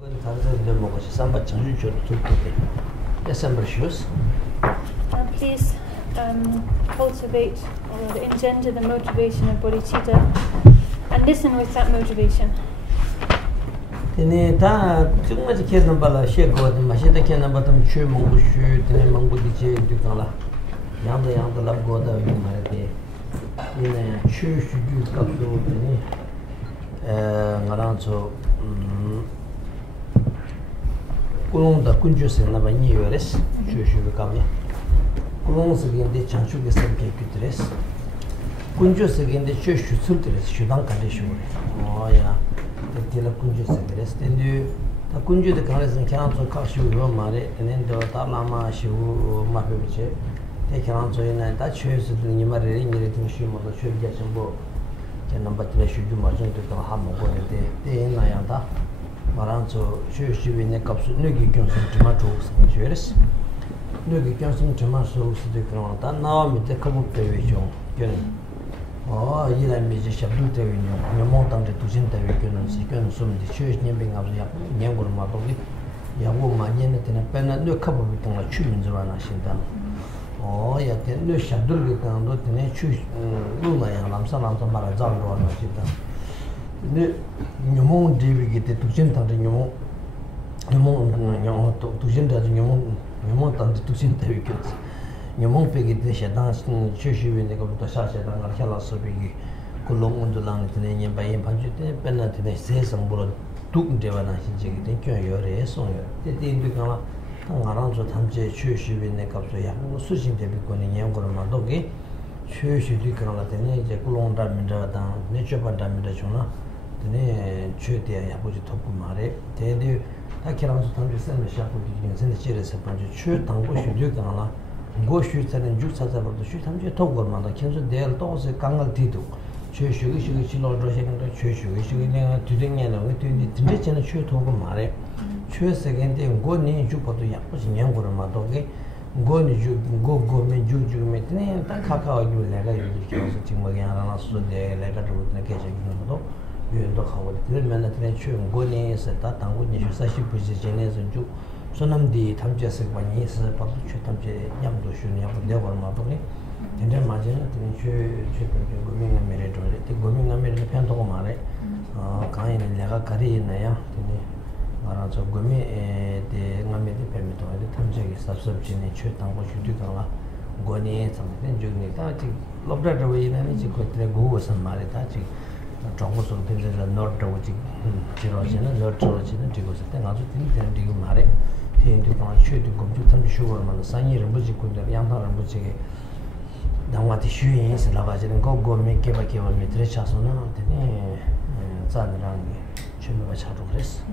Please cultivate or engender the motivation of bodhicitta and listen with that motivation. Kulongda kunjuse na ba ni yores shushu kamya kulongse gende chanchu ge sampe kutres kunjuse gende shushu sultres shudan kale shuri oya tela kunjuse gres tendu ta kunju de kalesin kanso karshu yo mare enendo ta lama shu ma beche te kanso ina ta chösu ni mare ringire tin shu mo da chöb ja chambo kenan batla shu ju ma jon to ta ha mo go de na ya da Maranzo shushibi ne kapsu nugi kyonsum tima choksa nishweres nugi kyonsum tima choksa de kronata naomi de kabu tewe chong kyun ila meje shabdu tewe nyamon tangde tujin tewe kyun si kyun sum de shush nyembe ngabzu yak nyengur ma togi yago ma nyene tene pena nu kabu bitanga chu minzwa na shindan ya ten nu shabdur ge kando tene chu luna yang lamsa mara zamro na shindan ne nyomon devi gite tukchen tante nyomon tukchen tante nyomon tante tukchen tevi kyotsi nyomon pe gite shedan chushiwi ne kabuto sha shedan ar khala sobi kulong undulang tene nyemba yen panchu tene penna tene se sangburo tuk dewa na shinche gite kyon yore son yore te te indu kama ngaranzo tamche chushiwi ne kabuto ya sushin tevi kone nyengoro ma dogi chushiwi kama tene je kulong dhamindra dan ne chopan dhamindra chuna tene chöte ya boji topu mare tene ta kiransu tamje senme shapu gigin sene chere se panje chö tangbo shu de kana go shu tsenen juk sa sa bodo shu tamje togor manda kenso del to se kangal tidu chö shu gi chilo ro se kan chö shu gi ne tudeng ne no tene chene chö togo mare chö se gente go ni ju bodo ya boji nyang go ma do ge go ni ju go me ju me tene ta kaka gi le ga yu ki so ting ma ga na so de le ga ro ne ke je gi no yuendo hawo de men na chu ngoni se ta tangu ni shu sa shi pu ji jene zun ju sonam di tamje se ba ni se pa chu tamje nyam do shu ni ya de war ma ba ni ende ma je na tin chu go mi na mere do te go mi na mere pen to ma re ka ni le ga kari na ya ni mara zo go mi de ngam me de pe mi to de tamje gi sab sab ji ni chu tangu shu du ka la go ni sam ne ju ni ta ji lobda do yi na ni ji ko tre go san ma re ta ji 정보 선택에서 너트 오지 지로지는 너트 오지는 되고 있을 때 아주 되는 되고 말해 대인도 다 쉬도 컴퓨터 쉬고만 산이를 뭐지 군데 양파를 뭐지 당와티 쉬인스 나가지는 거 고메 개바케와 미트레 차소나 되네 잔이랑 준비가 차도 그랬어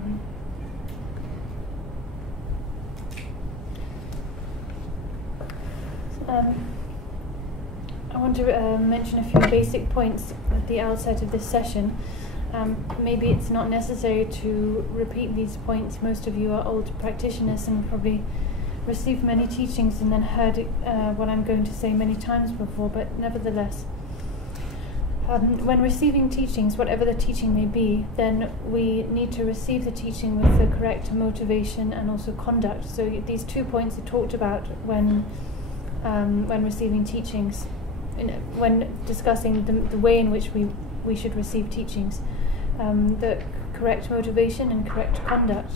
I want to mention a few basic points at the outset of this session. Maybe it's not necessary to repeat these points. Most of you are old practitioners and probably received many teachings and then heard what I'm going to say many times before, but nevertheless, when receiving teachings, whatever the teaching may be, then we need to receive the teaching with the correct motivation and also conduct. So these 2 points are talked about when receiving teachings. When discussing the way in which we should receive teachings, the correct motivation and correct conduct.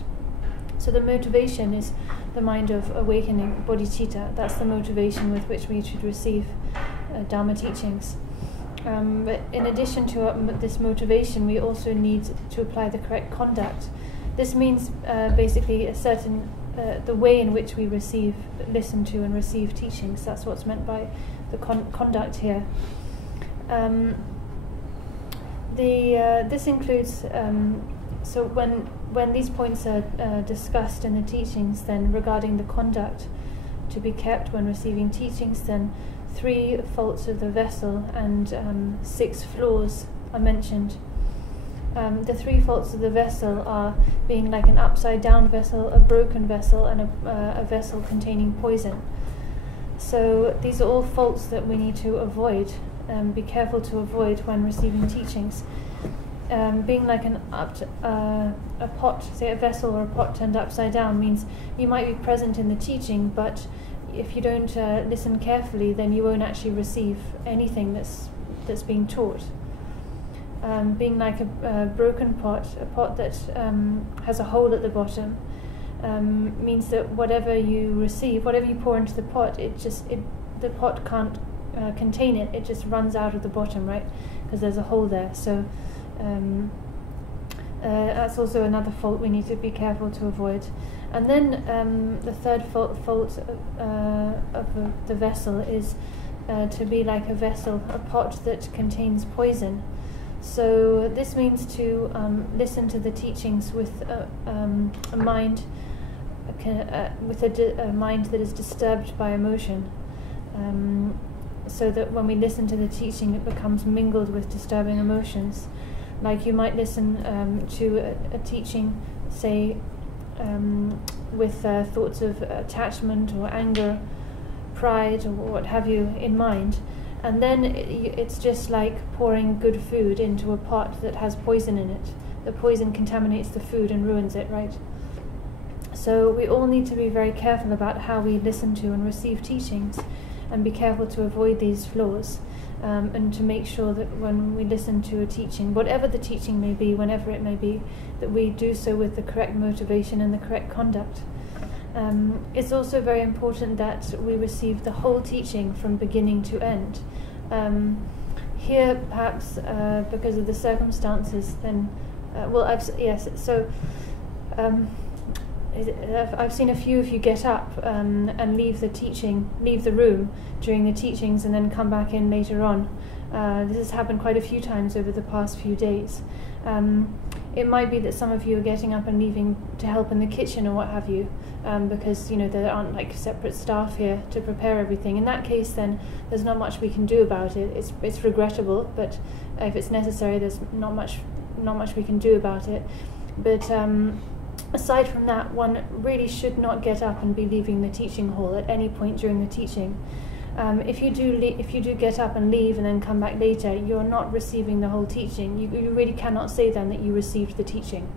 So the motivation is the mind of awakening, bodhicitta. That's the motivation with which we should receive Dharma teachings. But in addition to this motivation, we also need to apply the correct conduct. This means basically a certain the way in which we listen to and receive teachings. That's what's meant by the conduct here. This includes so when these points are discussed in the teachings, then regarding the conduct to be kept when receiving teachings, then 3 faults of the vessel and 6 flaws are mentioned. The 3 faults of the vessel are being like an upside down vessel, a broken vessel, and a vessel containing poison. So these are all faults that we need to avoid, be careful to avoid when receiving teachings. being like a pot, say a vessel or a pot turned upside down, means you might be present in the teaching, but if you don't listen carefully, then you won't actually receive anything that's being taught. Being like a broken pot, a pot that has a hole at the bottom, means that whatever you receive, whatever you pour into the pot, the pot can't contain it. It just runs out of the bottom, right? Because there's a hole there. So that's also another fault we need to be careful to avoid. And then the third fault of the vessel is to be like a vessel, a pot that contains poison. So this means to listen to the teachings with a mind, a mind that is disturbed by emotion, so that when we listen to the teaching, it becomes mingled with disturbing emotions. Like you might listen to a teaching, say, with thoughts of attachment or anger, pride, or what have you in mind. And then it's just like pouring good food into a pot that has poison in it. The poison contaminates the food and ruins it, right? So we all need to be very careful about how we listen to and receive teachings, and be careful to avoid these flaws, and to make sure that when we listen to a teaching, whatever the teaching may be, whenever it may be, that we do so with the correct motivation and the correct conduct. It's also very important that we receive the whole teaching from beginning to end. Here, perhaps because of the circumstances, then I've seen a few of you get up and leave the room during the teachings, and then come back in later on. This has happened quite a few times over the past few days. It might be that some of you are getting up and leaving to help in the kitchen or what have you, because there aren't like separate staff here to prepare everything. In that case, then there's not much we can do about it. It's regrettable, but if it's necessary, there's not much we can do about it. But aside from that, one really should not get up and be leaving the teaching hall at any point during the teaching. If you do get up and leave and then come back later, you're not receiving the whole teaching. You really cannot say then that you received the teaching,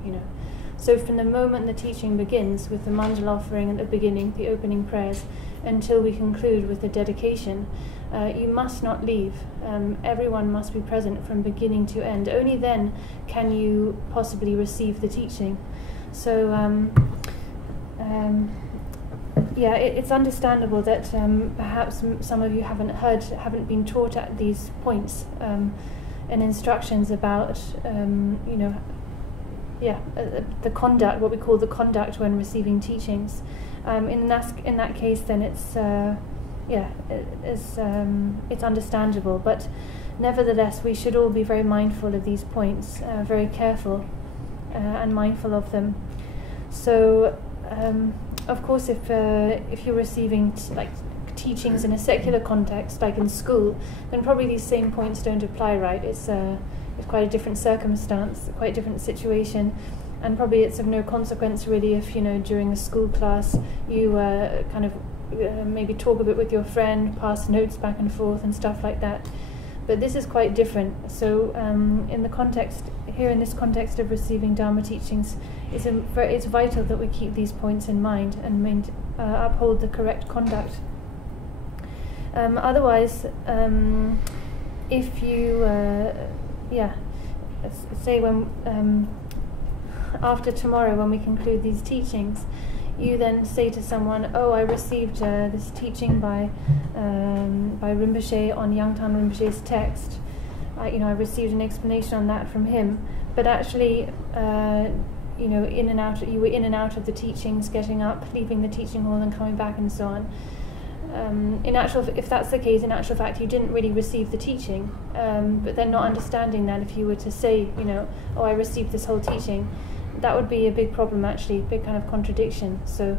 So from the moment the teaching begins, with the mandal offering at the beginning, the opening prayers, until we conclude with the dedication, you must not leave. Everyone must be present from beginning to end. Only then can you possibly receive the teaching. So it's understandable that perhaps some of you haven't been taught at these points and instructions about the conduct, what we call the conduct when receiving teachings. In that case, then it's understandable. But nevertheless, we should all be very mindful of these points, very careful and mindful of them. So. Of course, if you're receiving teachings in a secular context, like in school, then probably these same points don't apply, right? It's quite a different circumstance, quite a different situation, and probably it's of no consequence really if during a school class you maybe talk a bit with your friend, pass notes back and forth and stuff like that. But this is quite different. So in this context of receiving Dharma teachings, it's vital that we keep these points in mind and uphold the correct conduct. Otherwise, if you, say when after tomorrow when we conclude these teachings, you then say to someone, "Oh, I received this teaching by Rinpoche on Yangtan Rinpoche's text. I received an explanation on that from him." But actually, you were in and out of the teachings, getting up, leaving the teaching hall, and coming back, and so on. If that's the case, in actual fact, you didn't really receive the teaching. But then, not understanding that, if you were to say, "Oh, I received this whole teaching," that would be a big problem, actually, big kind of contradiction. So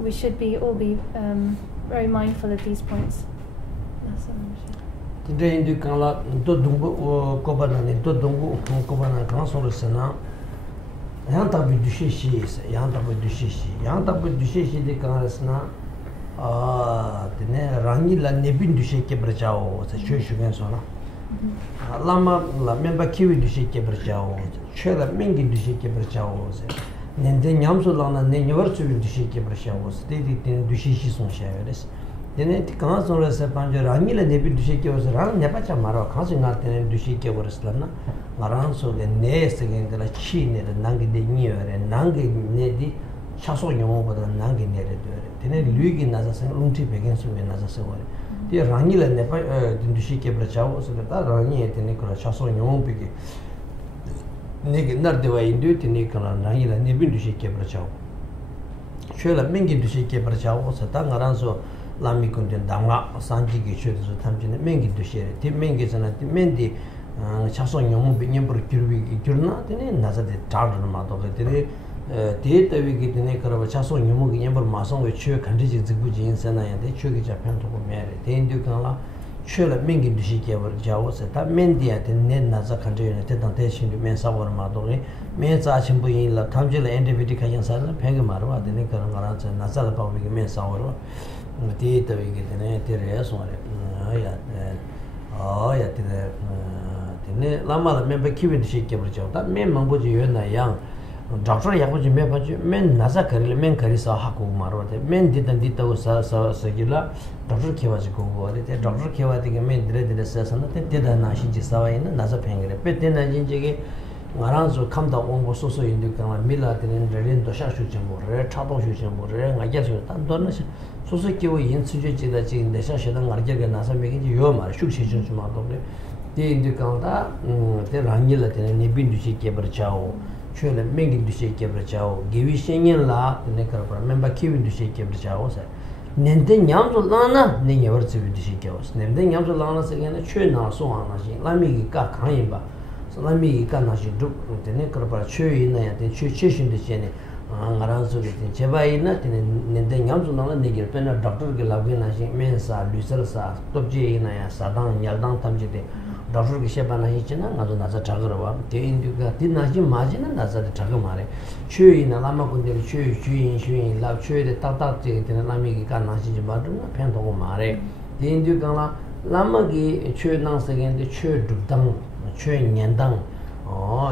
we should all be very mindful of these points. Today in the Kala, Dodungu, Kobana, Dodungu, Kobana, Consolosana, Yantabu Dushishi, Yantabu Dushishi, the Kalasna, the Rangila Nebin Dushake Brachao, the Church against Sona. lama la memba kiwi du shi kebar chao chela mingi du shi kebar chao se nende nyamso la na ne nyor chu du shi kebar chao se de de du shi son shares dene ti kan son la se panje rangi la ne bi du shi kebar se ran ne pa cha maro kan se na te du shi kebar se la na maran so de ne se gen de la chi ne de nang de ni yore nang ne di chaso nyomo ba nang ne re de dene lui gi na za se unti begen so na za se wore 이 랑이를 내가 딘두시게 버자고 그래서 랑이 했더니 그런 차소 용비게 내게 날대와 인도티니 그런 랑이를 내빈두시게 버자고 쉐라 맹긴두시게 버자고 그래서 당가란서 라미군된 당가 산지게 쉐도 탐진에 맹긴두시에 뒷맹게서는 뒷맨디 차소 용비 녀버 기르비 기르나 되네 나자데 다르는 마도 되네 데이터위기 되네 그러고 차소 유목이 녀버 마성 외추 간지지 지구지 인사나야데 추기 잡편도 보면 데인두가라 쉐라 맹긴두시게 버자고서 다 멘디아데 넷나자 간지에 대단 대신이 면사버 마도에 면사 신부인라 탐질의 엔디비디 가연사는 팽이 말와 되네 그런 거라 나자를 바위게 면사워로 데이터위기 되네 데레서 말이야 아야 되네 라마라 멤버 키빈두시게 버자다 맨 망고지 요나양 doctor yakuji me paji men naza karil men karisa haku marwate men ditan ditaw sa gila doctor kewaji ko wale te doctor kewati ge men dire sa sana te deda na shi ji sawa ina naza phengre pe te na jin jege ngaran so kamda ongo so indu kama mila den ren do sha shu jembo re cha do shu jembo re nga ja shu tan do na shi so kewo yin su je ji da ji de sha she da ngar ge na sa me ge yo ma shu shi ju ma do le de indu kama te rangila te ne bindu shi ke bar chao chöle mengi dushe kebra chao gewi shenyen la ne karapra memba kiwi dushe kebra chao sa nende nyamzo lana ne nyavar tsebi dushe kebos nende nyamzo lana se gena chö na so ana shi lami gi ka kanyin ba so lami gi ka na shi duk ne karapra chö ina ya te chö shin de chene ngaran so de cheba ina te nende nyamzo lana ne gir pena doctor ge lagi na shi men sa lusal sa topje ina ya sadang nyaldang tamje de doctor ki shebana hichina ngado naza chagarwa te induga dinaji majina naza chaga mare chui na lama kunde chui la chui de ta de lami ki kana ji badu na pen to mare te induga la lama ki chui nang segen de chui dudang chui nyandang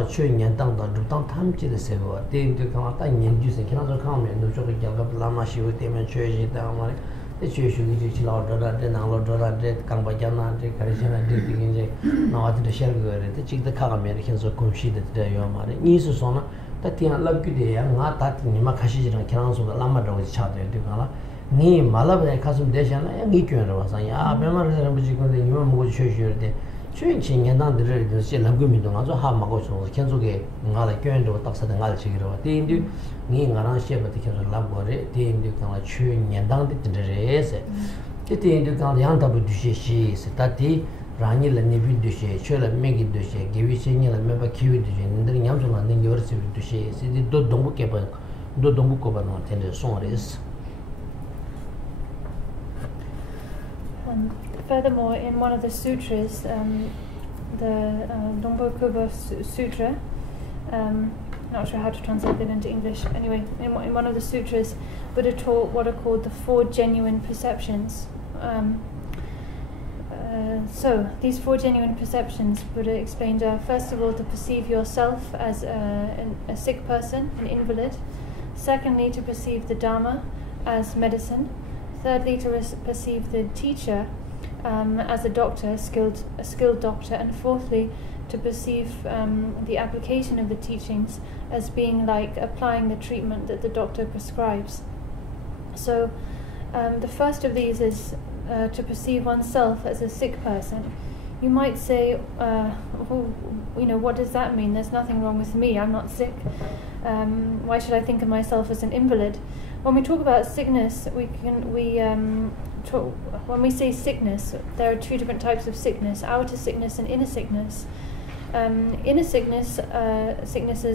chui nyandang da dudang tamji de sebo te induga la ta nyenju se kina zo kame no jo ga lama shi wo te men chui ji da mare situation is just lot of that now lot of that come by jana the correction and the thing now the share go the chick the car americans so consider the you mare ni so sona ta ti lab ki de ya nga ta ti ni ma khashi jira kyan so la ma do cha de kala ni malab de kasum de jana ya ni kyo ro sa ya be ma re bu ji ko de ni ma mo chue chue de chue chin yan dan de de se lam gu mi do nga so ha ma go so kyan so ge nga la kyo ndo tak sa de nga la chi ro de indi ni nga ran she ba de kyan so lab go re de indi ka la chue yan dan de re se de indi ka yan ta bu du she shi se ta ti rani la ne bi du she chue la me gi du she ge wi she ni la me ba ki wi du she ni de nyam so la ne yor se du she se de do dong bu ke ba do dong bu ko ba no ten de son res. Furthermore, in one of the sutras, the Dongpo Kubo Sutra, not sure how to translate that into English. Anyway, in one of the sutras, Buddha taught what are called the 4 genuine perceptions. So, these 4 genuine perceptions, Buddha explained are, first of all, to perceive yourself as a sick person, an invalid. Secondly, to perceive the Dharma as medicine. Thirdly, to perceive the teacher as a doctor, a skilled doctor. And fourthly, to perceive the application of the teachings as being like applying the treatment that the doctor prescribes. So, the first of these is to perceive oneself as a sick person. You might say, what does that mean? There's nothing wrong with me. I'm not sick. Why should I think of myself as an invalid? When we talk about sickness, when we say sickness, there are 2 different types of sickness: outer sickness and inner sickness. Inner sicknesses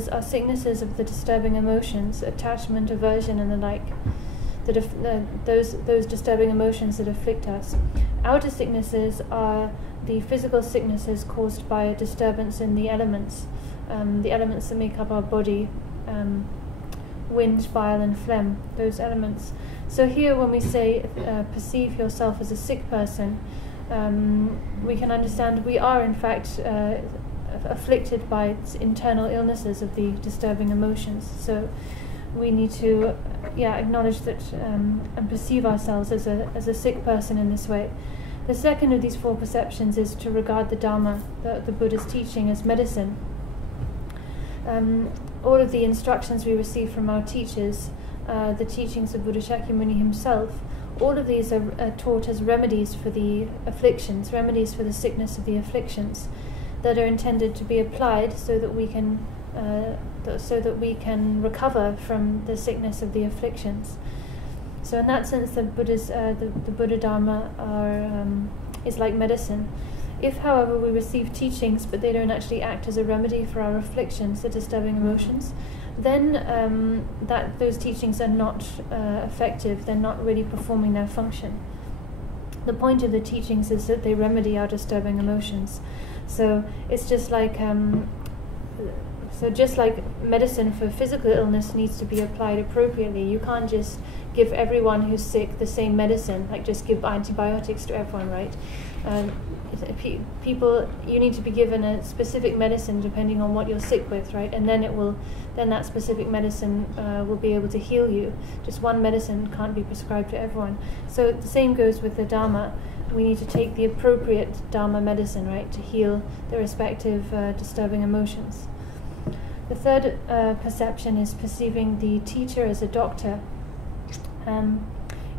are sicknesses of the disturbing emotions, attachment, aversion, and the like. Those disturbing emotions that afflict us. Outer sicknesses are the physical sicknesses caused by a disturbance in the elements that make up our body, wind, bile, and phlegm, those elements. So here when we say perceive yourself as a sick person, we can understand we are in fact afflicted by internal illnesses of the disturbing emotions. So we need to acknowledge that and perceive ourselves as a sick person in this way. The second of these four perceptions is to regard the Dharma, the Buddha's teaching, as medicine. All of the instructions we receive from our teachers, the teachings of Buddha Shakyamuni himself, all of these are taught as remedies for the afflictions, remedies for the sickness of the afflictions, that are intended to be applied so that we can recover from the sickness of the afflictions. So in that sense, the Buddha Dharma is like medicine. If, however, we receive teachings but they don't actually act as a remedy for our afflictions, the disturbing emotions, then those teachings are not effective. They're not really performing their function. The point of the teachings is that they remedy our disturbing emotions. So it's just like medicine for physical illness needs to be applied appropriately. You can't just give everyone who's sick the same medicine, like just give antibiotics to everyone, right? People, you need to be given a specific medicine depending on what you're sick with, right? And then that specific medicine will be able to heal you. Just one medicine can't be prescribed to everyone. So the same goes with the Dharma. We need to take the appropriate Dharma medicine, right, to heal the respective disturbing emotions. The third perception is perceiving the teacher as a doctor.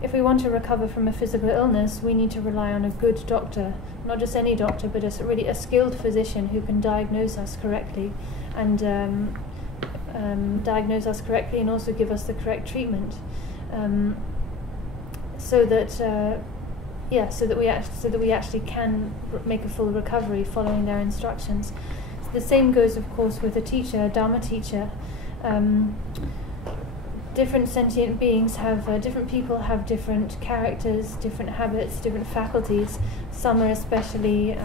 If we want to recover from a physical illness, we need to rely on a good doctor, not just any doctor, but really a skilled physician who can diagnose us correctly and and also give us the correct treatment, so that we actually can make a full recovery following their instructions. The same goes, of course, with a teacher, a Dharma teacher. Different sentient beings different people have different characters, different habits, different faculties. Some are especially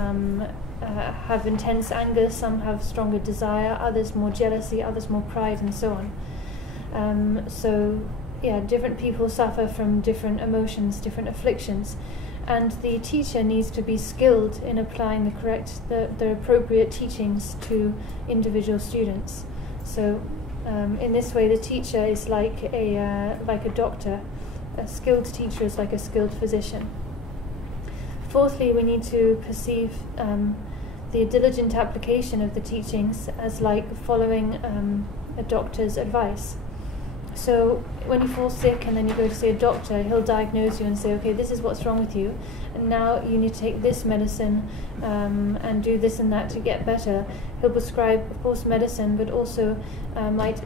have intense anger, some have stronger desire, others more jealousy, others more pride, and so on. Different people suffer from different emotions, different afflictions. And the teacher needs to be skilled in applying the appropriate teachings to individual students. So in this way, the teacher is like a doctor. A skilled teacher is like a skilled physician. Fourthly, we need to perceive the diligent application of the teachings as like following a doctor's advice. So when you fall sick and then you go to see a doctor, he'll diagnose you and say, okay, this is what's wrong with you, and now you need to take this medicine and do this and that to get better. He'll prescribe, of course, medicine, but also might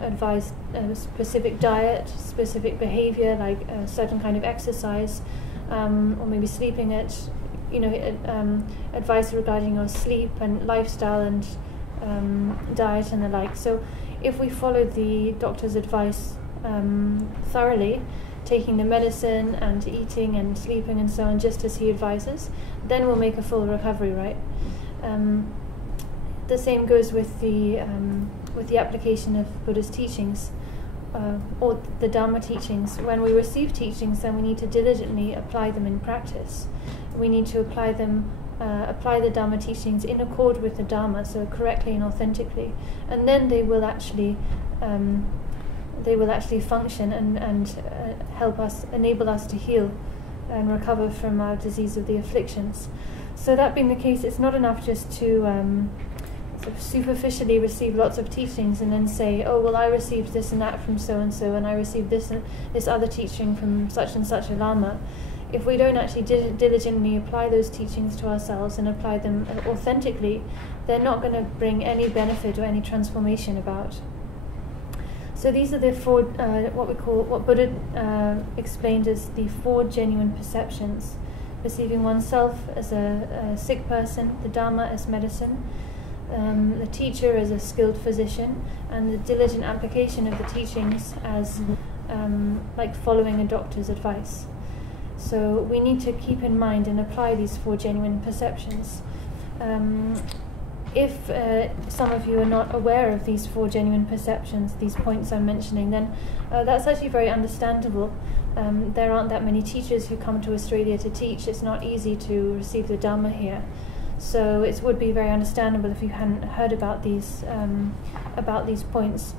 advise a specific diet, specific behavior, like a certain kind of exercise, or maybe sleeping at, advice regarding your sleep and lifestyle and diet and the like. So if we follow the doctor's advice thoroughly, taking the medicine and eating and sleeping and so on, just as he advises, then we'll make a full recovery, right? The same goes with the application of Buddha's teachings, or the Dharma teachings. When we receive teachings, then we need to diligently apply them in practice. We need to apply the Dharma teachings in accord with the Dharma, so correctly and authentically, and then they will actually function and help us, enable us to heal and recover from our disease of the afflictions. So that being the case, it's not enough just to sort of superficially receive lots of teachings and then say, oh well, I received this and that from so and so, and I received this other teaching from such and such a Lama. If we don't actually diligently apply those teachings to ourselves and apply them authentically, they're not going to bring any benefit or any transformation about. So these are the four, what Buddha explained as the four genuine perceptions: perceiving oneself as a sick person, the Dharma as medicine, the teacher as a skilled physician, and the diligent application of the teachings as like following a doctor's advice. So we need to keep in mind and apply these four genuine perceptions. if some of you are not aware of these 4 genuine perceptions, these points I'm mentioning, then that's actually very understandable. There aren't that many teachers who come to Australia to teach. It's not easy to receive the Dhamma here. So it would be very understandable if you hadn't heard about these points.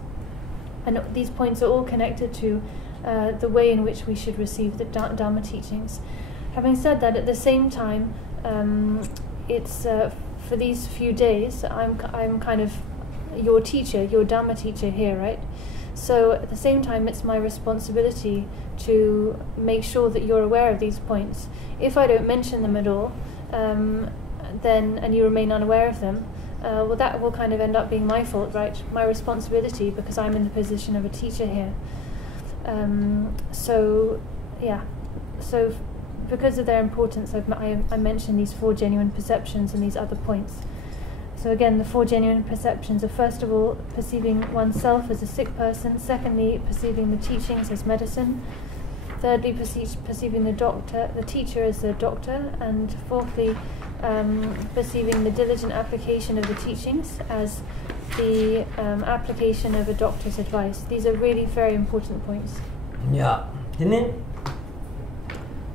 And these points are all connected to the way in which we should receive the Dhamma teachings. Having said that, at the same time, it's for these few days, I'm kind of your teacher, your Dhamma teacher here, right? So at the same time, it's my responsibility to make sure that you're aware of these points. If I don't mention them at all, then and you remain unaware of them, well, that will kind of end up being my fault, right? My responsibility, because I'm in the position of a teacher here. So because of their importance, I mentioned these 4 genuine perceptions and these other points. So again, the 4 genuine perceptions are, first of all, perceiving oneself as a sick person. Secondly, perceiving the teachings as medicine. Thirdly, perceiving the teacher as the doctor. And fourthly, perceiving the diligent application of the teachings as the application of a doctor's advice. These are really very important points. Yeah.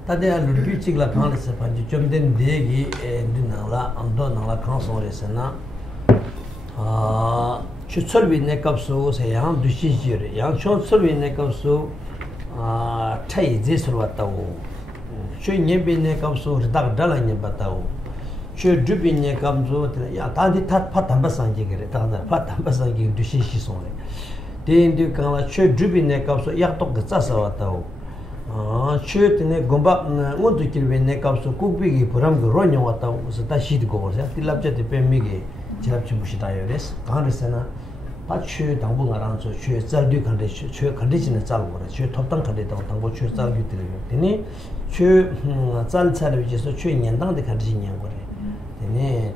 Tadea Luchigla Kanis Panjumden Degi Dinala, Andonala Consoresena. Should serve in neck of so, say, Yan Dushiri, Yan short serve in neck of so, Tay this Watao. Should Yebi neck of so, Dark Dalanya Batao. Should Dubin neck of so, Yatadi Tat Patambasangi, Patambasangi Dushishi Sone. Then do Kala, should Dubin neck of so, Yatok the Sasawatao. Chutine Gomba want to kill when neck up so Kubi, Puram, Ronawata was a Tashid goes, Tilapja de Pemigi, Chapchimushitayores, Kandisana, Pachu, Tambung around so she Zaldu condition at Salvor, she Totan Cadeta, Tango Chu Zaldu Tini, Chu Zal Savage, so chewing and down the condition Yangore.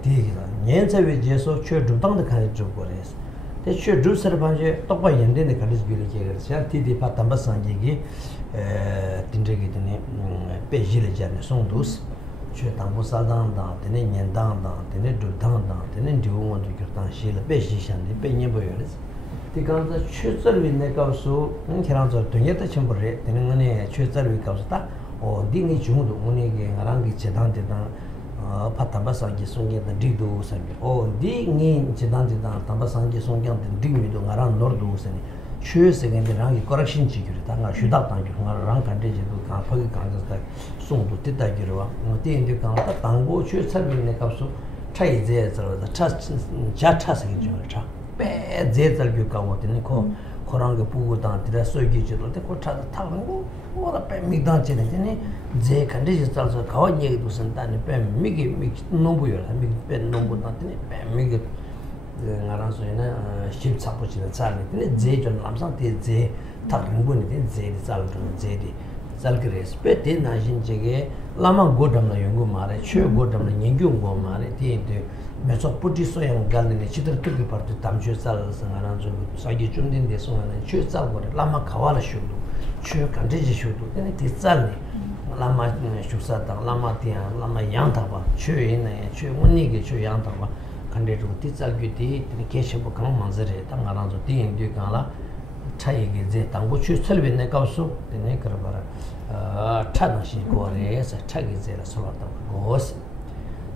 Tini, Yensa with Jeso, Chu down the condition of Gores. They should do Serpanje, Topa and then the condition villagers, Tidi Patambasangi. Tindregitini Pejile Jani Sondus, Chetambo Sadanda, Teninian Danda, Tenedu Danda, Tenedu want to get on Shila Peshishan, the Penny Boyers. The guns that Chutzer with Nekasu, and Kiranzo Tuneta Chambore, Tenene, Chutzer with Kausta, or Dini Chundu, Unigi, Arangi Chedantidan, Patabasangi Songa, the Digdus, or Dini Chedantidan, Tabasangi Songa, and Digmido, Aran Nordus, and Choosing the rank correction security, should up on your rank and digital Pagi Kansas like soon to Tita Girua, Notin the Kanta, Tango, choose serving the capsule, try there the trust Jatas in Junior. Bad Zetal Buka, in the Koranga Pugutan, the Sogi, the Kota Tango, what a pen me dancing in the conditions also Kawanye to Santana pen, Migi mix no weird, and big pen no good nothing, pen Migi. Ngaranso ina ship sapochi na tsal ni ze jon lamsang te ze takringu ni ze tsal jon ze di zalgres pe te na jin jege lama godam na yungu mare chö godam na nyengyu ngo mare te de meso puti so yang gal ni chitr tuki partu tamchö tsal ngaranso sagi chumdin de so na chö tsal gore lama khawala shudu chö kandeji shudu te tsal ni lama shuksa ta lama tian lama yang ta ba chö ina chö muni ge chö yang ta ba Kande to Tizalguti, the Keshabu Manzare, Tangaranzo, Ding Dukala, Taigi, Tango, Selvin Nekasu, the Nekrabara, Tanashi Gores, Tagizera Solata Gos.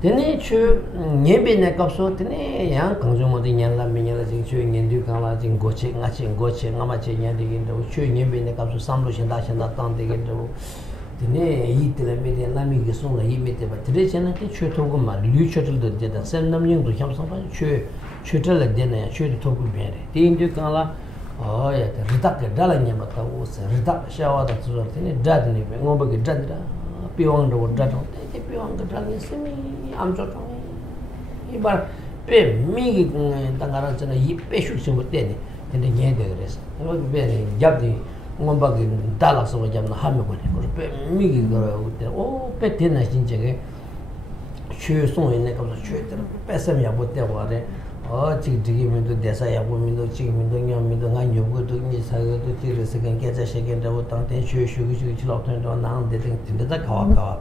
The nature Nebi Nekasu, the young consumer, the Yala Minala, chewing in Dukala, in Goche, Natching Goche, Namache, Yandig, chewing Nebi Nekasu, Sambush and Dash and that down the ghetto. Eat the media Lami Song, he made a tradition and Chutoguma, Luchatel the dead, and send them young to Hamson, Chutel at dinner, Chut Tokuberry. The Indukala, oh, yeah, the Redak Dalanyamata was a Redak shower that's in Dadney, nobody Dadra, beyond the Dadon, beyond the Dragon, semi, I'm talking. But pay me Tangaran and he patients with Denny and the Yanderes. I was very jabby. Ngombagi Dallas so jam na hamego ko pe migi go o pe tena jinjege chö song ne ka chö ter pe sem ya bo te wa de o chi digi mi do desa ya bo mi do chi mi do nyam mi do nga nyu go do ni sa go do ti re se gen ge za she gen da bo tang te chö shu gi chi lo ten do na de ting da ka wa ka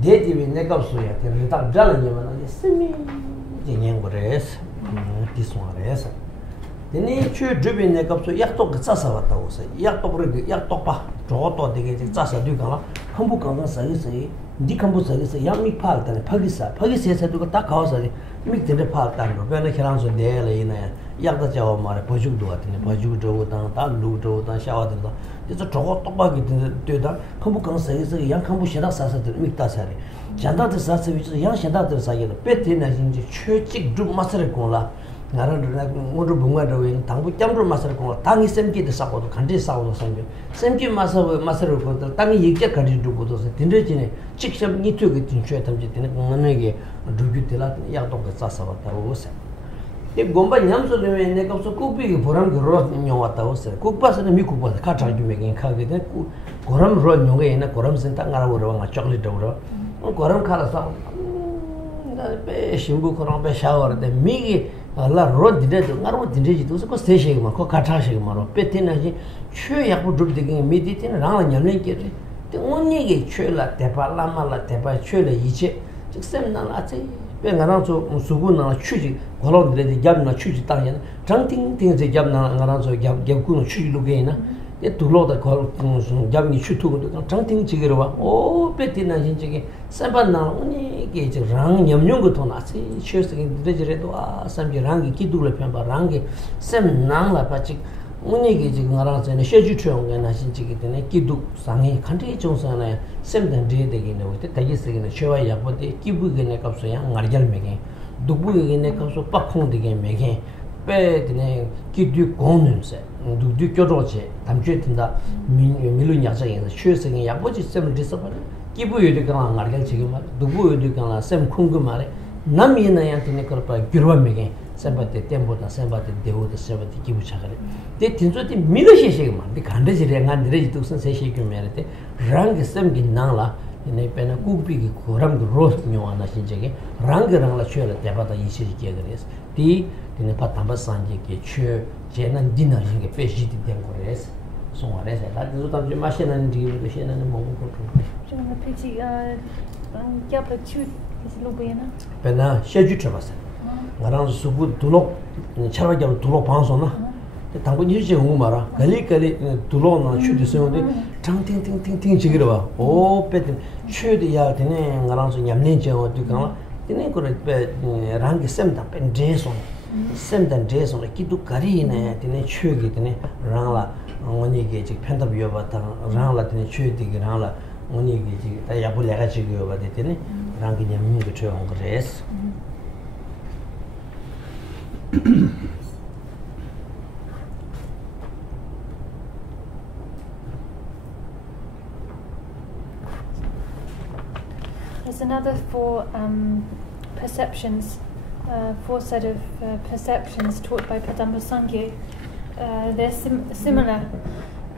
de di mi ne ka so ya te ta dal ni ma na semi 징행 거래스 디스마레스 데니 추 드빈네 갑소 약독 짜서 왔다고 서 약독을 약독파 저것도 되게 짜서 되가라 한국 강가 사이사이 니캄부 사이사 양미 팔다네 파기사에서 두고 딱 가서 미들에 팔다는 거는 계란소 내래이네 약도 자고 말에 보죽도 같은데 보죽도 다 루도 다 샤워도 그래서 저거 똑바기 되다 한국 강가 사이사 양캄부 시다 사서들 미다사리 잔다들 사서 위치 양 신다들 사이에 배트나 진짜 최직 좀 마스를 공라 나는 모두 bunga도 당부 짬으로 마스를 공라 당이 샘기도 싸고도 간지 싸고도 생겨 샘기 마스를 공라 당이 얘기 가지 두고도 딘데지네 직접 니트게 진짜 탐지 되는 거는게 두규들라 약도 싸서 왔다고 오세 이 곰바 냠소를 내가 없어 쿠비기 보람 그러 녀왔다고 오세 국바스는 미국바스 카잘 주메긴 카게 된 고람 로 녀게 있는 고람 센터 가라고 와 초콜릿 오러 고람 카라서 배 신부 그런 배 샤워를 미기 알라 로디데도 나로 디데지도 그 스테이션만 그 카타시만 배티나지 최약부 줍되게 미디티는 라는 연령께지 onye chula tepa lama la tepa chula iche sem na la che pe ngara so sugu na chuji golon de jam na chuji ta ya tang ting ting je jam na ngara so jam ku no chuji lu ge na e tulo da ko jam ni chutu ko tang ting ji ge wa o pe tin na jin ji sem ban na onye ge je rang nyam nyong ko to na che chue se de je do a sam ji rang ki du le pyan ba rang ge sem nang la pa chi 운이게 지금 알아서는 쉐주트용에 나신지기 때문에 기도 상이 컨트리 정상에 샘된 데되기는 왜 대기스기는 쉐와 야보데 기부게네 값소야 나르잘메게 두부게네 값소 빡콩되게 메게 빼드네 기도 공는세 두두 교로제 담주된다 밀룬 야자에서 쉐성이 야보지 샘을 디서버 기부여도 그냥 나르갈 지금 말 두부여도 그냥 샘 콩그 말에 남이나한테 그럴까 기르와메게 샘바테 템보다 샘바테 데오도 샘바테 기부 차가래 데 tinsote 미르시시게 만 간데지레 간데지 독선 세시게 메르테 랑게 샘기 나라 네 페나 쿠피기 코람도 로스 뇨아나 신제게 랑게랑라 쳬라 데바다 이시게 그래서 디 디네 파탐바 산제게 쳬 제난 디나링게 페시디 된 거래서 송아래서 다들 좀 마시는 디도 시는 먹고 좀 피지 겹어 쳬 로베나 페나 셰주 트바사 나랑 수부 둘로 차라게 둘로 방송나 당분 휴지 온 말아 갈리 둘로나 슈디서는데 탕팅팅팅팅 지기로 봐. 오 배든 슈디야 되네. 나랑서 냠nen제 어디가 되네 그래 배 랑게 셈다 벤제소 셈단 제소 기도 가리네 되네 슈기 되네 랑라 언니게 지 팬더 비어 봤다 랑라 되네 슈디게 랑라 언니게 지 야불레가 지기요 봐 되네 랑게 냠는 거 좋은 거레스 There's another four perceptions, four set of perceptions taught by Padamba Sangye. They're similar,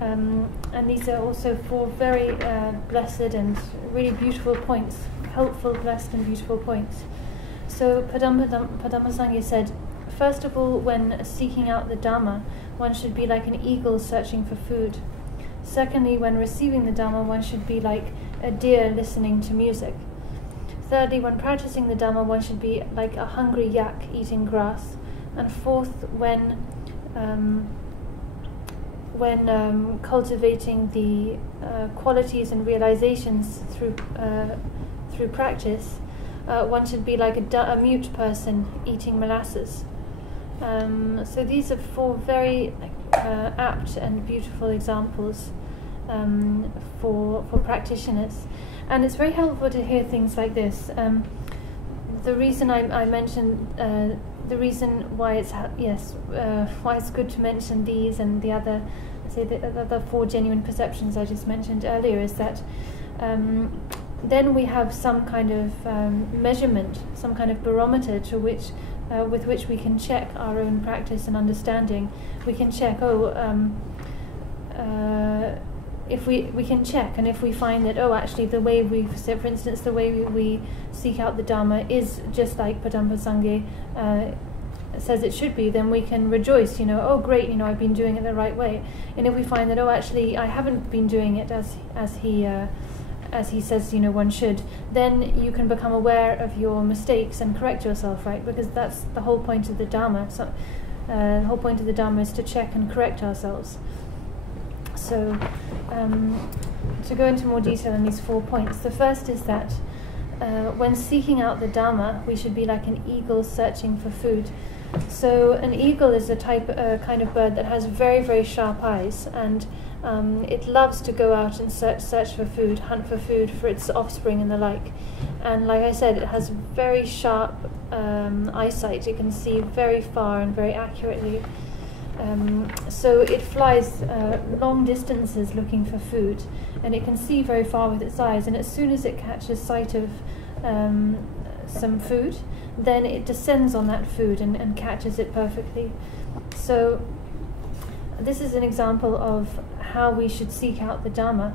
and these are also four very blessed and really beautiful points, helpful, blessed and beautiful points. So Padamba Sangye said, first of all, when seeking out the Dhamma, one should be like an eagle searching for food. Secondly, when receiving the Dhamma, one should be like a deer listening to music. Thirdly, when practicing the Dhamma, one should be like a hungry yak eating grass. And fourth, when cultivating the qualities and realizations through practice, one should be like a mute person eating molasses. So these are four very apt and beautiful examples for practitioners. And it's very helpful to hear things like this. The reason I mentioned, the reason why it's why it's good to mention these and the other, the four genuine perceptions I just mentioned earlier is that then we have some kind of measurement, some kind of barometer to which, with which we can check our own practice and understanding. We can check, if we can check, and if we find that actually the way for instance the way we seek out the Dhamma is just like Padamba Sangye says it should be, then we can rejoice, great, I've been doing it the right way. And if we find that actually I haven't been doing it as he as he says, you know, one should, then you can become aware of your mistakes and correct yourself, right? Because that's the whole point of the Dharma. So, the whole point of the Dharma is to check and correct ourselves. So, to go into more detail on these 4 points, the first is that when seeking out the Dharma, we should be like an eagle searching for food. So an eagle is a kind of bird that has very, very sharp eyes, and it loves to go out and search for food, hunt for food for its offspring and the like. And like I said, it has very sharp eyesight. It can see very far and very accurately. So it flies long distances looking for food, and it can see very far with its eyes. And as soon as it catches sight of some food, then it descends on that food and catches it perfectly. So this is an example of how we should seek out the Dharma.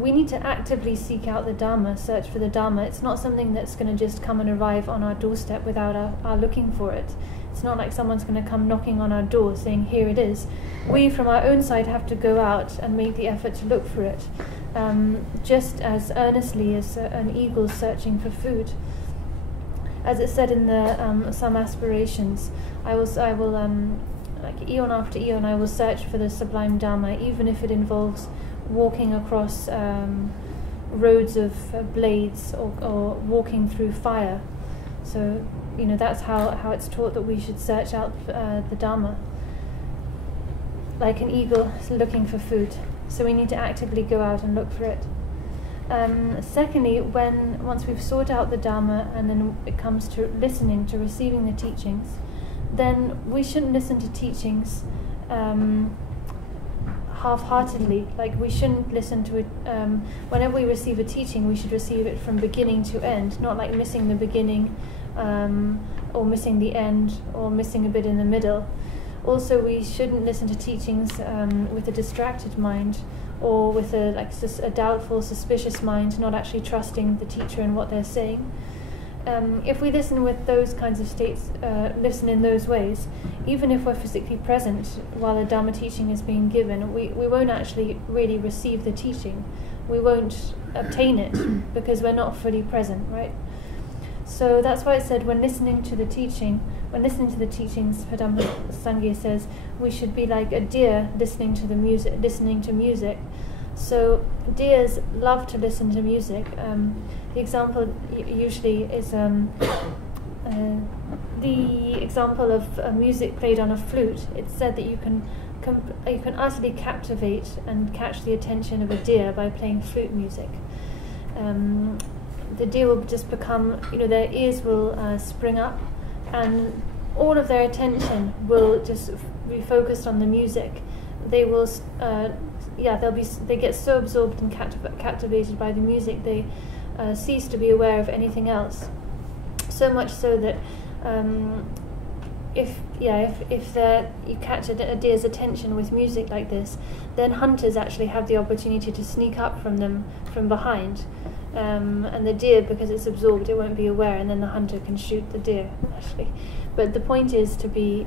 We need to actively seek out the Dharma, search for the Dharma. It's not something that's going to just come and arrive on our doorstep without our looking for it. It's not like someone's going to come knocking on our door saying, here it is. We, from our own side, have to go out and make the effort to look for it, just as earnestly as an eagle searching for food. As it said in the Some Aspirations, I will, like eon after eon, I will search for the sublime Dharma, even if it involves walking across roads of blades or walking through fire. So, you know, that's how it's taught that we should search out the Dharma, like an eagle looking for food. So we need to actively go out and look for it. Secondly, once we've sought out the Dharma and then it comes to listening, to receiving the teachings, then we shouldn't listen to teachings half-heartedly. Like, we shouldn't listen to it. Whenever we receive a teaching, we should receive it from beginning to end, not like missing the beginning or missing the end or missing a bit in the middle. Also, we shouldn't listen to teachings with a distracted mind, or with a doubtful, suspicious mind, not actually trusting the teacher and what they're saying. If we listen with those kinds of states, listen in those ways, even if we're physically present while a Dharma teaching is being given, we won't actually really receive the teaching. We won't obtain it because we're not fully present, right? So that's why it said when listening to the teachings, Padma Sangha says we should be like a deer listening to music. So deers love to listen to music. The example usually is the example of music played on a flute. It's said that you can utterly captivate and catch the attention of a deer by playing flute music. The deer will just become, their ears will spring up, and all of their attention will just be focused on the music. They will, they get so absorbed and captivated by the music, they cease to be aware of anything else. So much so that if you catch a deer's attention with music like this, then hunters actually have the opportunity to sneak up from them from behind. And the deer, because it's absorbed, it won't be aware, and then the hunter can shoot the deer, actually. But the point is to be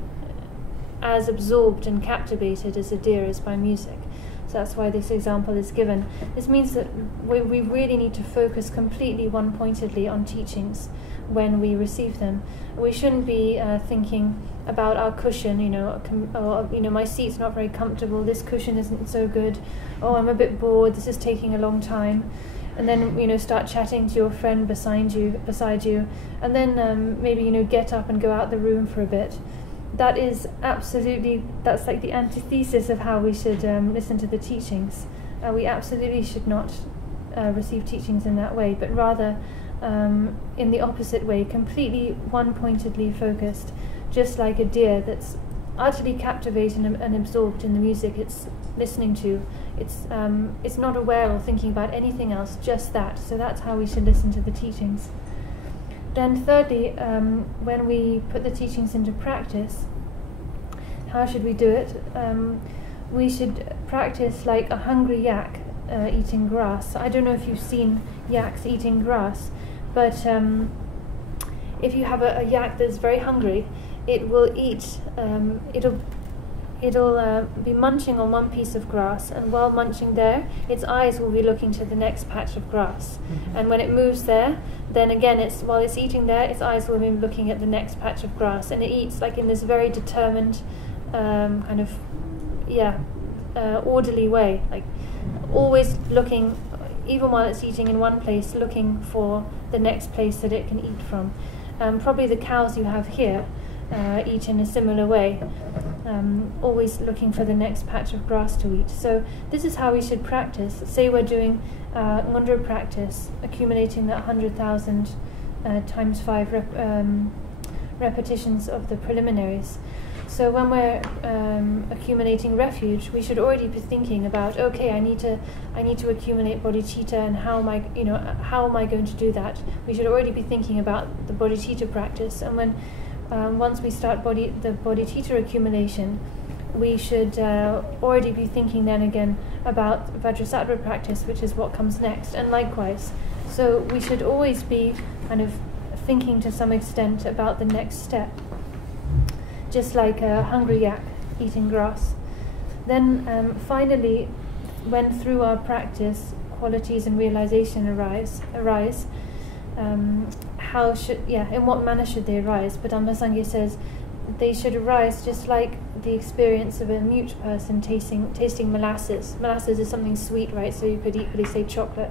as absorbed and captivated as a deer is by music. So that's why this example is given. This means that we really need to focus completely one-pointedly on teachings when we receive them. We shouldn't be thinking about our cushion, my seat's not very comfortable, this cushion isn't so good, oh, I'm a bit bored, this is taking a long time. And then, start chatting to your friend beside you, and then maybe, get up and go out the room for a bit. That's like the antithesis of how we should listen to the teachings. We absolutely should not receive teachings in that way, but rather in the opposite way, completely one-pointedly focused, just like a deer that's utterly captivated and absorbed in the music it's listening to. It's not aware or thinking about anything else, just that. So that's how we should listen to the teachings. Then thirdly, when we put the teachings into practice, how should we do it? We should practice like a hungry yak eating grass. I don't know if you've seen yaks eating grass, but if you have a yak that's very hungry, it will eat, it'll be munching on one piece of grass, and while munching there, its eyes will be looking to the next patch of grass. And when it moves there, then again, while it's eating there, its eyes will be looking at the next patch of grass, and it eats like in this very determined, orderly way, like always looking, even while it's eating in one place, looking for the next place that it can eat from. Probably the cows you have here eat in a similar way, always looking for the next patch of grass to eat. So this is how we should practice. Say we're doing Ngondro practice, accumulating that 100,000 times 5 repetitions of the preliminaries. So when we're accumulating refuge, we should already be thinking about, okay, I need to accumulate bodhicitta, and how am I going to do that? We should already be thinking about the bodhicitta practice. And when once we start the bodhicitta accumulation, we should already be thinking then again about Vajrasattva practice, which is what comes next, and likewise. So we should always be kind of thinking to some extent about the next step, just like a hungry yak eating grass. Then finally, when through our practice qualities and realization arise, in what manner should they arise? But Dhammasangha says they should arise just like the experience of a mute person tasting molasses. Molasses is something sweet, right? So you could equally say chocolate.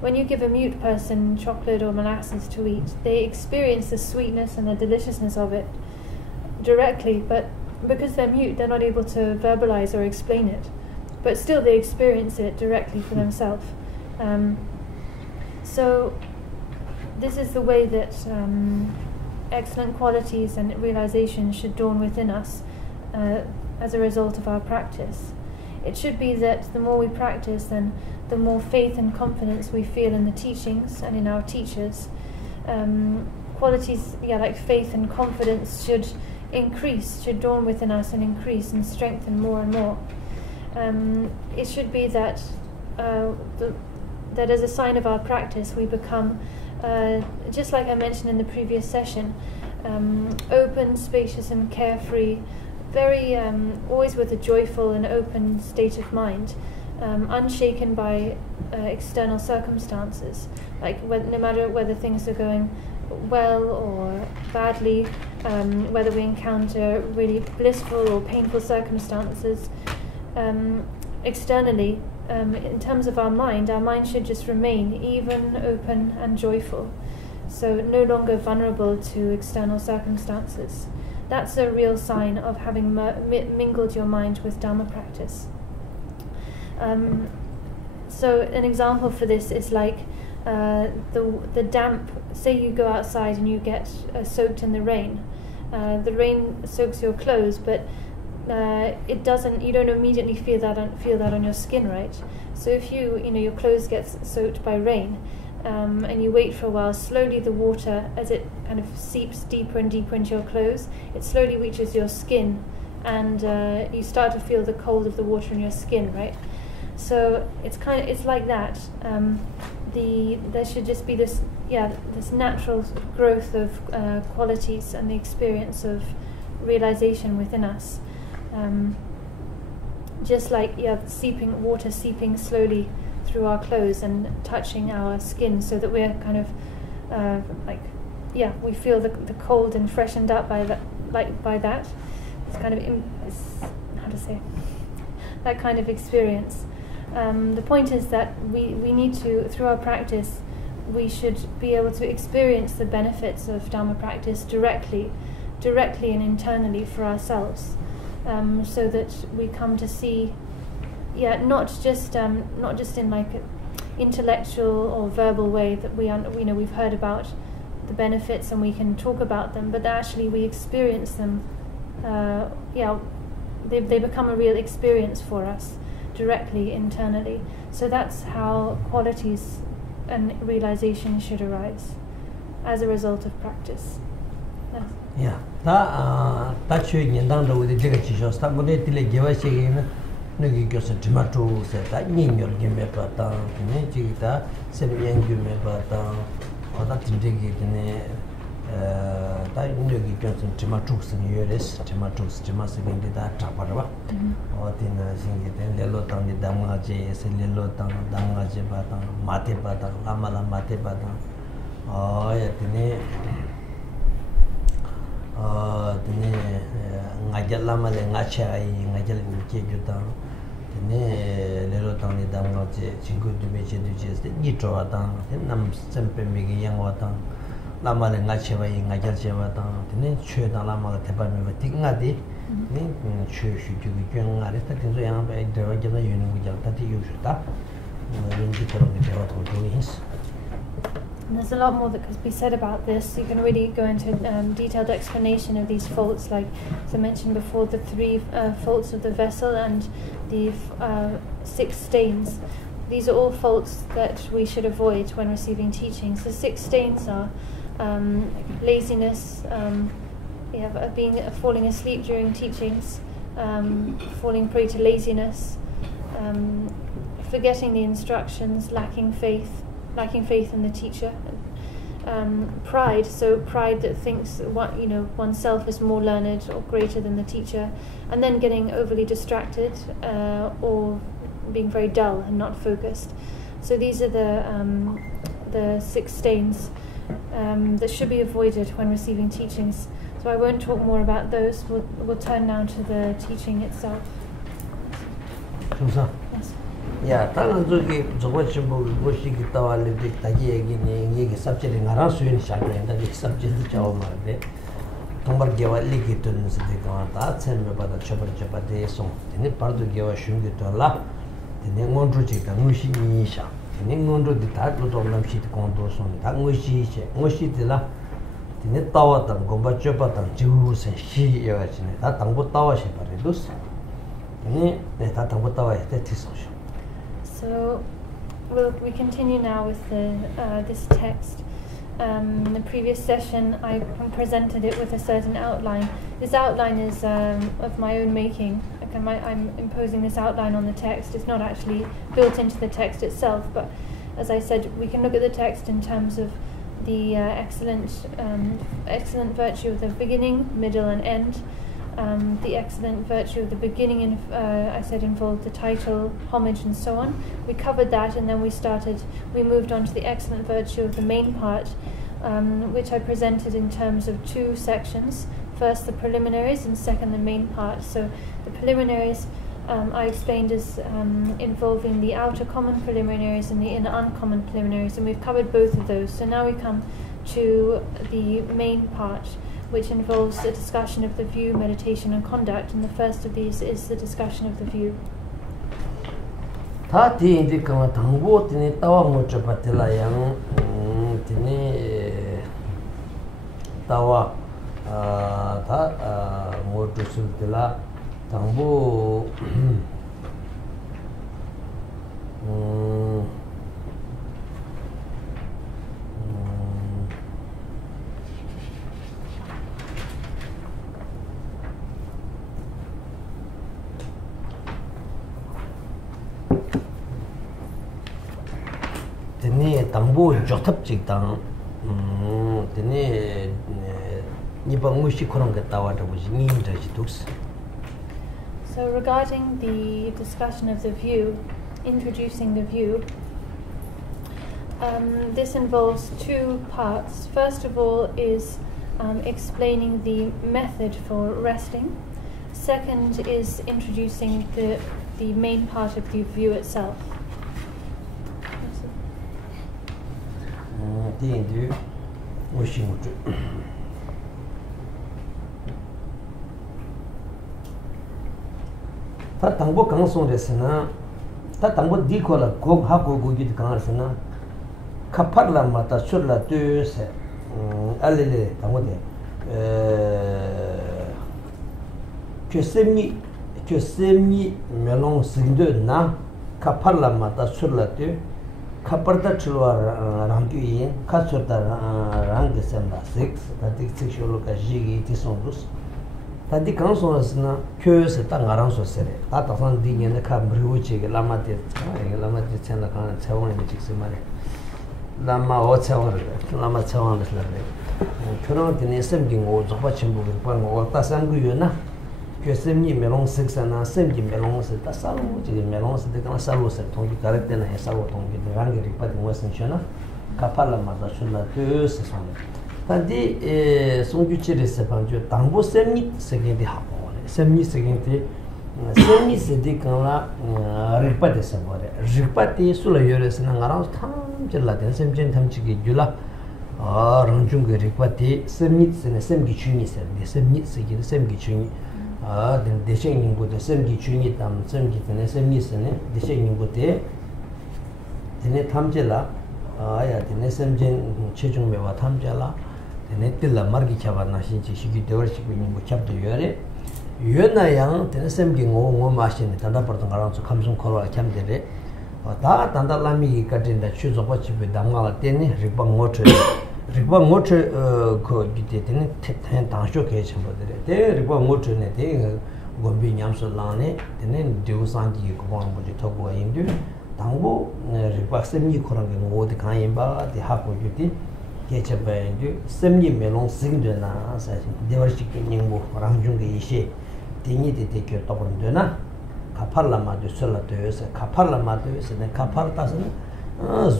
When you give a mute person chocolate or molasses to eat, they experience the sweetness and the deliciousness of it directly, but because they're mute, they're not able to verbalize or explain it. But still, they experience it directly for themselves. So this is the way that excellent qualities and realization should dawn within us as a result of our practice. It should be that the more we practice, then the more faith and confidence we feel in the teachings and in our teachers. Qualities, like faith and confidence should dawn within us and increase and strengthen more and more. It should be that that as a sign of our practice we become, just like I mentioned in the previous session, open, spacious and carefree, very always with a joyful and open state of mind, unshaken by external circumstances, like no matter whether things are going well or badly, whether we encounter really blissful or painful circumstances externally, in terms of our mind should just remain even, open and joyful, so no longer vulnerable to external circumstances. That's a real sign of having mingled your mind with Dhamma practice. So an example for this is like the damp. Say you go outside and you get soaked in the rain. The rain soaks your clothes, but it doesn't. You don't immediately feel that on your skin, right? So if your clothes get soaked by rain, and you wait for a while, slowly the water, as it kind of seeps deeper and deeper into your clothes, it slowly reaches your skin, and you start to feel the cold of the water in your skin, right? So it's like that. There should just be this natural growth of qualities and the experience of realization within us. Just like water seeping slowly through our clothes and touching our skin, so that we're kind of we feel the cold and freshened up by that. It's kind of that kind of experience. The point is that we need to, through our practice, we should be able to experience the benefits of Dhamma practice directly and internally for ourselves, so that we come to see, not just in like an intellectual or verbal way that we've heard about the benefits and we can talk about them, but actually we experience them. They become a real experience for us directly internally. So that's how qualities and realization should arise as a result of practice. Yeah. Ta chue nyandang do de jega chi shos ta mo de tile gewa shege na nugi gyosa tomato se ta nyenyor gemme pa ta ne chi ta sem yang gemme pa ta oda tinde gi ne 다 인력이 견선 지마축스니 요레스 지마축스 지마스긴데 다 잡아봐 어디나 신기된 렐로당이 담가지 셀렐로당 담가지 바당 마테바당 라마라 마테바당 드네 ngajallamale ngachai ngajal kejuta 드네 렐로당이 담가지 친구들이 제주지에서 니트와당 nam sempe migi 양와당 라마레 ngachewa이 ngajalche와당 드네 최다 라마가 대바미가 띵가디 네 최슈주기 경아래 tat인소 양바에 들어가는 유능구장 tat이 유슈다 왠지 그런 게 되어 도도이스. There's a lot more that could be said about this. You can really go into detailed explanation of these faults, like as I mentioned before, the 3 faults of the vessel and the 6 stains. These are all faults that we should avoid when receiving teachings. The 6 stains are laziness, falling asleep during teachings, falling prey to laziness, forgetting the instructions, lacking faith in the teacher, pride. So pride that thinks oneself is more learned or greater than the teacher, and then getting overly distracted or being very dull and not focused. So these are the 6 stains that should be avoided when receiving teachings. So I won't talk more about those. We'll turn now to the teaching itself. Yes. 야, 다른 저기 저거 뭐 무엇이 기타와를 되게 얘기 삽질이 나랑 수행이 시작된다. 이 삽질도 자고 말인데 정말 개발이 기도는 세대가 다 처음에 받아 쳐버려서 근데 바로 개와 쉬운게 돌라 근데 뭔주지가 무시니샤 근데 뭔주디 다도 돌람시 공도선 다 무시들라 근데 따왔던 공부 쳐봤던 지우선 시여가지네 다 당부 따와시 버려도스 근데 다 당부 따와야 돼 티소쇼. So we continue now with this text. In the previous session, I presented it with a certain outline. This outline is of my own making. I'm imposing this outline on the text. It's not actually built into the text itself, but as I said, we can look at the text in terms of the excellent virtue of the beginning, middle, and end. The excellent virtue of the beginning, I said, involved the title, homage, and so on. We covered that, and then we moved on to the excellent virtue of the main part, which I presented in terms of 2 sections. First, the preliminaries, and second, the main part. So the preliminaries I explained as involving the outer common preliminaries and the inner uncommon preliminaries, and we've covered both of those. So now we come to the main part, which involves a discussion of the view, meditation, and conduct. And the first of these is the discussion of the view. 다 뒤인데 그만 당고 뒤에 따와 못 잡았더라 양 뒤에 따와 못 줬을때라 당고 드니 당보 조탑직당 드니 니방무시 그런 게 따와도 니인자지 독스. So regarding the discussion of the view, introducing the view, this involves 2 parts. First of all is explaining the method for resting. Second is introducing the main part of the view itself. 뒤인데 무시 못 다 당보 강송됐으나 다 당보 디콜라 고하고 고기도 강하으나 카파르라 마타 술라 뜨세 알레레 당보데 쳬셈니 멜롱 스긴드나 카파르라 마타 술라 뜨 카파르다 출와 랑규이 카츠르다 랑게셈라 6 다디 섹슈얼로가 지기 티송도스 다디 강소스나 교에서 딱 알아서세래 다 다산 디년에 카브리오치게 라마테 챤라 칸 차원에 직스 말에 라마 오차원을 라마 차원을 쓰라래 그런 데는 섬긴고 저거 전부 그거 다 삼구요나 그 섬니 메롱 색사나 섬기 메롱스 다 살고 지금 메롱스 되게 살고서 통기 가르때나 해사고 통기 rangi rikpati ngwasan shona kapala mada shona döse sona tandi songju chiri sepanjo tangbo semni segendi hapo semni segendi semni sedi kanla rikpati sabore rikpati sula yore sena ngarang tam jirla den semjen tamchigi gyula rangjunga rikpati semni sena semgi chuni segendi semni segendi semgi chuni den deshe nyingbo de semgi chuni tam semgi tene semni sene deshe nyingbo de tene 탐제라 아야 tene semjen 최종 매와 탐제라 tene 뜰라 마르기 잡아나 신지 시기 되어지고 있는 거 잡도 요래 요나양 tene sem긴 오고 마시네 단다 버던 가랑서 감성 콜와 캠데레 다 단달라미 가진다 추조고 집에 담가라 때네 리방 모트 그 기대 tene 태탄 당쇼 개침버들에 대 리방 모트네 대 곰비 냠솔라네 tene 디우산기 고방 뭐지 토고가 인도 당보 리바 semni 코랑게 어디 가인바 디 하고 주디 개체바인데 semni 멜롱 싱드나 사실 데버시키 닝보 랑중게 이시 딩이디 되게 떠버는데나 카팔라마도 설라도에서 카팔라마도에서 네 카팔타스는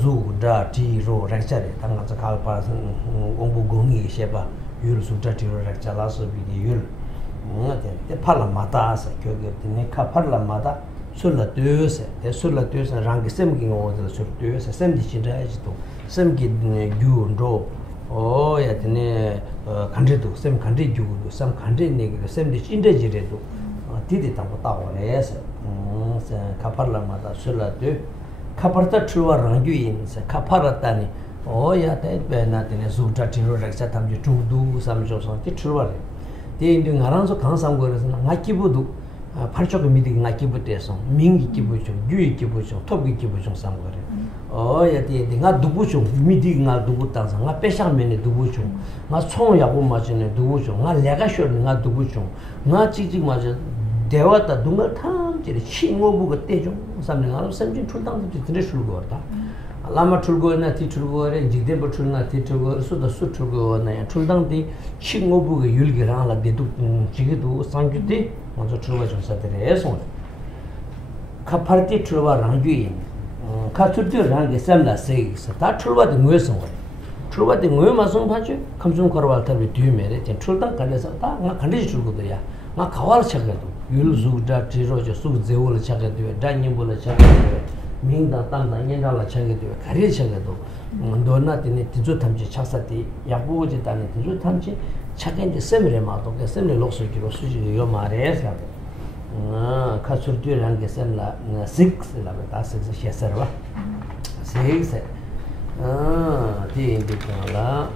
주다 티로 렉처리 당가서 칼파스 공부 공이 셰바 유르수다 티로 렉처라서 비디 율 때 팔라마다서 교ገብ네 카팔라마다 술라 düse de surla düse rangi semgi ngoda sur düse semdi chindajido semgi gyundo o ya tene kandedo sem kande gyudo sam kande ne semdi chindajiredo didi tambo tawales se kaparla mada surla dü kaparta chuwa rangyu in se kaparatani o ya te bena tene suta tiro raksa tamji tudu samjo so ti chuwa de indi ngaranso kansam gore서 ngakibudu 팔쪽에 미디기 나기부터서 민기 기부죠 유이 기부죠 톱기 기부죠 상거래 야디 내가 누구죠 미디기 나 누구 땅서 나 빼샤면에 누구죠 나 총야고 맞네 누구죠 나 내가 쇼는 나 누구죠 나 찍찍 맞아 대화다 누가 탐지리 친구부가 때죠 삼는 알아 삼진 출당도 진짜 출고다 라마 출고나 티 출고래 지데버 출나 티 출고 수도 수 출고나 출당디 친구부가 율기랑 라데도 지게도 상주디 먼저 출고 좀 사드려서 카파르티 출고 랑주인 카츠르티 랑게 샘라 세이스 다 출고도 뭐였어 출고도 뭐 마송 파죠 감중 걸어왔다비 뒤메레 출당 간에서 다나 간지 출고도야 나 가와를 찾아도 율수다 지로저 수 제월을 찾아도 단님불을 찾아도 민다 땅다 년달라 챙겨도 가리 챙겨도 너나 되네 뒤조 탐지 착사디 야부지 단에 뒤조 탐지 착인데 셈레 마도 그 셈레 lokso기로 수지 요 말해서 카츠르티랑 게 셈라 6라 다 6 셰서와 6 디인디가라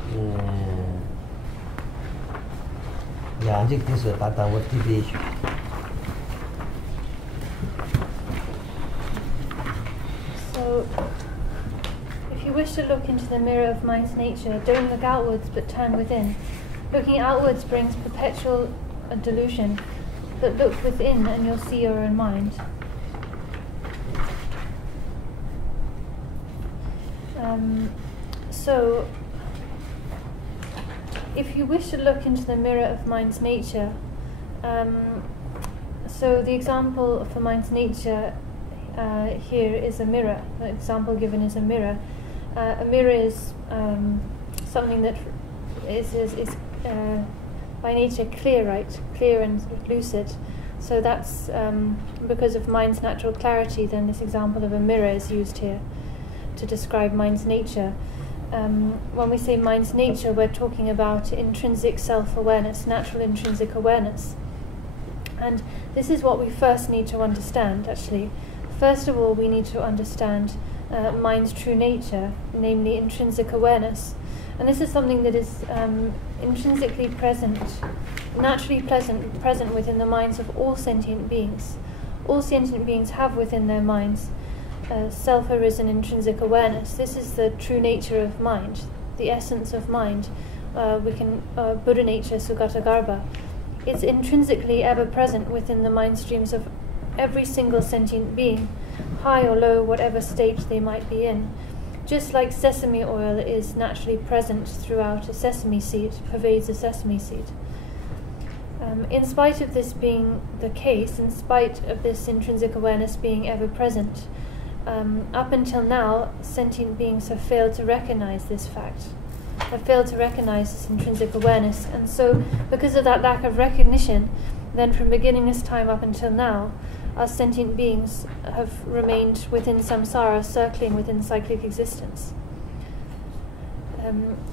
야 아직 뒤서 다다 어디디 So, if you wish to look into the mirror of mind's nature, don't look outwards but turn within. Looking outwards brings perpetual delusion, but look within and you'll see your own mind. So, if you wish to look into the mirror of mind's nature, so the example for mind's nature here is a mirror. The example given is a mirror. A mirror is something that is by nature clear, right? Clear and lucid. So that's because of mind's natural clarity. Then this example of a mirror is used here to describe mind's nature. When we say mind's nature, we're talking about intrinsic self-awareness, natural intrinsic awareness. And this is what we first need to understand, actually. First of all, we need to understand mind's true nature, namely intrinsic awareness. And this is something that is intrinsically present, naturally present within the minds of all sentient beings. All sentient beings have within their minds self-arisen intrinsic awareness. This is the true nature of mind, the essence of mind. We can Buddha nature, Sugata Garbha. It's intrinsically ever present within the mind streams of every single sentient being, high or low, whatever state they might be in. just like sesame oil is naturally present throughout a sesame seed, pervades a sesame seed. In spite of this being the case, in spite of this intrinsic awareness being ever present, up until now, sentient beings have failed to recognize this fact, have failed to recognize this intrinsic awareness. And so, because of that lack of recognition, then from beginningless time up until now, our sentient beings have remained within samsara, circling within cyclic existence.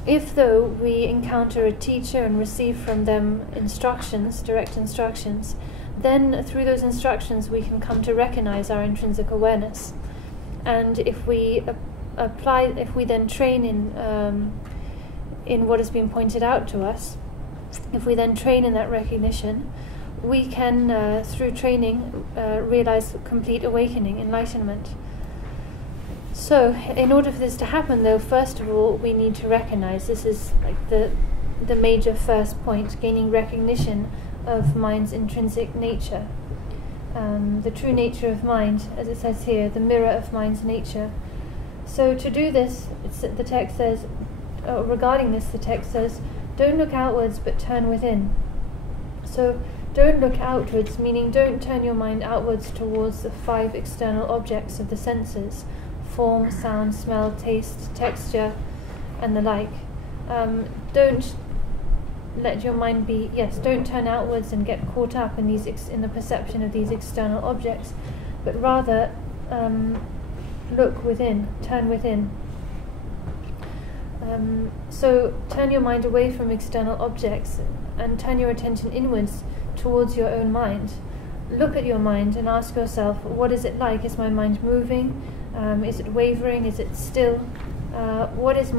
If, though, we encounter a teacher and receive from them instructions, direct instructions, then through those instructions we can come to recognize our intrinsic awareness. And if we if we then train in what has been pointed out to us, if we then train in that recognition, we can, through training, realize complete awakening, enlightenment. So, in order for this to happen, though, first of all, we need to recognize, this is like the major first point, gaining recognition of mind's intrinsic nature. The true nature of mind, as it says here, the mirror of mind's nature. So to do this, the text says, regarding this, the text says, don't look outwards but turn within. So don't look outwards, meaning don't turn your mind outwards towards the 5 external objects of the senses, form, sound, smell, taste, texture, and the like. Don't let your mind be, don't turn outwards and get caught up in in the perception of these external objects, but rather look within, turn within. So turn your mind away from external objects and turn your attention inwards towards your own mind. Look at your mind and ask yourself, what is it like? Is my mind moving? Is it wavering? Is it still? What is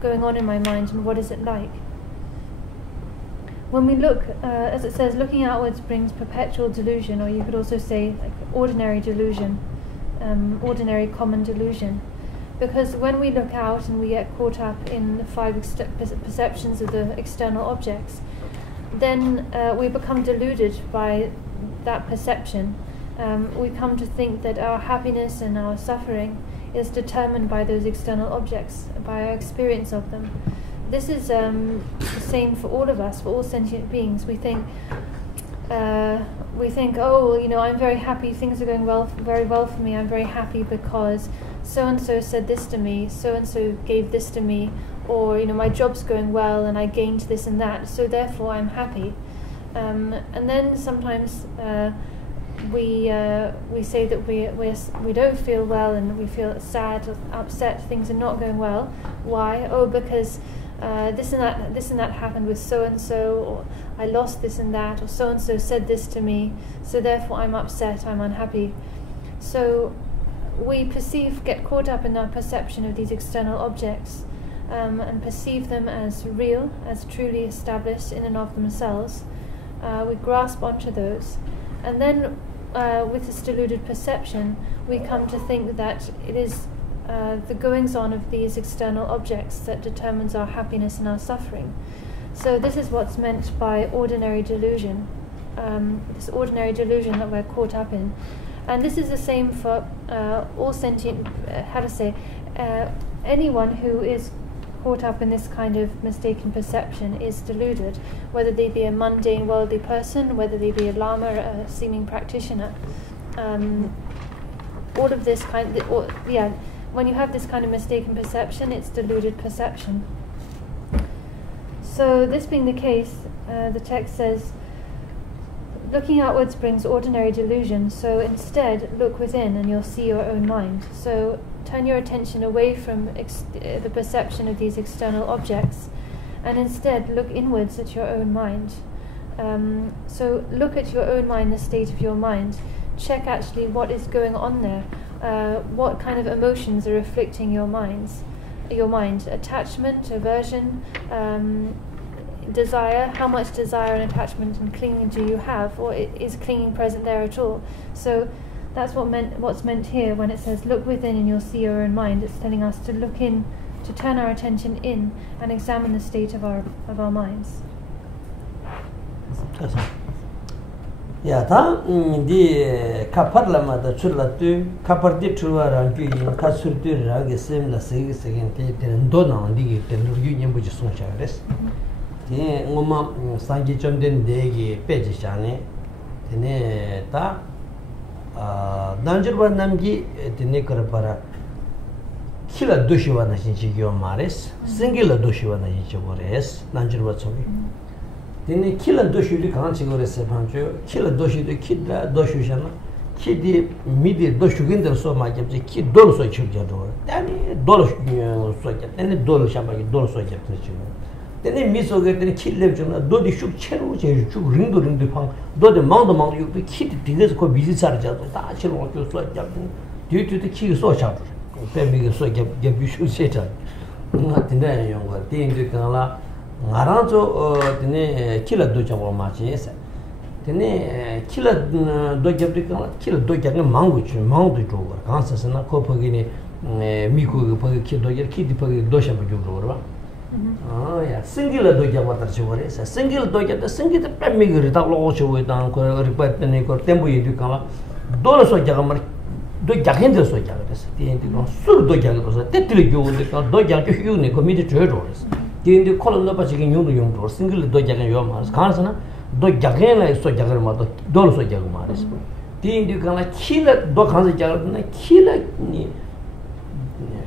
going on in my mind, and what is it like? When we look, as it says, looking outwards brings perpetual delusion, or you could also say like ordinary delusion, ordinary common delusion. Because when we look out and we get caught up in the 5 perceptions of the external objects, then we become deluded by that perception. We come to think that our happiness and our suffering is determined by those external objects, by our experience of them. This is the same for all of us, for all sentient beings. We think, oh, you know, I'm very happy, things are going very well for me, I'm very happy because so-and-so said this to me, so-and-so gave this to me, or, you know, my job's going well and I gained this and that, so therefore I'm happy. And then sometimes we say that we don't feel well and we feel sad or upset, things are not going well. Why? Oh, because this and that happened with so-and-so, or I lost this and that, or so-and-so said this to me, so therefore I'm upset, I'm unhappy. So we get caught up in our perception of these external objects and perceive them as real, as truly established in and of themselves. We grasp onto those, and then with this deluded perception, we come to think that it is the goings-on of these external objects that determines our happiness and our suffering. So this is what's meant by ordinary delusion, this ordinary delusion that we're caught up in. And this is the same for all sentient, anyone who is caught up in this kind of mistaken perception is deluded, whether they be a mundane, worldly person, whether they be a lama, a seeming practitioner. All of this when you have this kind of mistaken perception, it's deluded perception. So this being the case, the text says, looking outwards brings ordinary delusion, so instead look within and you'll see your own mind. So turn your attention away from the perception of these external objects and instead look inwards at your own mind. So look at your own mind, the state of your mind. Check actually what is going on there. What kind of emotions are afflicting your mind? Attachment, aversion, desire. How much desire and attachment and clinging do you have, or is clinging present there at all? So that's what's meant here when it says look within and you'll see your own mind. It's telling us to look in, to turn our attention in and examine the state of our minds. 야, 다 디 카파르라마다 출라뚜 카파르디 출와랑기 카sur디라게 셈라 세게세겐테 도나온디게 텐루기님 부지 송샤레스 디 ngoma 상기 점된 대기 빼지잖아요. 되네 다 난저바 남기 되네 그러바라 킬라 도시와나 신치기오 마레스 싱글라 도시와나 신치고레스 난저바 총이 되네 킬라 도시리 강치고레스 반주 킬라 도시도 키다 도시잖아 키디 미디 도슈긴들 소마geb지 키 돌소 치르죠. 아니 돌소 소게 되네 돌 샤바기 돌소 치르죠. 되네 미소게 되네 킬레브잖아 도디 슉 체로 제주 쭉 링도 방 도디 망도 육비 키디 디게서 거 미지 차르자도 다 치로 교 소잡든 뒤뒤도 키 소샤 배미게 소게 geb슈 세자 뭔가 되네 용거 되인데 강라 나라조 되네 킬라도 잡고 마치에서 되네 킬라도 잡니까 킬라도 잡는 망고치 망도 줘고 간사스나 코퍼기니 미고 거기 키디 거기 도샤부 줘고 봐. 야, 싱글도 잡았다 저거래서 싱글도 잡다 싱글도 빼미거리 다 로고치고 있다는 거 리포트네 거 템부이 뒤가라 돌아서 잡으면 도 작은데 소 잡았어. 뒤인데 술도 잡아서 때틀이 교운데 도 잡게 휴네 거 미리 줘줘서 뒤인데 콜로 빠지긴 용도 싱글도 잡게 요 말스 간사나 도 작게나 소 잡을 마도 돌아서 잡고 말스 뒤인데 가나 킬라 도 간사 잡는 킬라니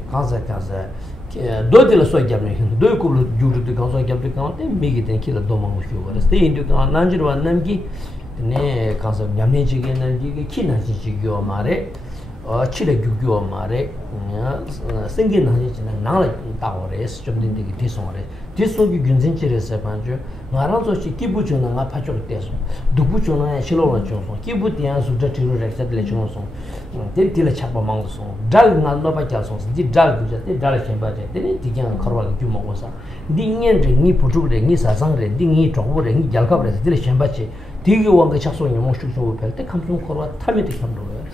간사 도들 소잡네 도이쿠르 주르드 간소 잡데 간테 미기된 킬라 도망고 쇼거스 데인도 간 난지르와 남기 네 간소 냠네지게 난지게 키나지지교 마레 치레 규교 마레 생긴 하지나 나라 따오레스 좀 된데기 디송레 디송기 균진치레서 반주 나라조시 기부주나 나 파쪽 때서 두부주나 실로나 줘서 기부디안 수저티로 렉서들 줘서 데티를 잡아 망서 달 나노바 잡서 디달 두자데 달 쳔바데 데니 디간 커와 규모고사 딩년데 니 포주레 니 사상레 딩이 쪼고레 니 잘가브레 딜 쳔바치 디기 왕가 착소니 모슈쇼 벨테 감좀 커와 타메디 감로요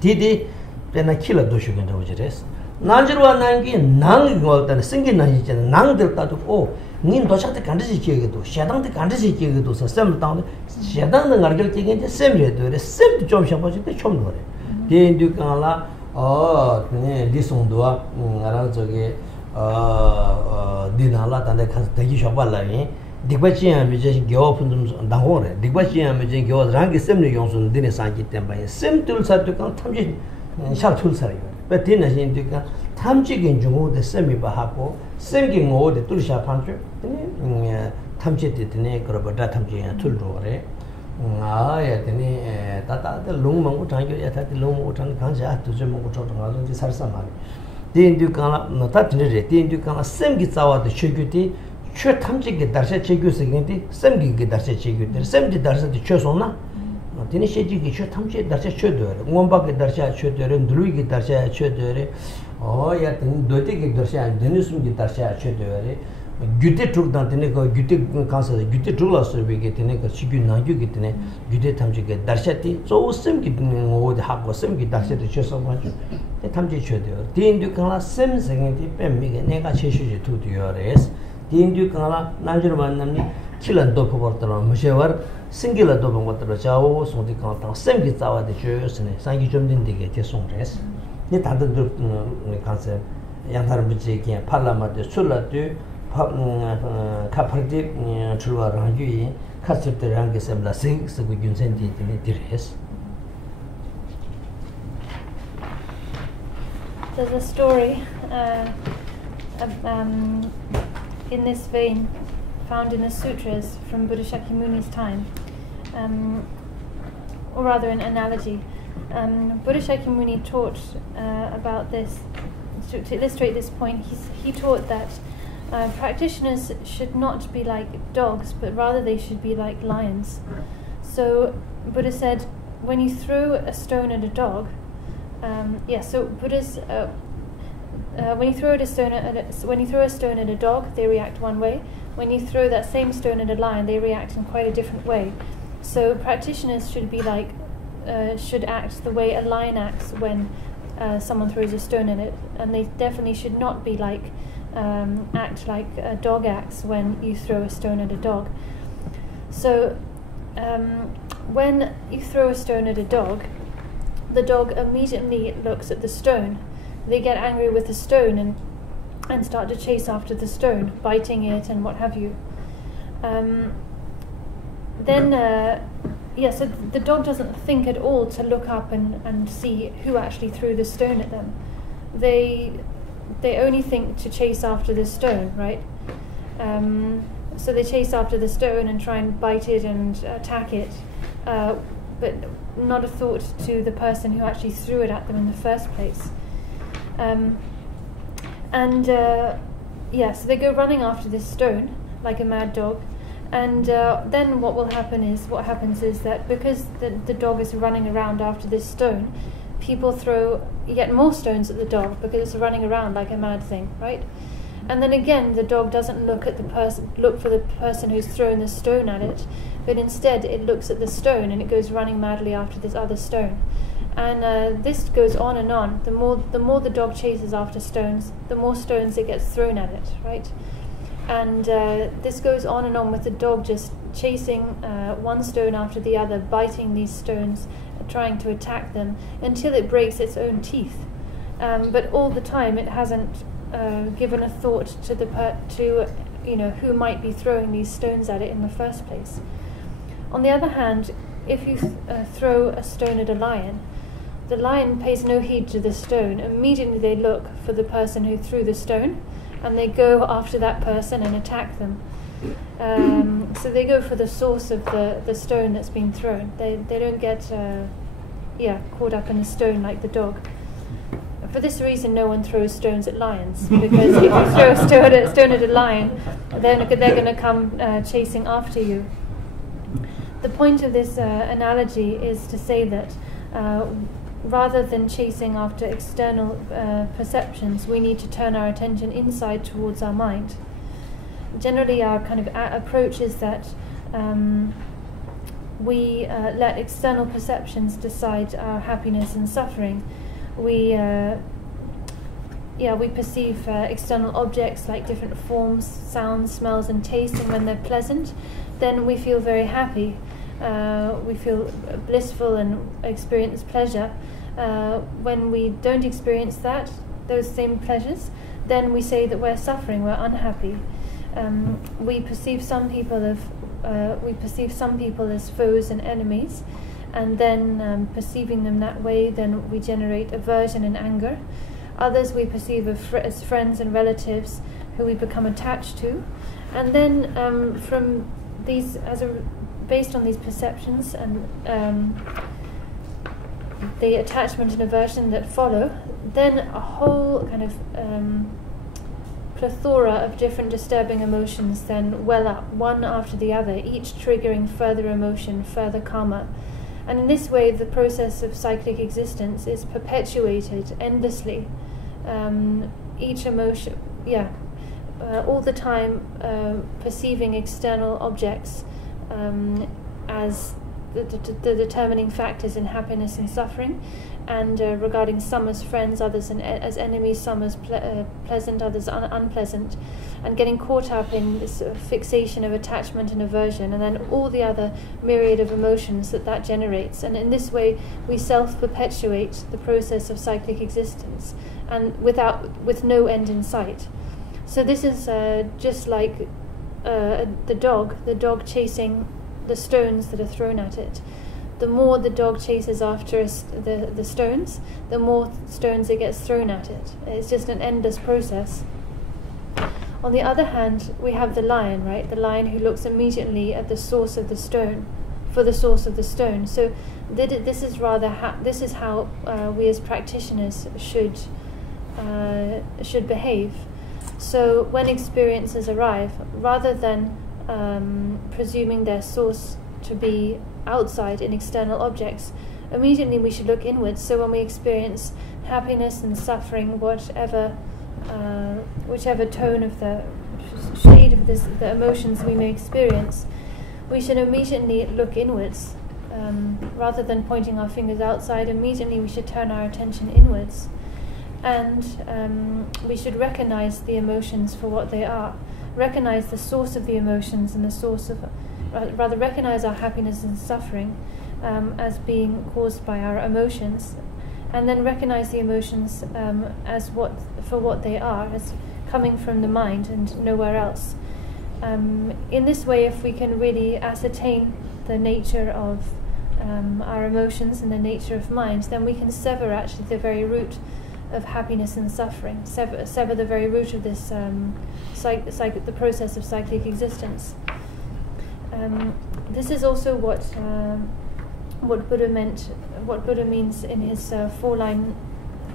디디 베나 킬라 도슈겐다 오지레스 난지르와 난기 낭이 걸다는 생긴 난이잖아 낭들 따도 닌 도착때 간지지 기억에도 샤당때 간지지 기억에도 셈 다운데 샤당는 알결 기억인데 셈이래도 셈도 좀 샤버지 때 좀 노래 데인도 간라 네 리송도와 알아 저기 디나라 단데 가서 대기 샤발라니 디바치야 미제 겨오픈 좀 당호래 디바치야 미제 겨오 랑기 셈네 용순 디네 상기 템바에 셈들 사도 간 탐지 샤툴 사요 베티나 신디가 탐지긴 중고데 셈이 바하고 셈긴 모데 뚫샤 판주 네 탐지데 드네 그러버다 탐지야 툴로래 아야 드네 따따데 롱망고 장교 야타데 롱고 장 간자 두좀 먹고 저도 가서 이제 살살만 데인디가 나타 드네 데인디가 셈기 싸와도 쉬규디 최 탐지게 다시 제규스긴데 셈기게 다시 제규데 셈디 다시 최소나 데니 셰지기 최 탐지 다시 최도래 원박게 다시 최도래 누르기 다시 최도래 야 든 도티게 다시 데니스미게 다시 최도래 규테 트럭단테네 거 규테 간사 규테 트럭라서 비게 테네 거 시규 나규게 테네 규테 탐지게 다시티 저 셈기 오데 하고 셈기 다시도 최소 맞죠 탐지 최도래 데인디 간라 셈생이 뱀미게 내가 최슈지 두디어레스 데인디 간라 난지로 만남니 킬란도 포버터로 무셔워 싱글라도 봉것들어 자오 소디 간타 셈기 자와데 주스네 상기 좀 된데게 제송레스 니 다들 간세 양다른 부지게 팔라마데 술라데 카파르디 출와랑 유이 카스트랑 게셈라 싱스고 균센디 디레스. There's a story in this vein found in the sutras from Buddha Shakyamuni's time, or rather an analogy. Buddha Shakyamuni taught about this, to illustrate this point. He taught that practitioners should not be like dogs, but rather they should be like lions. So Buddha said, when you throw a stone at a dog, so Buddha's when you throw a stone at a dog, they react one way. When you throw that same stone at a lion, they react in quite a different way. So practitioners should be like, should act the way a lion acts when someone throws a stone at it, and they definitely should not be like, act like a dog acts when you throw a stone at a dog. So when you throw a stone at a dog, the dog immediately looks at the stone. They get angry with the stone and start to chase after the stone, biting it and what have you. So the dog doesn't think at all to look up and see who actually threw the stone at them. They only think to chase after the stone, right? So they chase after the stone and try and bite it and attack it, but not a thought to the person who actually threw it at them in the first place. So they go running after this stone like a mad dog, and then what happens is that because the dog is running around after this stone, people throw yet more stones at the dog because it's running around like a mad thing, right? And then again, the dog doesn't look for the person who's thrown the stone at it, but instead it looks at the stone and it goes running madly after this other stone. And this goes on and on. The more the dog chases after stones, the more stones it gets thrown at it, right? And this goes on and on with the dog just chasing one stone after the other, biting these stones, trying to attack them until it breaks its own teeth. But all the time it hasn't given a thought to who might be throwing these stones at it in the first place. On the other hand, if you throw a stone at a lion, the lion pays no heed to the stone. Immediately they look for the person who threw the stone, and they go after that person and attack them. So they go for the source of the stone that's been thrown. They don't get caught up in the stone like the dog. For this reason, no one throws stones at lions, because if you throw a stone at a lion, they're going to come chasing after you. The point of this analogy is to say that rather than chasing after external perceptions, we need to turn our attention inside towards our mind. Generally, our kind of approach is that we let external perceptions decide our happiness and suffering. We perceive external objects like different forms, sounds, smells and tastes, and when they're pleasant, then we feel very happy. We feel blissful and experience pleasure. When we don't experience those same pleasures, then we say that we're suffering, we're unhappy. We perceive some people as foes and enemies, and then perceiving them that way, then we generate aversion and anger. Others we perceive as friends and relatives who we become attached to, and then from these, based on these perceptions and the attachment and aversion that follow, then a whole kind of plethora of different disturbing emotions then well up, one after the other, each triggering further emotion, further karma. And in this way, the process of cyclic existence is perpetuated endlessly. Each emotion, all the time perceiving external objects as the determining factors in happiness and suffering, and regarding some as friends, others as enemies, some as pleasant, others unpleasant, and getting caught up in this fixation of attachment and aversion, and then all the other myriad of emotions that generates. And in this way, we self-perpetuate the process of cyclic existence, and with no end in sight. So this is just like the dog chasing the stones that are thrown at it. The more the dog chases after the stones, the more stones it gets thrown at it. It's just an endless process. On the other hand, we have the lion, right? The lion who looks immediately at the source of the stone, for the source of the stone. So this is how we as practitioners should behave. So when experiences arrive, rather than presuming their source to be outside in external objects, immediately we should look inwards. So when we experience happiness and suffering, whichever tone of the shade of the emotions we may experience, we should immediately look inwards. Rather than pointing our fingers outside, immediately we should turn our attention inwards. And we should recognize the emotions for what they are. Recognize the source of the emotions and the source of rather recognize our happiness and suffering as being caused by our emotions, and then recognize the emotions as what they are, as coming from the mind and nowhere else. In this way, if we can really ascertain the nature of our emotions and the nature of mind, then we can sever actually the very root of happiness and suffering, sever the very root of this the process of cyclic existence. This is also what Buddha means in his four-line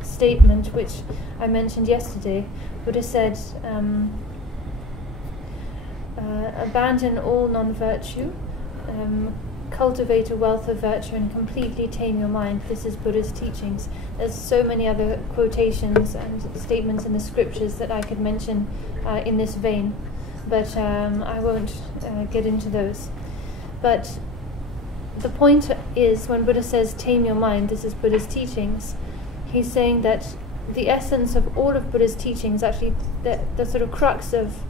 statement, which I mentioned yesterday. Buddha said, abandon all non-virtue, cultivate a wealth of virtue, and completely tame your mind. This is Buddha's teachings. There's so many other quotations and statements in the scriptures that I could mention in this vein, but I won't get into those. But the point is, when Buddha says tame your mind, this is Buddha's teachings, he's saying that the essence of all of Buddha's teachings, actually the sort of crux of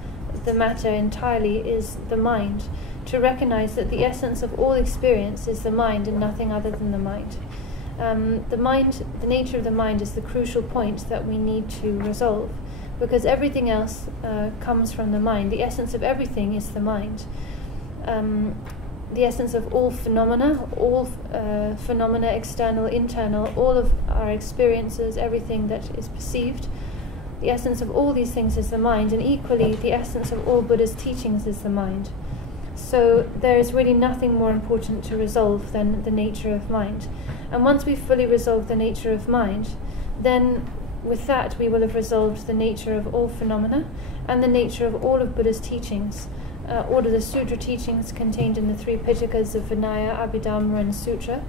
the matter entirely, is the mind. To recognize that the essence of all experience is the mind and nothing other than the mind. The nature of the mind is the crucial point that we need to resolve, because everything else comes from the mind. The essence of everything is the mind. The essence of all phenomena, external, internal, all of our experiences, everything that is perceived, the essence of all these things is the mind, and equally the essence of all Buddha's teachings is the mind. So there is really nothing more important to resolve than the nature of mind. And once we've fully resolved the nature of mind, then with that we will have resolved the nature of all phenomena and the nature of all of Buddha's teachings. All of the sutra teachings contained in the three Pitakas of Vinaya, Abhidhamma and Sutra.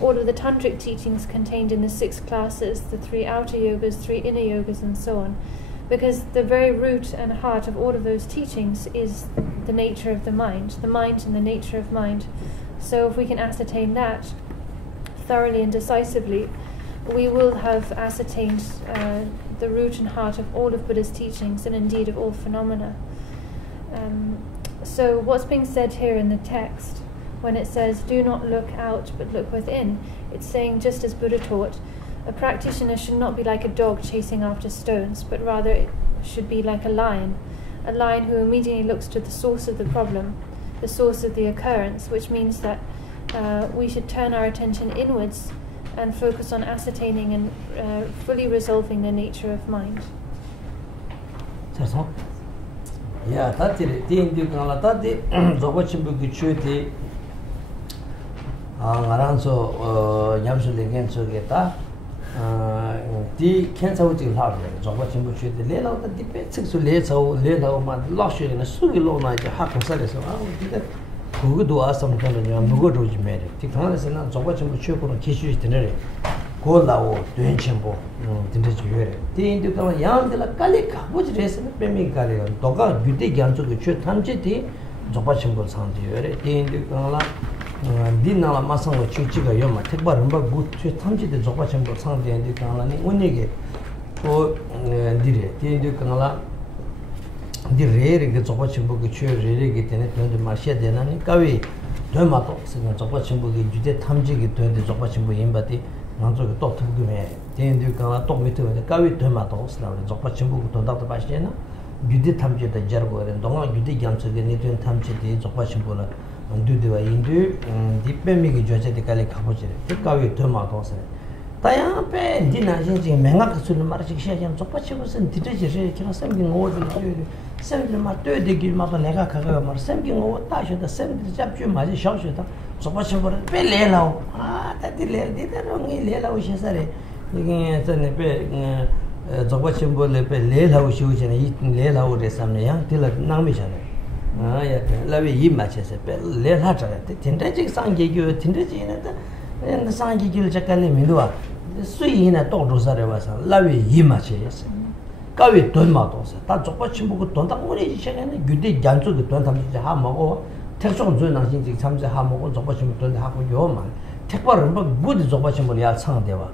All of the tantric teachings contained in the 6 classes, the 3 outer yogas, 3 inner yogas, and so on. Because the very root and heart of all of those teachings is the nature of the mind and the nature of mind. So if we can ascertain that thoroughly and decisively, we will have ascertained the root and heart of all of Buddha's teachings, and indeed of all phenomena. So what's being said here in the text, when it says, do not look out but look within, it's saying, just as Buddha taught, a practitioner should not be like a dog chasing after stones, but rather it should be like a lion who immediately looks to the source of the problem, the source of the occurrence, which means that we should turn our attention inwards and focus on ascertaining and fully resolving the nature of mind. Yeah, that's it. The Indian Tati, Zobachimbuki Chuti, Aranso, Yamsul against Sogeta, the cancer which is hard. Zobachimbuchi, the Lela, the debate 6 Lela, lost in a Sugilo night, Hakan who could do us some kind of Mugodo made it. The Congress and Zobachimbuchi on Kishu Tenere, Gola, Duenchimbo, Tintage. The Indian Yam de la Calica, which is a Pemi Calica, Doga, Gudi Gansu, Tamjiti, Zobachimbo Santi, the Indian Dinala Masang Chichiga Yoma, take Baramba good to Tamji the Zobachimbo Santi and the Kanani, Unige, or Dire, the Indian the rare gets Zobachimbo, really get in it, the Marcia Denani, Kawi, Domatos, and Zobachimbo, Jude Tamji, to the Zobachimbo Imbati. Nanzo che tot gume tendu kana to mitu de kawi tomatos la de zopa chimbu to da ba shena gudi tamje de jargo ren donga gudi gamse de ni tun tamje de zopa chimbu la ndu de wa indu dipe mi gi joje de kale khaboje de kawi tomatos taya pe dina jinji menga kasul mar chi sha jam zopa chimbu sen dite je kira sam gi ngo de sem le ma de de gi ma ba lega khaga mar sem gi ngo ta sho da sem de jap chu ma ji shao sho da Zobachimbo pe lela tati lela dita rongi lela ushe sare nikin sane pe Zobachimbo le pe lela ushe ushe na itin lela ure samne yang tila nangmi shane lawe yima che se pe lela chaya tinda chik sangye kyo tinda chik ina sangye kyo chakali minduwa sui ina tongcho sare wasa lawe yima che se kawe donma tongsa ta Zobachimbo ku donta ngore shakane gyude gyanchu ki donta mchi ha mago 택종 조나신 지 참제 하고 접어치면 돈 하고 요만 택바를 뭐 good 접어치면 야 상대와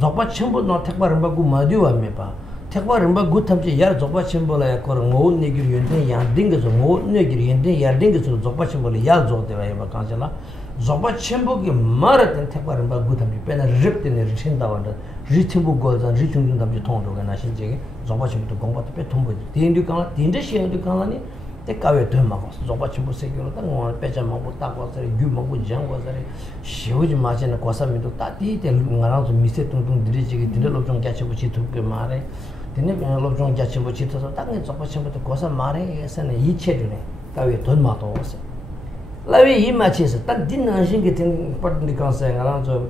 접어치면 너 택바를 뭐 마디와 메바 택바름바 굿함지 야 조바 침볼에 거를 뭐 내기를 연대 야 딩게서 뭐 내기를 연대 야 딩게서 조바 침볼에 야 조대와 봐 간절라 조바 침볼이 말았던 택바름바 굿함지 빼나 립드네 리친다원다 리친부 고자 리친도 담지 통로가 나신지게 조바 침볼도 공부도 빼 통보지 딘디 강 딘데 시행도 강하니 때까왜 더 막고 조바 침볼 세계로 딱 빼자 먹고 딱 와서 규 먹고 장 와서 시오지 마지는 고사미도 따디데 응아라서 미세 뚱뚱 들이지게 딘들로 좀 같이 붙이 두게 말해 근데 롭종 같이 붙이서 땅에 접어치부터 고사 말에 해서는 이체주네. 가위 돈 마도 없어. 라위 이 마치서 딱 딘는 신기 된 빠르는 간생아랑 좀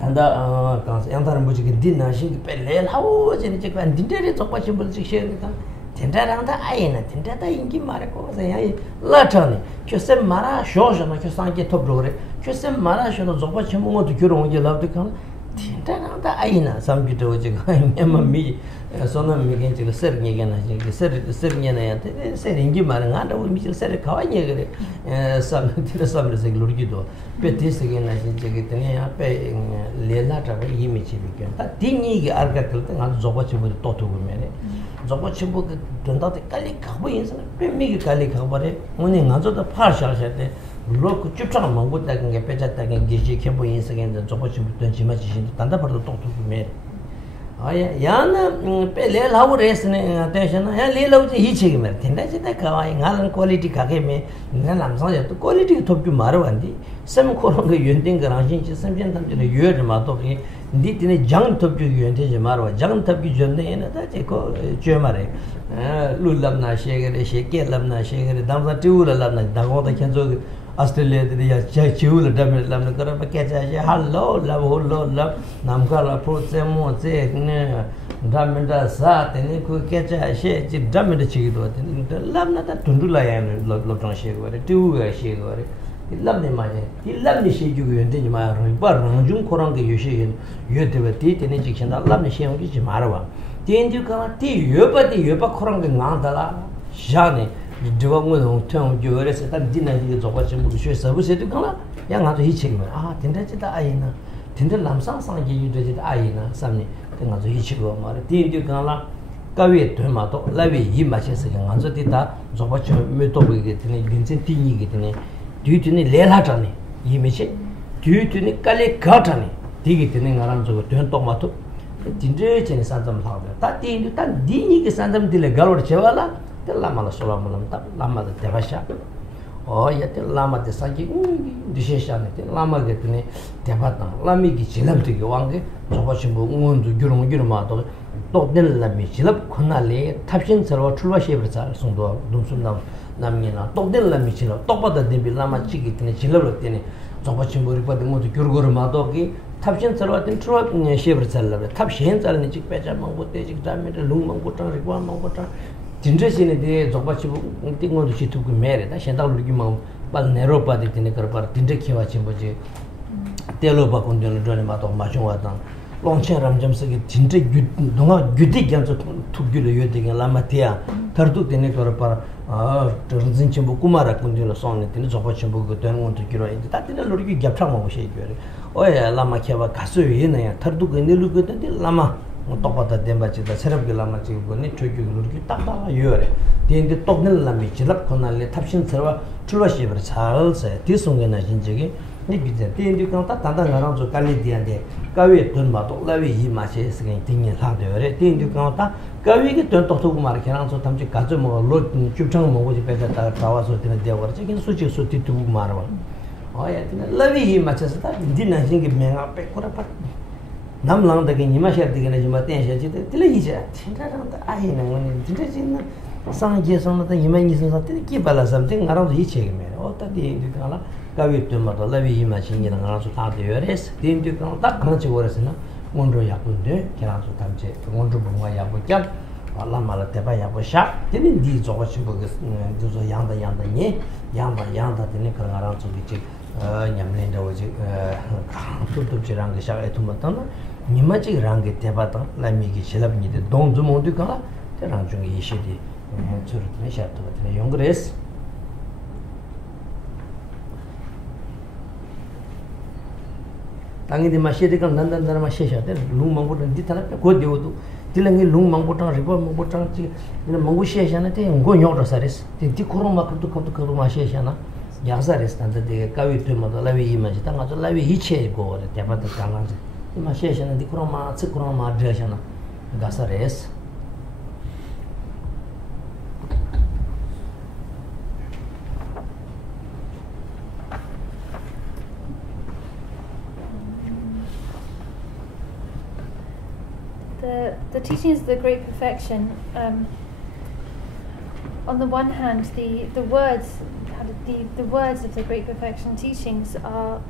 단다 간생 양다른 뭐지 딘는 신기 뺄래 하고 이제 이제 간 딘데리 접어치 불직시니까 딘다랑다 아이나 딘다다 인기 말고 그래서 라터니 교세 마라 쇼저나 교상게 톱로그래 교세 마라 쇼도 접어치 뭐도 결혼 이제 라도 간 딘다랑다 아이나 삼기도 지금 엠미 소는 미겐 지금 서르니게나 지금 서르니게나한테 서르인기 말은 안 하고 미칠 서르 가와니 그래 삼들 삼들서 글루기도 베티스게나 지금 때문에 앞에 레라다가 이미지비게 다 딩이게 알가들 때 아주 저거치부터 또 두고면에 저거치부 된다도 깔리 가고 인생 빼미게 깔리 가버래 오늘 나저도 파샤샤때 로크 쭈쭈가 먹고 다는 게 빼졌다는 게 지금 캠프 인생인데 저거치부터 지마지신 단다버도 또 두고면 아야 야나 빼레 라우레스네 attention 야 레라우지 이치기면 된다지다 가와이 나는 퀄리티 가게메 내가 남성야 또 퀄리티 톱주 말어간디 샘 코런 거 연된 거랑 진짜 샘전 담지는 유여를 마도기 니티네 장 톱주 연되지 말어 장 톱주 전에는 다 제거 쥐마래 룰람나 셰게레 셰게람나 셰게레 담자 튜울람나 다고다 켄조 Australia ya chachul damel lam kara pa kya chahe hello love namkala prote mo che ne damenda sa tene ko kya chahe ji damenda chi do lam na ta tundula ya lo tong she gore tu ga she gore lam ne ma ye lam ne she ju yen de ma ro ba rang jung korang ge yu she yen yu de ba ti tene ji chen da lam ne she yong ji ma ra ba tin ju ka ti yu ba korang ge ngang da la ja ne 저거는 통 교회에서 단 디나지 저거지 무슨 서비스도 가나 양 아주 이치기면 아 된다지다 아이나 된다 남상상게 유되지다 아이나 삼니 내가 저 이치고 말에 디디 가나 가위에 되마도 라위 이 마셔서 간저 디다 저거지 메토브게 되네 빈센 티니게 되네 뒤뒤니 레라잖니 이미시 뒤뒤니 깔리 가잖니 디게 되는 거랑 저거 된 똑마도 진짜진 산점 하고 다 디니 단 디니게 산점 딜레 갈로 제와라 lama la sola mulam ta lama de devasha ya te lama de sangi dishesha ne te lama ge ne devata lami gi chilam te ge wange joba chimbo undu gyurung ma to del lami chilap khonale thapshin sarwa thulwa shebre sa sungdo dumsum namina del lami chilap tokpada de bi lama chigi ne chilap te ne joba chimbo ri pa de mo gyurgur ma to gi 탑신 서로한테 트럭 shebre sa la 탑신 살니 직 빼자 먹고 때 직 다음에 룽 먹고 딱 리고 먹고 딱 진짜시네 데 저바치고 띵고도 지투고 메레다 현다 루기만 빨 내로바디 되네 그러바 진짜 키와치 뭐지 텔로바 군전을 전에 마도 마중와다 롱체람 점스기 진짜 동아 규디 견서 투규를 요되게 라마티아 터도 되네 그러바 저진치 뭐 꾸마라 군전을 손에 되네 저바치 보고 되는 것도 길어 이제 다들 루기 겹쳐 먹고 싶어요 오야 라마케바 가수 위에는 터도 근들루고 되네 라마 똑바다 덴바치다 세럽게 라마치 거네 초규를 이렇게 딱딱 요래 된데 똑늘 라미 지랍 코날레 탑신 서와 출바시버 잘세 디송게나 진적이 니기제 된데 강다 단단하랑 저 깔리디한데 가위에 돈 마도 라위 이 마시 스게 딩이 사되어래 된데 강다 가위게 돈 똑똑고 말케랑 저 탐지 가져 뭐로 줍창 먹고지 빼다 나와서 되는 데가 그렇지 긴 수치 수티 두고 말아 어야 라위 이 마치서 다 딘나 신게 메가 빼고라 빠 남랑다게 니마샤르되게 좀 텐션지 들리지 진짜랑다 아이는 진짜 진짜 상계선도 이만이선도 되게 발라섬ting 알아서 이체게메 어떻게 이거라 가위트마도 라비 이마신이랑 알아서 다 되어레스 딘디가 딱 그렇지 그래서는 원로 약분데 계란수 담제 원로 뭔가 약분장 알라말라 대바 약분샤 되는 디 저거 싶어게 저 양다니 양다 되는 그런 알아서 이제 냠린다 오지 뚜뚜지랑 그 샤에 투마탄 니마지 랑게 대바다 라미기 실업니데 동주모드가 대랑 중에 이시디 저렇게 샤트 같은 용그레스 당이디 마시디가 난단다나 마시샤데 룽망고든 디타나 고디오도 Tilangi lung mangpotang riba mangpotang ti ina mangu sheshana te ngo nyora sares ti kuruma kaptu kuruma sheshana yasares tanda de kawi tuma da lawi imaji tanga to lawi iche go re tepa ta tanga ima sheshana ti kuruma tsikuruma dreshana gasares. The teachings of the Great Perfection, on the one hand, the words of the Great Perfection teachings are,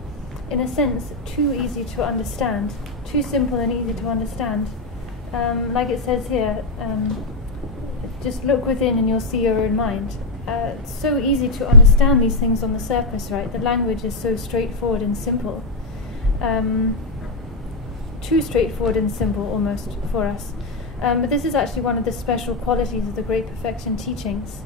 in a sense, too easy to understand, too simple and easy to understand. Like it says here, just look within and you'll see your own mind. It's so easy to understand these things on the surface, right? The language is so straightforward and simple. Too straightforward and simple almost for us. But this is actually one of the special qualities of the Great Perfection teachings.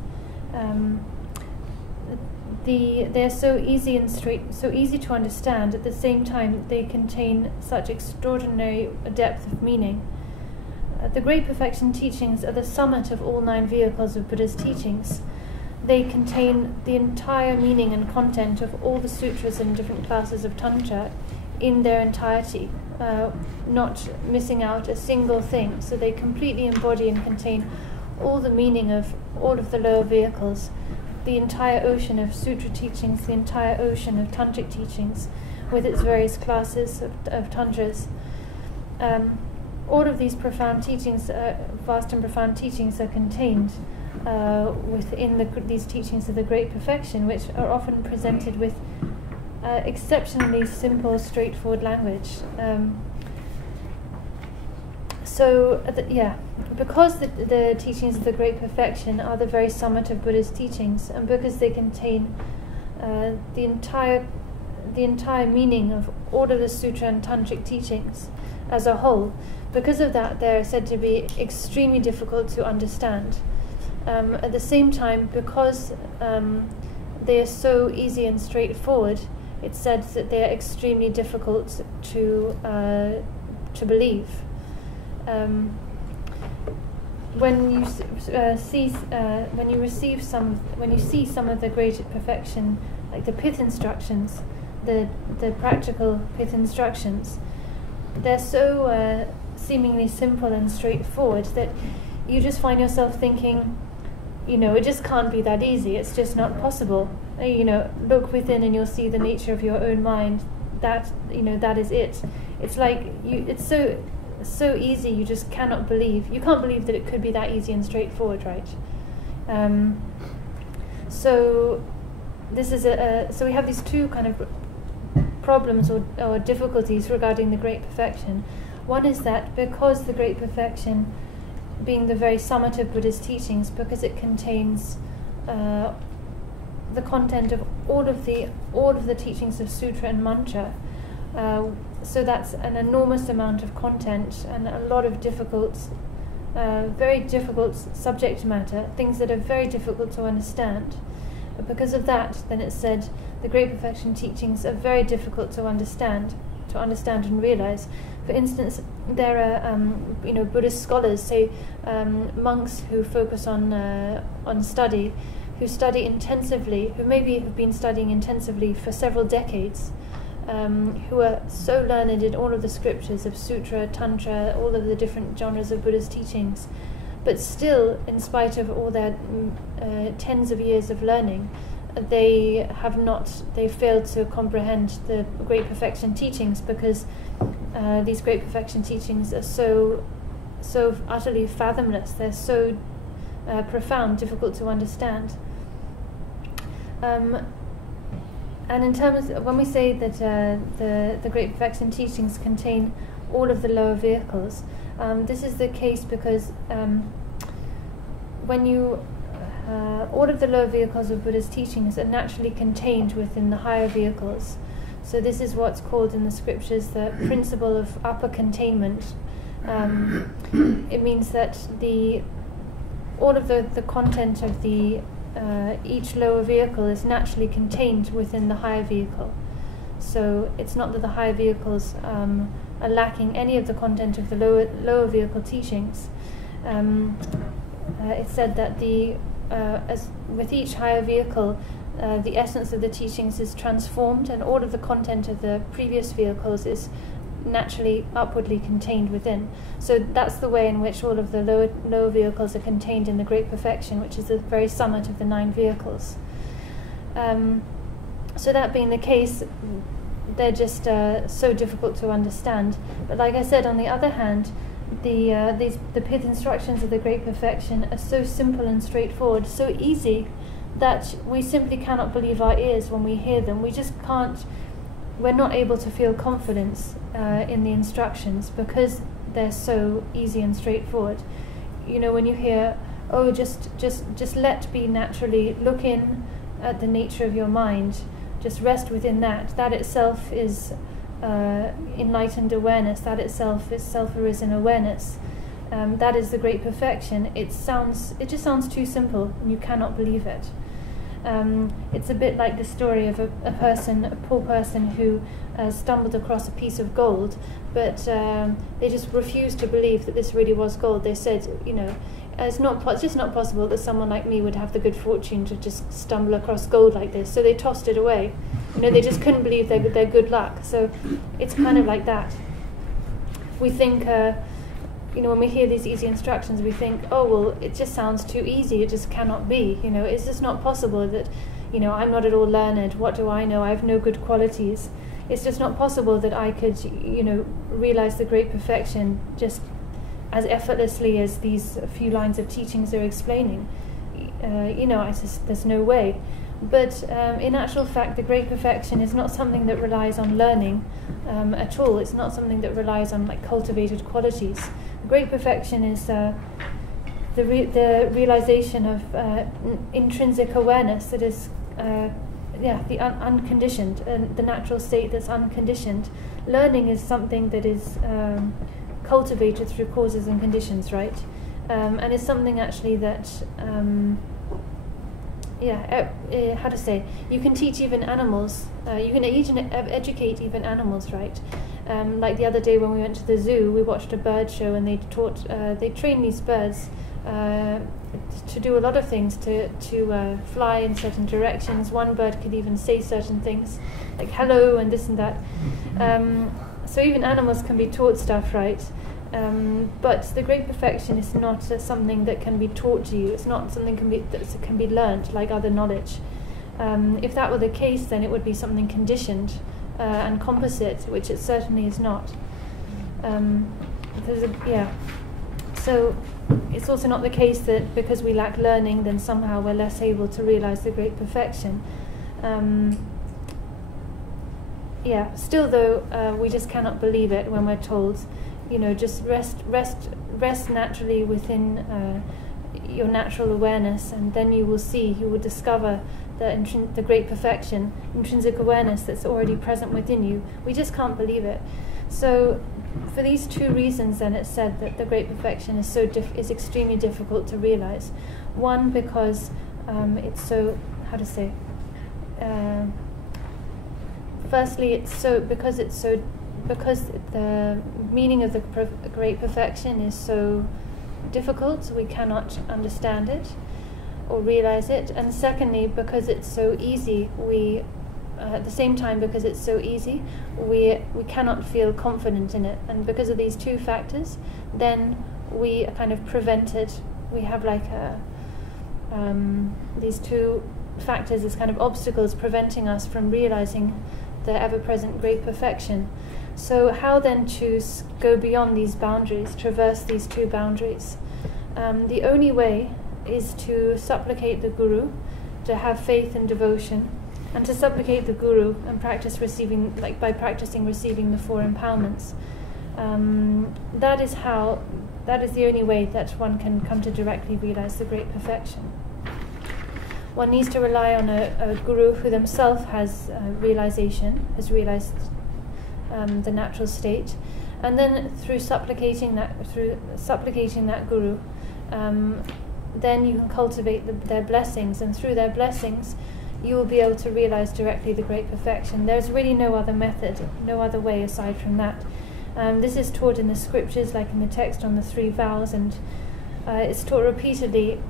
They're so easy and so easy to understand. At the same time, they contain such extraordinary depth of meaning. The Great Perfection teachings are the summit of all 9 vehicles of Buddha's teachings. They contain the entire meaning and content of all the sutras and different classes of Tantra in their entirety, not missing out a single thing. So they completely embody and contain all the meaning of all of the lower vehicles, the entire ocean of sutra teachings, the entire ocean of tantric teachings with its various classes of tantras. All of these profound teachings, vast and profound teachings, are contained within these teachings of the Great Perfection, which are often presented with exceptionally simple, straightforward language. Because the teachings of the Great Perfection are the very summit of Buddha's teachings, and because they contain the entire meaning of all of the sutra and tantric teachings as a whole, because of that, they're said to be extremely difficult to understand. At the same time, because they are so easy and straightforward, it's said that they are extremely difficult to believe. When you see some of the Great Perfection, like the pith instructions, the practical pith instructions, they're so seemingly simple and straightforward that you just find yourself thinking, it just can't be that easy. It's just not possible. Look within and you'll see the nature of your own mind. That is it. It's like it's so easy. You just cannot believe. You can't believe that it could be that easy and straightforward, right? So this is so we have these two kind of problems or difficulties regarding the Great Perfection. One is that because the Great Perfection, being the very summit of Buddha's teachings, because it contains the content of all of the teachings of sutra and mantra, so that's an enormous amount of content and a lot of very difficult subject matter, things that are very difficult to understand. But because of that, then it's said the Great Perfection teachings are very difficult to understand and realize. For instance, there are Buddhist scholars, say monks who focus on study, who study intensively, who maybe have been studying intensively for several decades, who are so learned in all of the scriptures of sutra, tantra, all of the different genres of Buddha's teachings, but still, in spite of all their tens of years of learning, they failed to comprehend the Great Perfection teachings, because these Great Perfection teachings are so utterly fathomless. They're so profound, difficult to understand. And in terms of, when we say that the Great Perfection teachings contain all of the lower vehicles, this is the case because when you all of the lower vehicles of Buddha's teachings are naturally contained within the higher vehicles. So this is what's called in the scriptures the principle of upper containment. It means that all of the content of each lower vehicle is naturally contained within the higher vehicle. So it's not that the higher vehicles are lacking any of the content of the lower vehicle teachings. It's said that as with each higher vehicle, the essence of the teachings is transformed, and all of the content of the previous vehicles is naturally upwardly contained within. So that's the way in which all of the lower vehicles are contained in the Great Perfection, which is the very summit of the 9 vehicles. So that being the case, they're just so difficult to understand. But like I said, on the other hand, the pith instructions of the Great Perfection are so simple and straightforward, so easy, that we simply cannot believe our ears when we hear them. We just can't, we're not able to feel confidence in the instructions because they're so easy and straightforward. You know, when you hear, oh, just let be naturally, look in at the nature of your mind, just rest within that. That itself is enlightened awareness. That itself is self-arisen awareness. That is the Great Perfection. It just sounds too simple, and you cannot believe it. It's a bit like the story of a poor person who stumbled across a piece of gold, but they just refused to believe that this really was gold. They said, you know, it's just not possible that someone like me would have the good fortune to just stumble across gold like this. So they tossed it away. You know, they just couldn't believe their good luck. So it's kind of like that. We think, you know, when we hear these easy instructions, we think, oh, well, it just sounds too easy. It just cannot be. You know, it's just not possible that, you know, I'm not at all learned. What do I know? I have no good qualities. It's just not possible that I could, you know, realize the Great Perfection just as effortlessly as these few lines of teachings are explaining. You know, there's no way. But in actual fact, the Great Perfection is not something that relies on learning at all. It's not something that relies on like cultivated qualities. The Great Perfection is the realization of intrinsic awareness that is, the unconditioned, the natural state that's unconditioned. Learning is something that is cultivated through causes and conditions, right? And it's something actually that, how to say, you can teach even animals, you can educate even animals, right? Like the other day when we went to the zoo, we watched a bird show, and they trained these birds to do a lot of things, to fly in certain directions. One bird could even say certain things, like hello and this and that. So even animals can be taught stuff, right? But the Great Perfection is not something that can be taught to you. It's not something that can be learnt like other knowledge. If that were the case, then it would be something conditioned and composite, which it certainly is not. So it's also not the case that because we lack learning, then somehow we're less able to realize the Great Perfection. Still though, we just cannot believe it when we're told, you know, just rest naturally within your natural awareness, and then you will discover the Great Perfection, intrinsic awareness that's already present within you. We just can't believe it. So for these two reasons, then, it's said that the Great Perfection is extremely difficult to realize. One, because it's so, firstly, because the meaning of the Great Perfection is so difficult, we cannot understand it or realize it. And secondly, because it's so easy, at the same time, because it's so easy, we cannot feel confident in it. And because of these two factors, then we are kind of prevented. We have like these two factors as kind of obstacles preventing us from realizing the ever-present Great Perfection. So how then to go beyond these boundaries, traverse these two boundaries? The only way is to supplicate the Guru, to have faith and devotion, and to supplicate the Guru and practice receiving, by practicing receiving the 4 empowerments. That is the only way that one can come to directly realize the Great Perfection. One needs to rely on a Guru who themselves has realized the natural state, and then through supplicating that Guru, then you can cultivate their blessings, and through their blessings you will be able to realize directly the Great Perfection. There's really no other method, no other way aside from that. This is taught in the scriptures, like in the text on the 3 vows, and it's taught repeatedly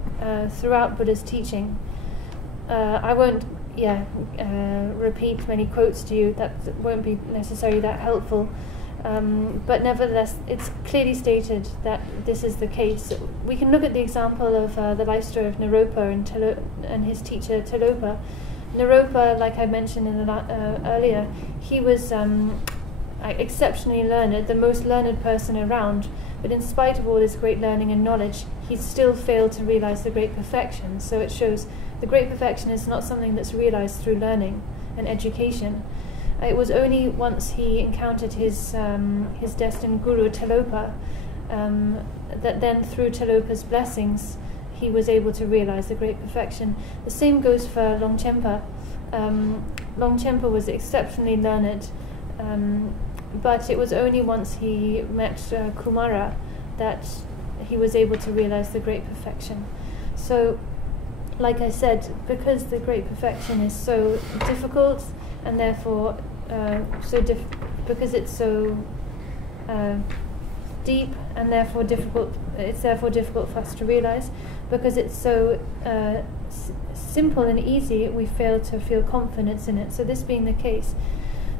throughout Buddha's teaching. I won't repeat many quotes to you, that won't be necessarily that helpful. But nevertheless, it's clearly stated that this is the case. We can look at the example of the life story of Naropa and his teacher Tilopa. Naropa, like I mentioned earlier, he was exceptionally learned, the most learned person around, but in spite of all his great learning and knowledge, he still failed to realize the great perfection. So it shows the great perfection is not something that's realized through learning and education. It was only once he encountered his destined guru Tilopa that then through Tilopa's blessings he was able to realize the great perfection. The same goes for Longchenpa. Longchenpa was exceptionally learned, but it was only once he met Kumara that he was able to realize the great perfection. So, like I said, because the great perfection is so difficult, and therefore because it's so deep and therefore difficult, it's therefore difficult for us to realize. Because it's so simple and easy, we fail to feel confidence in it. So this being the case,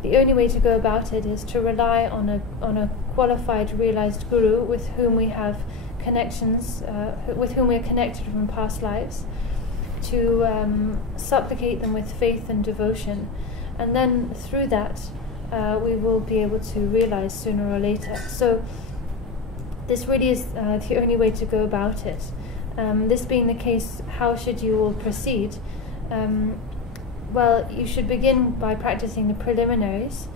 the only way to go about it is to rely on a qualified, realized guru with whom we have connections, with whom we are connected from past lives, to supplicate them with faith and devotion, and then through that we will be able to realize sooner or later. So this really is the only way to go about it. This being the case, how should you all proceed? Well, you should begin by practicing the preliminaries,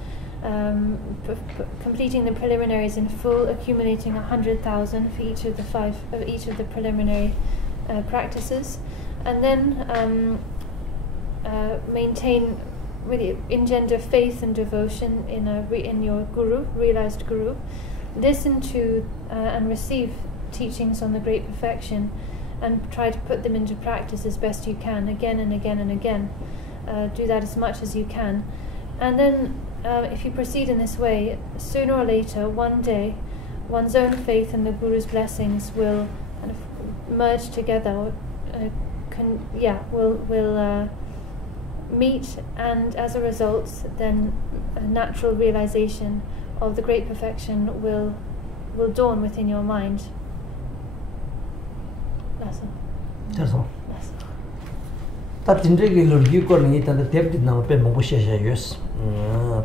completing the preliminaries in full, accumulating 100,000 for each of the preliminary practices, and then really engender faith and devotion in your guru, realized guru. Listen to and receive teachings on the great perfection, and try to put them into practice as best you can, again and again and again. Do that as much as you can, and then if you proceed in this way, sooner or later, one day, one's own faith and the Guru's blessings will kind of merge together, will meet, and as a result, then a natural realization of the great perfection will dawn within your mind. That's all. That's all. Ta tindrege lurgi ko ni ta tep dit na pe mo she yes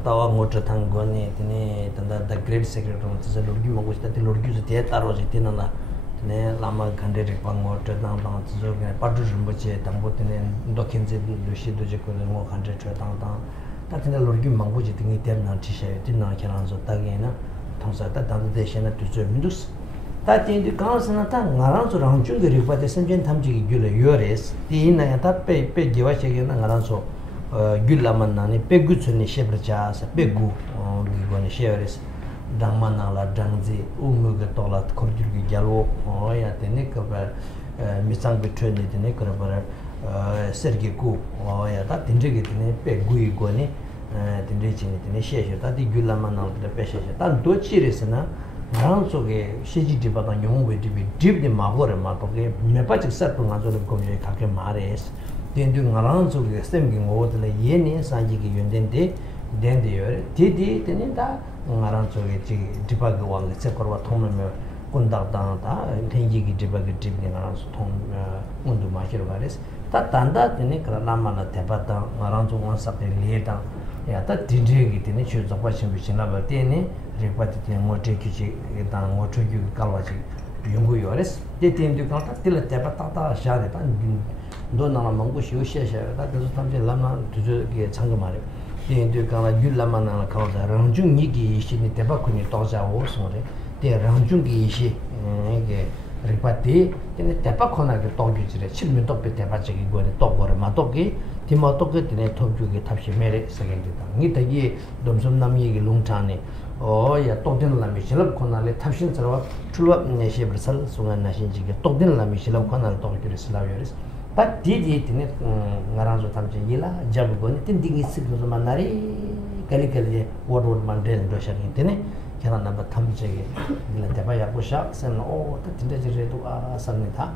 tawa ngotra thang go ni tine tanda the great secretary of the lurgi mo ta lurgi zu te taro ji tina na tine lama khande re pang ngotra tang tang zu ge padu jumbo che tambo tine dokin je du shi du je ko mo khande tra tang tang ta tine lurgi mango ji tingi tem na chi she tin na kharan zo ta ge na thongsa ta ta de she na tu zo mindus ta tin du kansana ta ngaran zo rang chung ge ri pa de semjen thamji gi gyule yores ti na ya ta pe gewa che ge na ngaran zo gyula man na ni pe gu chuni shebre cha sa pe gu gi go ni sheres dhamma na la dangji umu ge to la khor gi gyalo ya te ne ka ba misang be trene de ne ka ba sergi ku ya ta tin ge ne pe gu gi go ni tin re chi ni she she ta di gyula man na de pe she ta do chi res na 나랑 속에 시지디 바다 용we 디비 딥디 마고레 마고게 메파직 서프 가지고 거기에 가게 말해스 된두 나랑 속에 쌤기 모델에 예네 산지기 연된데 된데요 디디 되는다 나랑 속에 지 디바가 왕에 세거와 통면에 군다다다 된지기 디바가 디비 나랑 통 운도 마시러 말해스 다 단다 되네 그러나마나 대바다 나랑 좀 원사게 리에다 야다 디디기 되네 주 잡아신 비신나 버테네 리파티 모टे किछि ता मोटो गु कालवाछि युंगु योरेस ते तेम दु काटा तिल तेपा ताता शादे ता दो नाला मंगु शिउ शेशे ता दु tamje lama दुजो के छंग मारे ते दु काला यु lama ना काला रंजुं निगी इशिनि तेपा कुनि तोजा ओ सोरे ते रंजुं गी इशि के रिपा티 तेने तेपा 코나 के तोजु지레 칠면 똑베 तेपा 저기 거네 똑거래 마똑기 디마 똑게 되네 톱주게 탑시 메레 세겐디다 니다기 domsom nam 얘기 롱타네 야 똑된 남이 실업 코나레 탑신 들어와 출업 내시브설 송한 나신지게 똑된 남이 실업 코나를 똑기를 슬라요리스 다 디디 되네 나란조 탐제 일라 잡고니 틴딩이 쓰고서 만나리 칼리칼리 워드 만델 도샤니 되네 kera namba tamjegi dila deba yaku shak sen o ta tinda jiredu sanni ta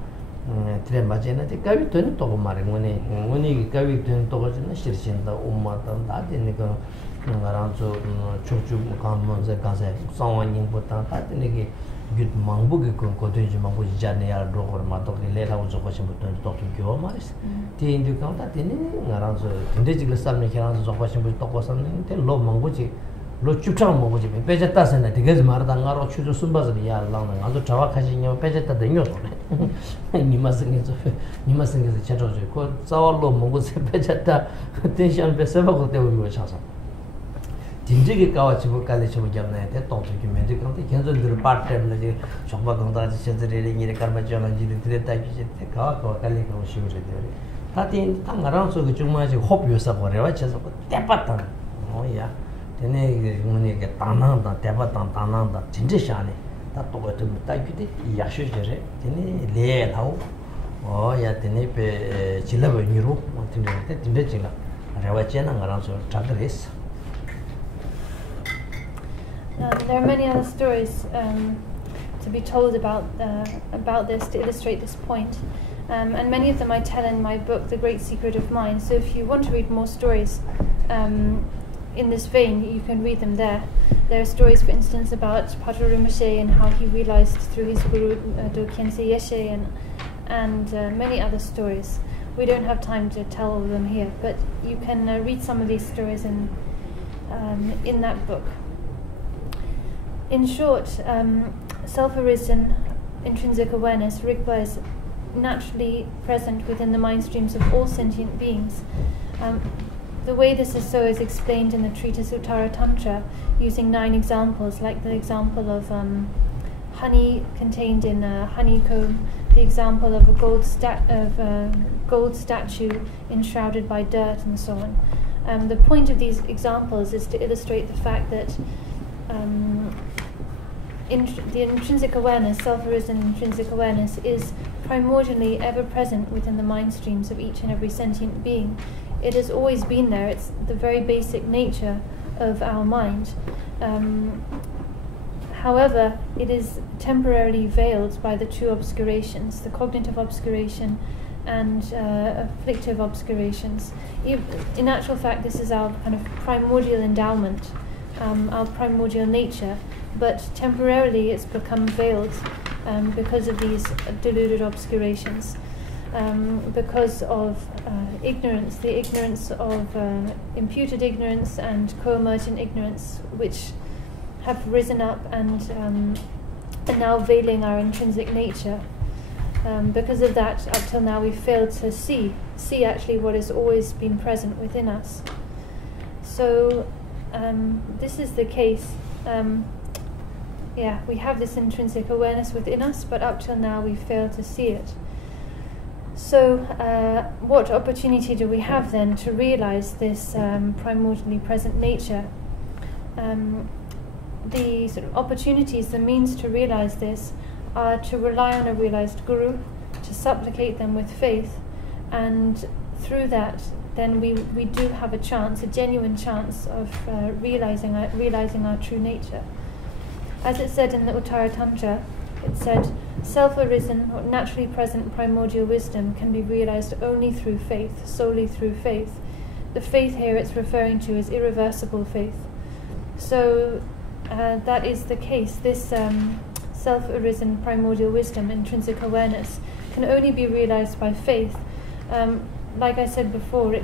tire majena de gawi toni togo mare ngone ki gawi toni togo jina shirshinda umma ta da dine ko ngaranzo chochu kamon ze kaze sangwa nyingbo ta ta dine ki gyut mangbu ki ko tenji mangbu jane ya dogor ma to le la uzo ko shimbo toni to kyo maris ti indi ka ta dine ngaranzo tinda jigla samne keranzo zo ko shimbo to ko sanne te lo mangbu ji lo chupchang mo ji pejata sana digaz marda ngaro chuju sumbaz ya lang na ngazo chawa khaji nyo pejata de nyo ni masinge chajo ko zawa lo mo se pejata tension be seba ko te wo chasa dinjige kawa chibu kale chibu jamna te tong tu ki mende kan te kenzo dir part time la je chokba kan da je de ni karma jona ji de ta ji te kawa kale ko shiu re de ta tin ta ngarang so ki chungma ji hop yo sa bore wa chesa ko te patan o ya tene ngone ke tanang da te patan tanang da jinje shane ta to ko te ta ki de yashu jere tene le lao o ya tene pe chila ba niru tene chila rewa chena ngarang so chadres. There are many other stories to be told about this to illustrate this point, and many of them I tell in my book, The Great Secret of Mind. So if you want to read more stories in this vein, you can read them there. There are stories, for instance, about Patrul Rinpoche and how he realized through his guru Do Khyentse Yeshe, and many other stories. We don't have time to tell all of them here, but you can read some of these stories in that book. In short, self-arisen intrinsic awareness, Rigpa, is naturally present within the mind streams of all sentient beings. The way this is so is explained in the treatise Uttara Tantra, using 9 examples, like the example of honey contained in a honeycomb, the example of a gold statue enshrouded by dirt, and so on. The point of these examples is to illustrate the fact that the intrinsic awareness, self-arisen intrinsic awareness, is primordially ever present within the mind streams of each and every sentient being. It has always been there. It's the very basic nature of our mind. However, it is temporarily veiled by the 2 obscurations, the cognitive obscuration and afflictive obscurations. In actual fact, this is our kind of primordial endowment, our primordial nature, but temporarily it's become veiled because of these deluded obscurations, because of ignorance, the ignorance of imputed ignorance and co-emergent ignorance, which have risen up and are now veiling our intrinsic nature. Because of that, up till now we've failed to see actually what has always been present within us. So this is the case. We have this intrinsic awareness within us, but up till now we've failed to see it. So what opportunity do we have then to realize this primordially present nature? The sort of opportunities, the means to realize this, are to rely on a realized guru, to supplicate them with faith, and through that then we do have a chance, a genuine chance of realizing our true nature. As it said in the Uttara Tantra, it said, self-arisen or naturally present primordial wisdom can be realized only through faith, solely through faith. The faith here it's referring to is irreversible faith. So that is the case. This self-arisen primordial wisdom, intrinsic awareness, can only be realized by faith. Like I said before,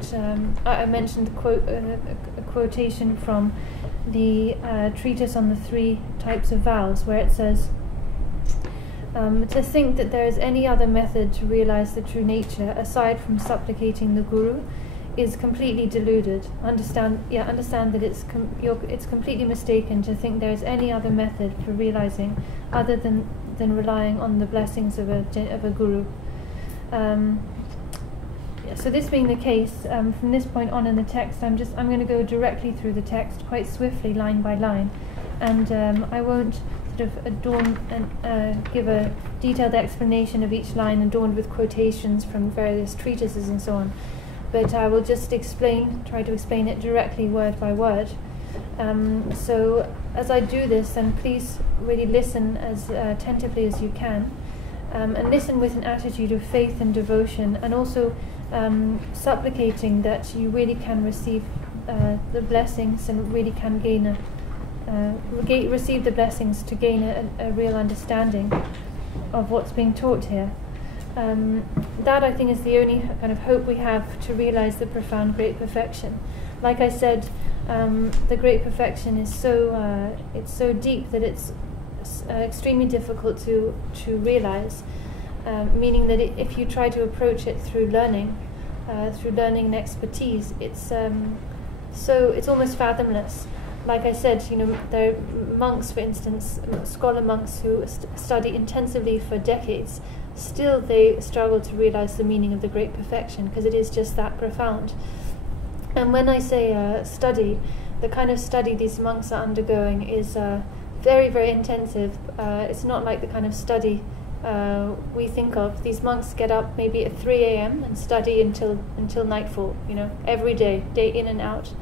I mentioned a quotation from the treatise on the 3 types of vows, where it says, to think that there is any other method to realize the true nature aside from supplicating the Guru is completely deluded. Understand that it's completely mistaken to think there is any other method for realizing other than relying on the blessings of a Guru. So this being the case, from this point on in the text, I'm going to go directly through the text quite swiftly, line by line, and I won't sort of adorn and give a detailed explanation of each line adorned with quotations from various treatises and so on, but I will just try to explain it directly, word by word. So as I do this, then please really listen as attentively as you can, and listen with an attitude of faith and devotion, and also supplicating that you really can receive the blessings and really can gain receive the blessings to gain a real understanding of what's being taught here. That, I think, is the only kind of hope we have to realize the profound great perfection. Like I said, the great perfection is it's so deep that it's extremely difficult to realize. Meaning that if you try to approach it through learning and expertise, it's almost fathomless. Like I said, there are monks, for instance, scholar monks who study intensively for decades. Still, they struggle to realize the meaning of the great perfection because it is just that profound. And when I say study, the kind of study these monks are undergoing is very, very intensive. It's not like the kind of study we think of. These monks get up maybe at 3 a.m. and study until nightfall, every day, day in and out.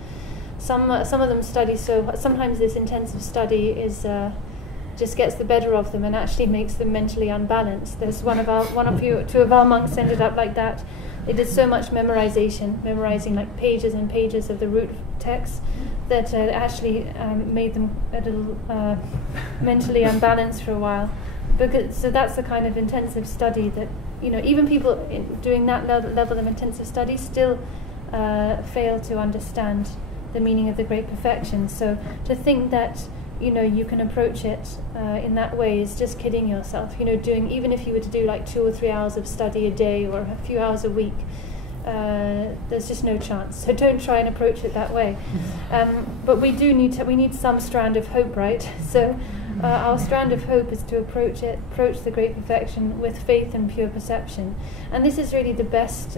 Some of them study so sometimes this intensive study is just gets the better of them and actually makes them mentally unbalanced. There's two of our monks ended up like that. They did so much memorizing like pages and pages of the root text that actually made them a little mentally unbalanced for a while. So that's the kind of intensive study that even people doing that level of intensive study still fail to understand the meaning of the great perfection. So to think that you can approach it in that way is just kidding yourself. Even if you were to do like 2 or 3 hours of study a day or a few hours a week, there's just no chance. So don't try and approach it that way. But we need some strand of hope, right? So our strand of hope is to approach the great perfection with faith and pure perception, and this is really the best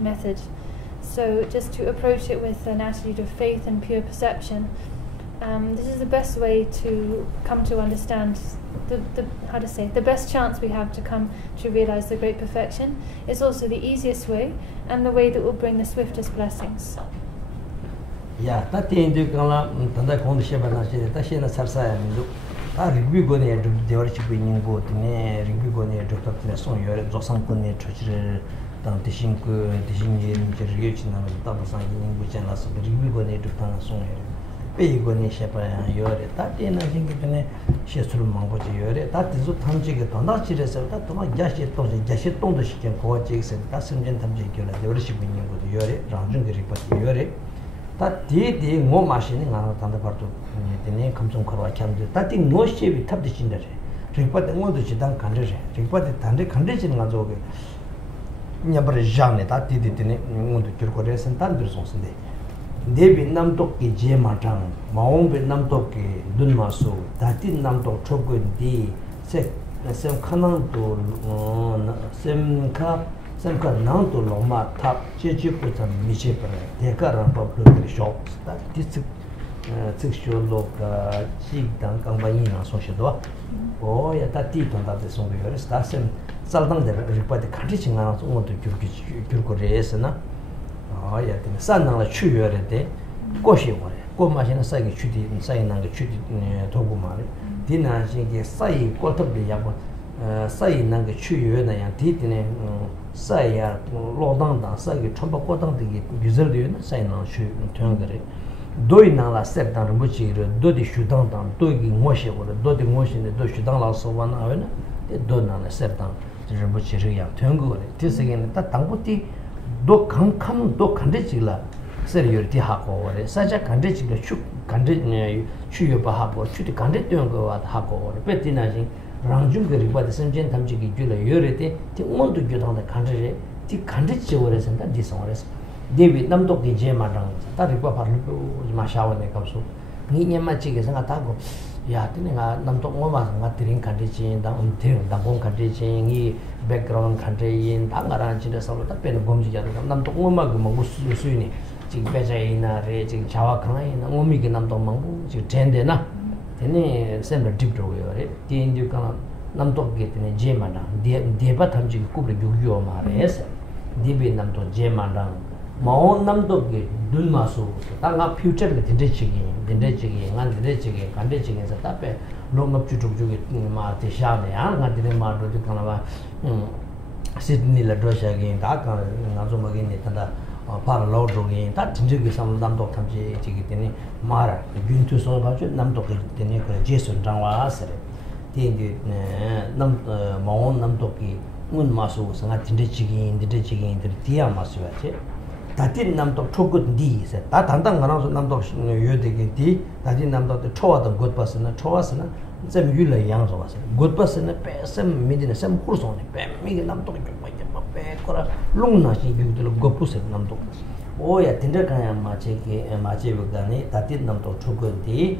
method. So just to approach it with an attitude of faith and pure perception. This is the best way to come to understand the best chance we have to come to realize the great perfection. It's also the easiest way and the way that will bring the swiftest blessings. Yeah, that thing you can tanda kon sheba na che ta shena sarsa mi ta review go ne de orchi bin go ne review go ne doctor ne son yore zosan kon ne chochire dan tishin ko tishin ye ni review china ta bosan ni go chana so review go ne doctor na son yore pe go ne sheba yore ta te na jing ke ne shesur mango je yore ta te zo tamji ge tanda chire se ta to ma jashi to do shiken ko je se ta simjen tamji ge la de orchi bin go yore ranjung ge ripa yore 다 디디 뭐 마시는 거 단다 봐도 되네 감성 걸어 참도 다디 노시비 탑디 진다래 저기빠데 뭐도 지단 간저래 저기빠데 단데 간저지는 거 저게 냐버리 장네 다 디디디네 뭐도 줄거래선 단들 송선데 네비 남독기 제마장 마옹비 남독기 눈마수 다디 남독 초고디 세 칸난도 semka nanto loma tap cheche putam miche para dekaran public shop sta dis sexual loka sig dan kangbanyi na so shedwa o ya ta ti ton da de son de sta sem saldang de ripa de khati chinga so mo de gyurko resna o ya de san nang la chu yore de ko she wore ko ma shin sa gi chu di sai nang ge chu di to gu ma le din na shin ge sai ko to be ya sai nang ge chu yue na ya di de ne sai ya lo dang da sai ge chomba ko dang de ge bizar de ne sai na shu tyong gare doi na la set da mu chi re do di shu dang dang do gi ngo she wo do di ngo she ne do shu dang la so wa na ne de do na la set dang de mu chi re ya tyong go re ti se ge ne ta dang bu ti do kham do khan de chi la ser yor ti ha ko re sa ja khan de chi ge chu khan de ne chu yo ba ha bo chu de khan de tyong go wa ha ko re pe ti na jin rangjung ge ri ba de sem jen tam chi gi ju la yore de ti on du ju dang da khan de ti khan de chi wo re sen da di song re David namdok di je ma rang ta ri pa par lu ma sha wa ne ka so ni nya ma chi ge sa ta go ya ti ne nga namdok ngo ma nga tring khan de chi da tring da gong khan de chi ngi background khan de yin ta nga ran chi de sa lo ta pe no gom ji ja da namdok ngo ma ge ma gu su ni chi be ja yin na re chi chawa khang yin na ngo mi ge namdok mang bu chi ten de na tene sem la dip ro yo re ti indi ka namdok ge ti ne je ma na de ba tham ji ku bre yu yu ma re sa Dibi namto je mandang Mao Namdoki, Dunmasu, Tanga future Dindichigi, and Dindichigi, Kandichigi, Satape, Long up to Marti Shani, and didn't matter to Kanava Sydney Ladrosha again, Taka, Nazumagin, Paralog again, that Tinjigi some Namdok Tamji Tigitini, Mara, Gun to so much, Namdok, Jason Dangwa Asere, Mao Namdoki, Munmasu, Sanat Dindichigi, the Tia Masu. 다딘 남도 초굿디 세 다단단 가나서 남도 요되게 디 다딘 남도 초와던 굿버스는 초와스는 좀 율의 양소 와서 굿버스는 배섬 미디는 섬 쿠르소네 배 미게 남도 좀 배 거라 롱나시 유들 고푸세 남도 오야 딘더가야 마제베가네 다딘 남도 초굿디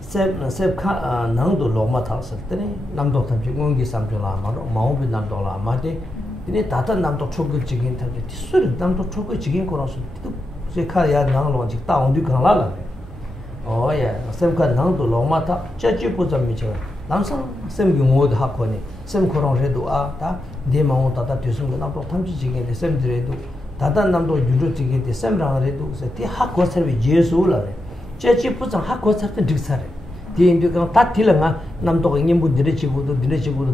셉카 남도 로마 타서 때네 남도 탐지 공기 삼조라 마로 마오비 남도라 마데 이네 다다 남도 초급적인 타게 티술 남도 초급적인 거라서 제카야 나로직 다운디 강라라 오야 샘카 남도 로마타 제주부점이죠 남상 샘용어도 하코니 샘코롱레도 아다 데마오 다다 뒤숨 남도 탐지적인 샘드레도 다다 남도 유로적인 샘랑레도 세 하코 서비 예수라래 제주부점 하코 서든 득사래 디인도가 다tilanga 남도가 님분들이 지구도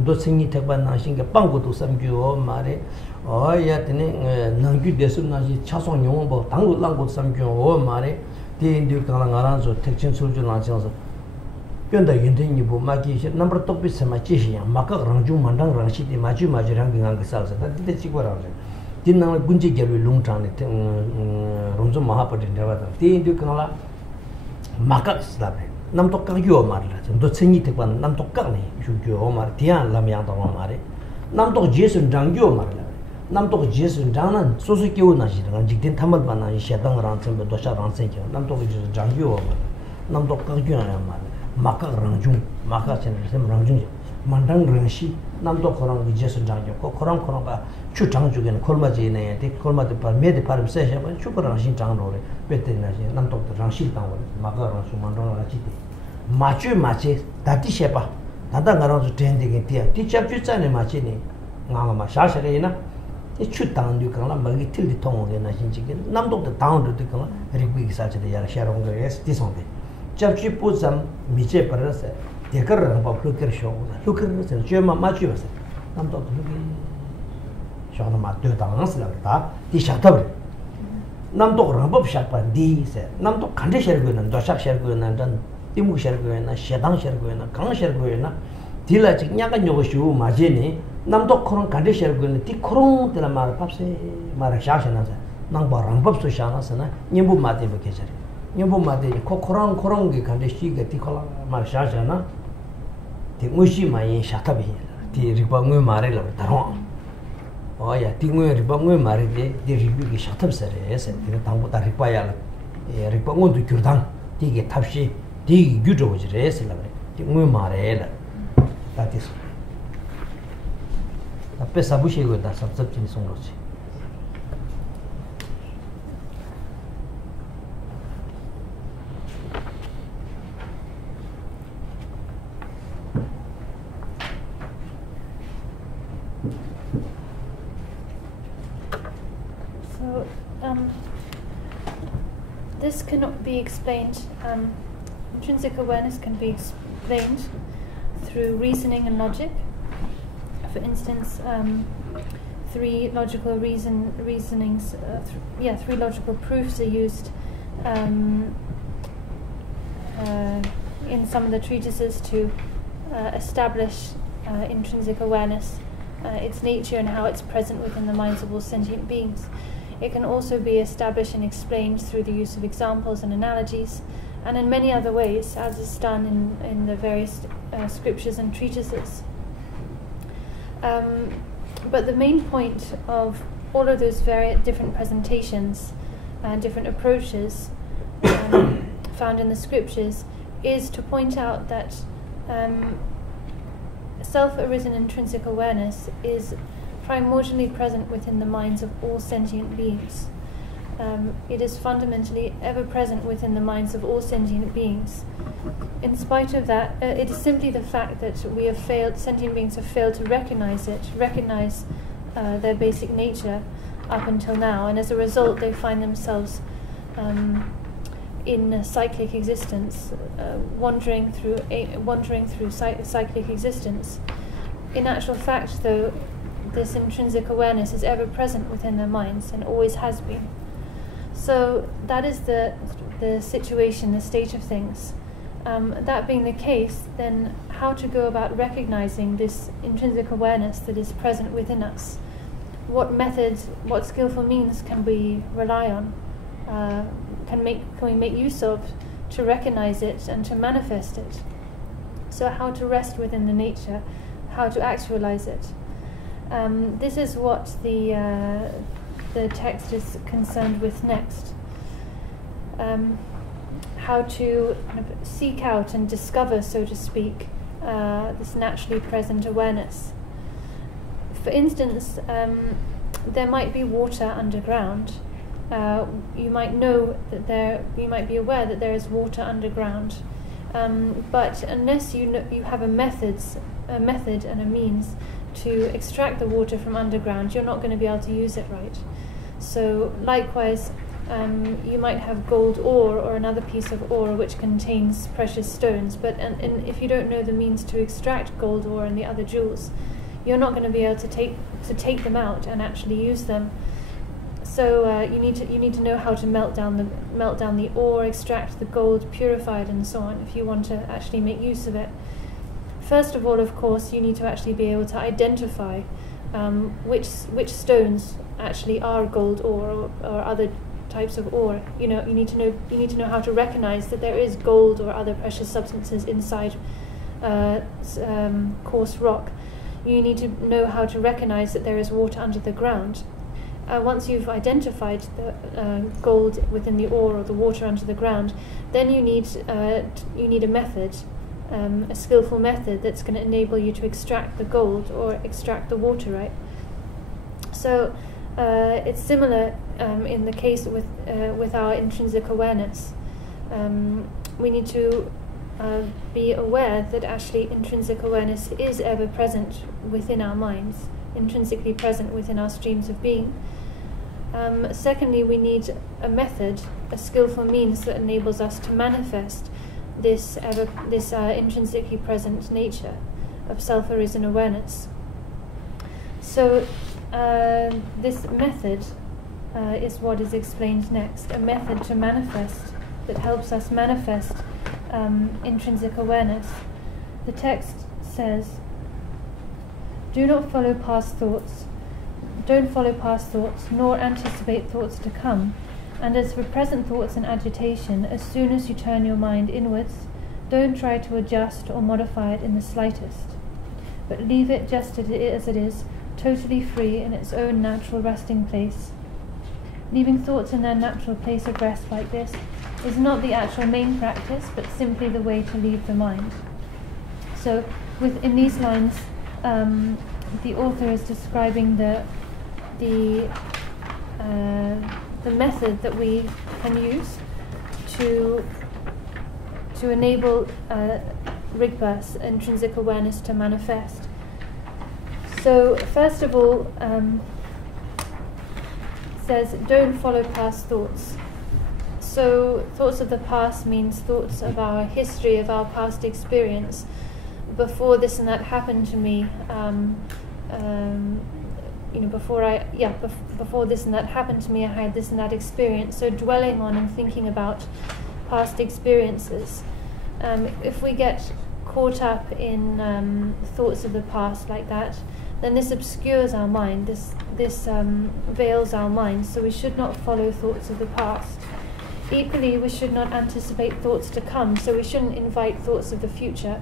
도 생이 택반 나신게 빵고도 삼규어 말에 어야드네 남규 대습나시 차송 용어 당고 랑고 삼규어 말에 디인도가 나라서 택진 소주 나셔서 변다 인생이 뭐 마기시 넘버 토피스 마치시야 마카 랑중 만당 랑시디 마지랑 빙한 그 살서 다데 지고라래 딘나 군지 결이 롱장네 롱조 마하퍼딘 데와다 디인도가 마카 슬라베 남도 깡교 말이라 좀 생이 택반 남도 깡네 주교 말 디안 라미양도 말에 남도 제선 장교 말이라 남도 제선 장난 소소 끼고 나시는 직된 탐을 받나 샤당랑 좀 도샤랑 생겨 남도 제선 장교 말 남도 깡교야 말 마카랑중 마카chen 랑중 만당랑시 남도 코랑 제선 장교 코랑 바 추장주에는 콜마지네 데 콜마데 바 메데 파름 세샤만 추거랑신 장로래 베테나시 남도 랑시 당원 마카랑수 만당랑시 마치 다티셰바 다다 가라서 된되게 티야 티잡주자네 마치니 나가마 샤샤레나 이 추당도 그러나 먹이 틀리 통오게나 신지게 남도도 다운도 되거나 리그기 사체데 야라 샤롱게 에스티송데 잡지 부잠 미제 버러서 데커르 바 플루커쇼 플루커르서 제마 마치버서 남도도 그게 쇼나 마트 당스라다 티샤탑 남도 ram법 샤파 디세 남도 간데 셔르고는 도샥 셔르고는 단 timu shergoena shedang shergoena kang shergoena dila chik nyaka nyogo shu majene namdo khorong kande shergoena ti khorong tela mar papse mar shashana sa nang ba rangbap su shana sana nyembu mate be kechare nyembu mate ko khorong ge kande shi ge ti khola mar shashana ti mushi ma yin shata be ti riba ngwe mare la taro oya ti ngwe riba ngwe mare de ribi ge shata sare ese ti tangbo ta riba ya la riba ngo du gyurdang ti ge tapshi 디 규조지레스 라베 디 무마레라 다티스 앞에 사부시고 다 섭섭진 송로지 So this cannot be explained. Intrinsic awareness can be explained through reasoning and logic. For instance, three logical reasonings. Three logical proofs are used in some of the treatises to establish intrinsic awareness, its nature and how it's present within the minds of all sentient beings. It can also be established and explained through the use of examples and analogies, and in many other ways, as is done in the various scriptures and treatises. But the main point of all of those very different presentations and different approaches found in the scriptures is to point out that self-arisen intrinsic awareness is primordially present within the minds of all sentient beings. It is fundamentally ever present within the minds of all sentient beings. In spite of that, it is simply the fact that sentient beings have failed to recognize their basic nature, up until now, and as a result they find themselves in a cyclic existence, wandering through cyclic existence. In actual fact, though, this intrinsic awareness is ever present within their minds and always has been. So that is the situation, the state of things. That being the case, then how to go about recognizing this intrinsic awareness that is present within us? What methods, what skillful means can we rely on? Can we make use of to recognize it and to manifest it? So how to rest within the nature, how to actualize it. This is what the text is concerned with next. How to kind of seek out and discover, so to speak, this naturally present awareness. For instance, there might be water underground. You might know that you might be aware that there is water underground, but unless you have a method and a means to extract the water from underground, you're not going to be able to use it right. So likewise, you might have gold ore or another piece of ore which contains precious stones, but and if you don't know the means to extract gold ore and the other jewels, you're not going to be able to take them out and actually use them. So you need to know how to melt down the ore, extract the gold, purify it, and so on, if you want to actually make use of it. First of all, of course, you need to actually be able to identify which stones actually are gold ore or other types of ore. You need to know how to recognize that there is gold or other precious substances inside coarse rock. You need to know how to recognize that there is water under the ground. Once you've identified the gold within the ore or the water under the ground, then you need a method, a skillful method that's going to enable you to extract the gold or extract the water, right? So it's similar in the case with our intrinsic awareness. We need to be aware that actually intrinsic awareness is ever present within our minds, intrinsically present within our streams of being. Secondly, we need a method, a skillful means that enables us to manifest this intrinsically present nature of self-arisen awareness. So this method is what is explained next, a method to manifest, that helps us manifest intrinsic awareness. The text says, "Do not follow past thoughts. Don't follow past thoughts, nor anticipate thoughts to come. And as for present thoughts and agitation, as soon as you turn your mind inwards, don't try to adjust or modify it in the slightest, but leave it just as it is, totally free in its own natural resting place. Leaving thoughts in their natural place of rest like this is not the actual main practice, but simply the way to leave the mind." So within these lines, the author is describing the method that we can use to enable Rigpa's intrinsic awareness to manifest. So first of all, it says, don't follow past thoughts. So thoughts of the past means thoughts of our history, of our past experience. Before this and that happened to me, before this and that happened to me, I had this and that experience. So dwelling on and thinking about past experiences. If we get caught up in thoughts of the past like that, then this obscures our mind, this veils our mind, so we should not follow thoughts of the past. Equally, we should not anticipate thoughts to come, so we shouldn't invite thoughts of the future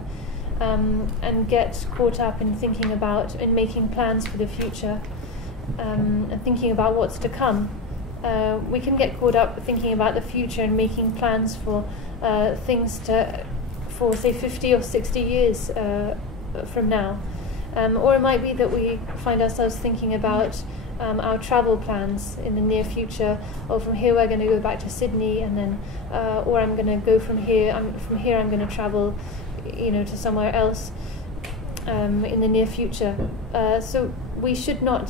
and get caught up in thinking about and making plans for the future and thinking about what's to come. We can get caught up thinking about the future and making plans for things for say 50 or 60 years from now. Or it might be that we find ourselves thinking about our travel plans in the near future. Or from here we're going to go back to Sydney, and then, or I'm going to go from here. From here I'm going to travel, to somewhere else. in the near future. So we should not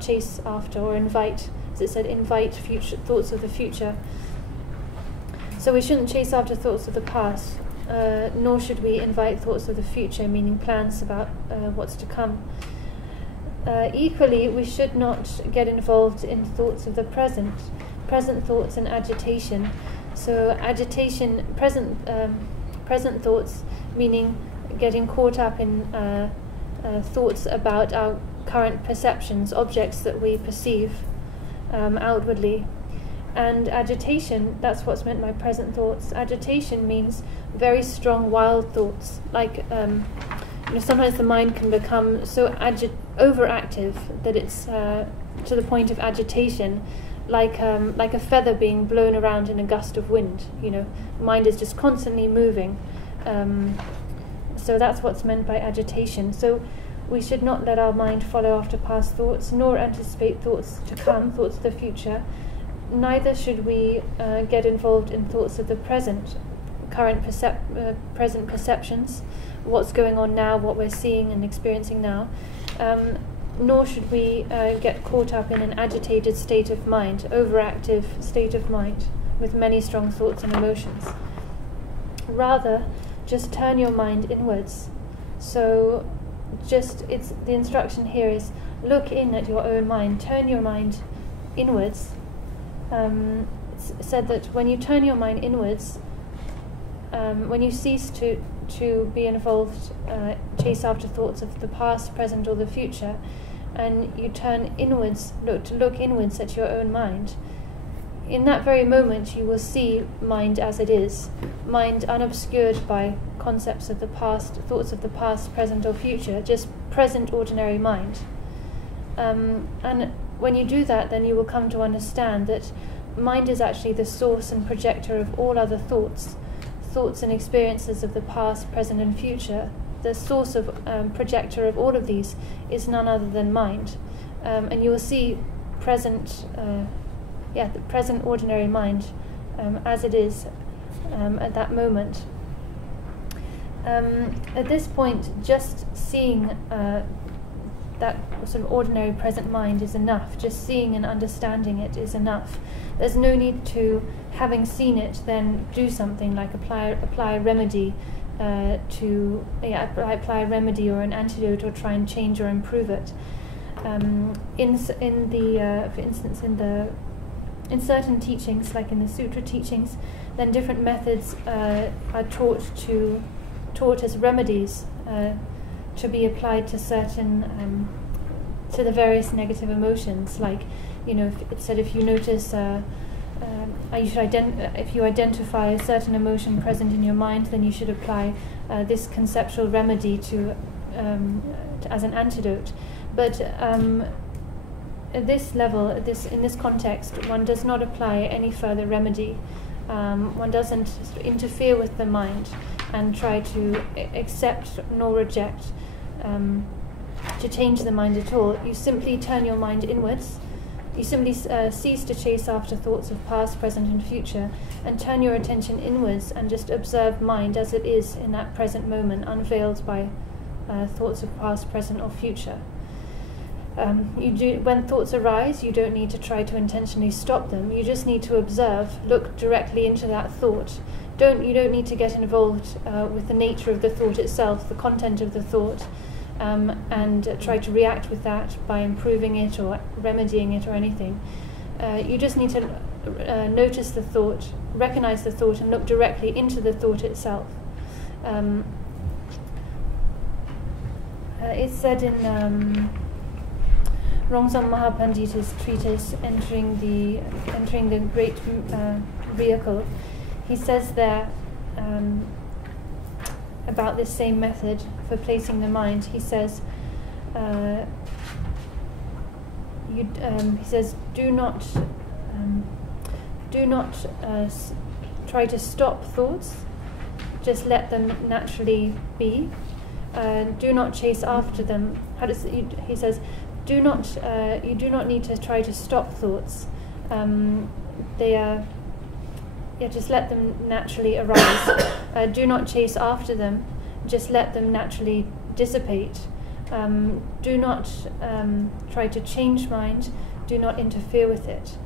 chase after or invite, as it said, invite future thoughts of the future. So we shouldn't chase after thoughts of the past, nor should we invite thoughts of the future, meaning plans about what's to come. Equally, we should not get involved in thoughts of the present thoughts and agitation. So agitation, present thoughts, meaning getting caught up in thoughts about our current perceptions, objects that we perceive outwardly. And agitation, that's what's meant by present thoughts. Agitation means very strong, wild thoughts. Like, sometimes the mind can become so overactive that it's to the point of agitation, like a feather being blown around in a gust of wind. Mind is just constantly moving. So that's what's meant by agitation. So we should not let our mind follow after past thoughts, nor anticipate thoughts to come, thoughts of the future. Neither should we get involved in thoughts of the present, present perceptions, what's going on now, what we're seeing and experiencing now. Nor should we get caught up in an agitated state of mind, overactive state of mind, with many strong thoughts and emotions. Rather, just turn your mind inwards. So, the instruction here is look in at your own mind, turn your mind inwards. It's said that when you turn your mind inwards, when you cease to be involved, chase after thoughts of the past, present, or the future, and you turn inwards, look inwards at your own mind, in that very moment you will see mind as it is, mind unobscured by concepts of the past, thoughts of the past, present, or future, just present, ordinary mind. And when you do that, then you will come to understand that mind is actually the source and projector of all other thoughts and experiences of the past, present, and future. The source of projector of all of these is none other than mind. And you will see the present ordinary mind as it is at that moment. At this point, just seeing that sort of ordinary present mind is enough. Just seeing and understanding it is enough. There's no need to, having seen it, then do something like apply a remedy apply a remedy or an antidote, or try and change or improve it. For instance, in certain teachings, like in the sutra teachings, then different methods are taught as remedies to be applied to certain to the various negative emotions. Like, it said if you notice if you identify a certain emotion present in your mind, then you should apply this conceptual remedy as an antidote. But at this level, in this context, one does not apply any further remedy. One doesn't interfere with the mind and try to accept nor reject, to change the mind at all. You simply turn your mind inwards. You simply cease to chase after thoughts of past, present, and future, and turn your attention inwards and just observe mind as it is in that present moment, unveiled by thoughts of past, present, or future. When thoughts arise, you don't need to try to intentionally stop them. You just need to observe, look directly into that thought. You don't need to get involved with the nature of the thought itself, the content of the thought, and try to react with that by improving it or remedying it or anything. You just need to notice the thought, recognize the thought, and look directly into the thought itself. It's said in Rongzang Mahapandita's treatise, Entering the Great Vehicle, he says there about this same method for placing the mind. He says, do not try to stop thoughts. Just let them naturally be. Do not chase after them. He says, you do not need to try to stop thoughts. Just let them naturally arise. Do not chase after them. Just let them naturally dissipate. Do not try to change mind. Do not interfere with it.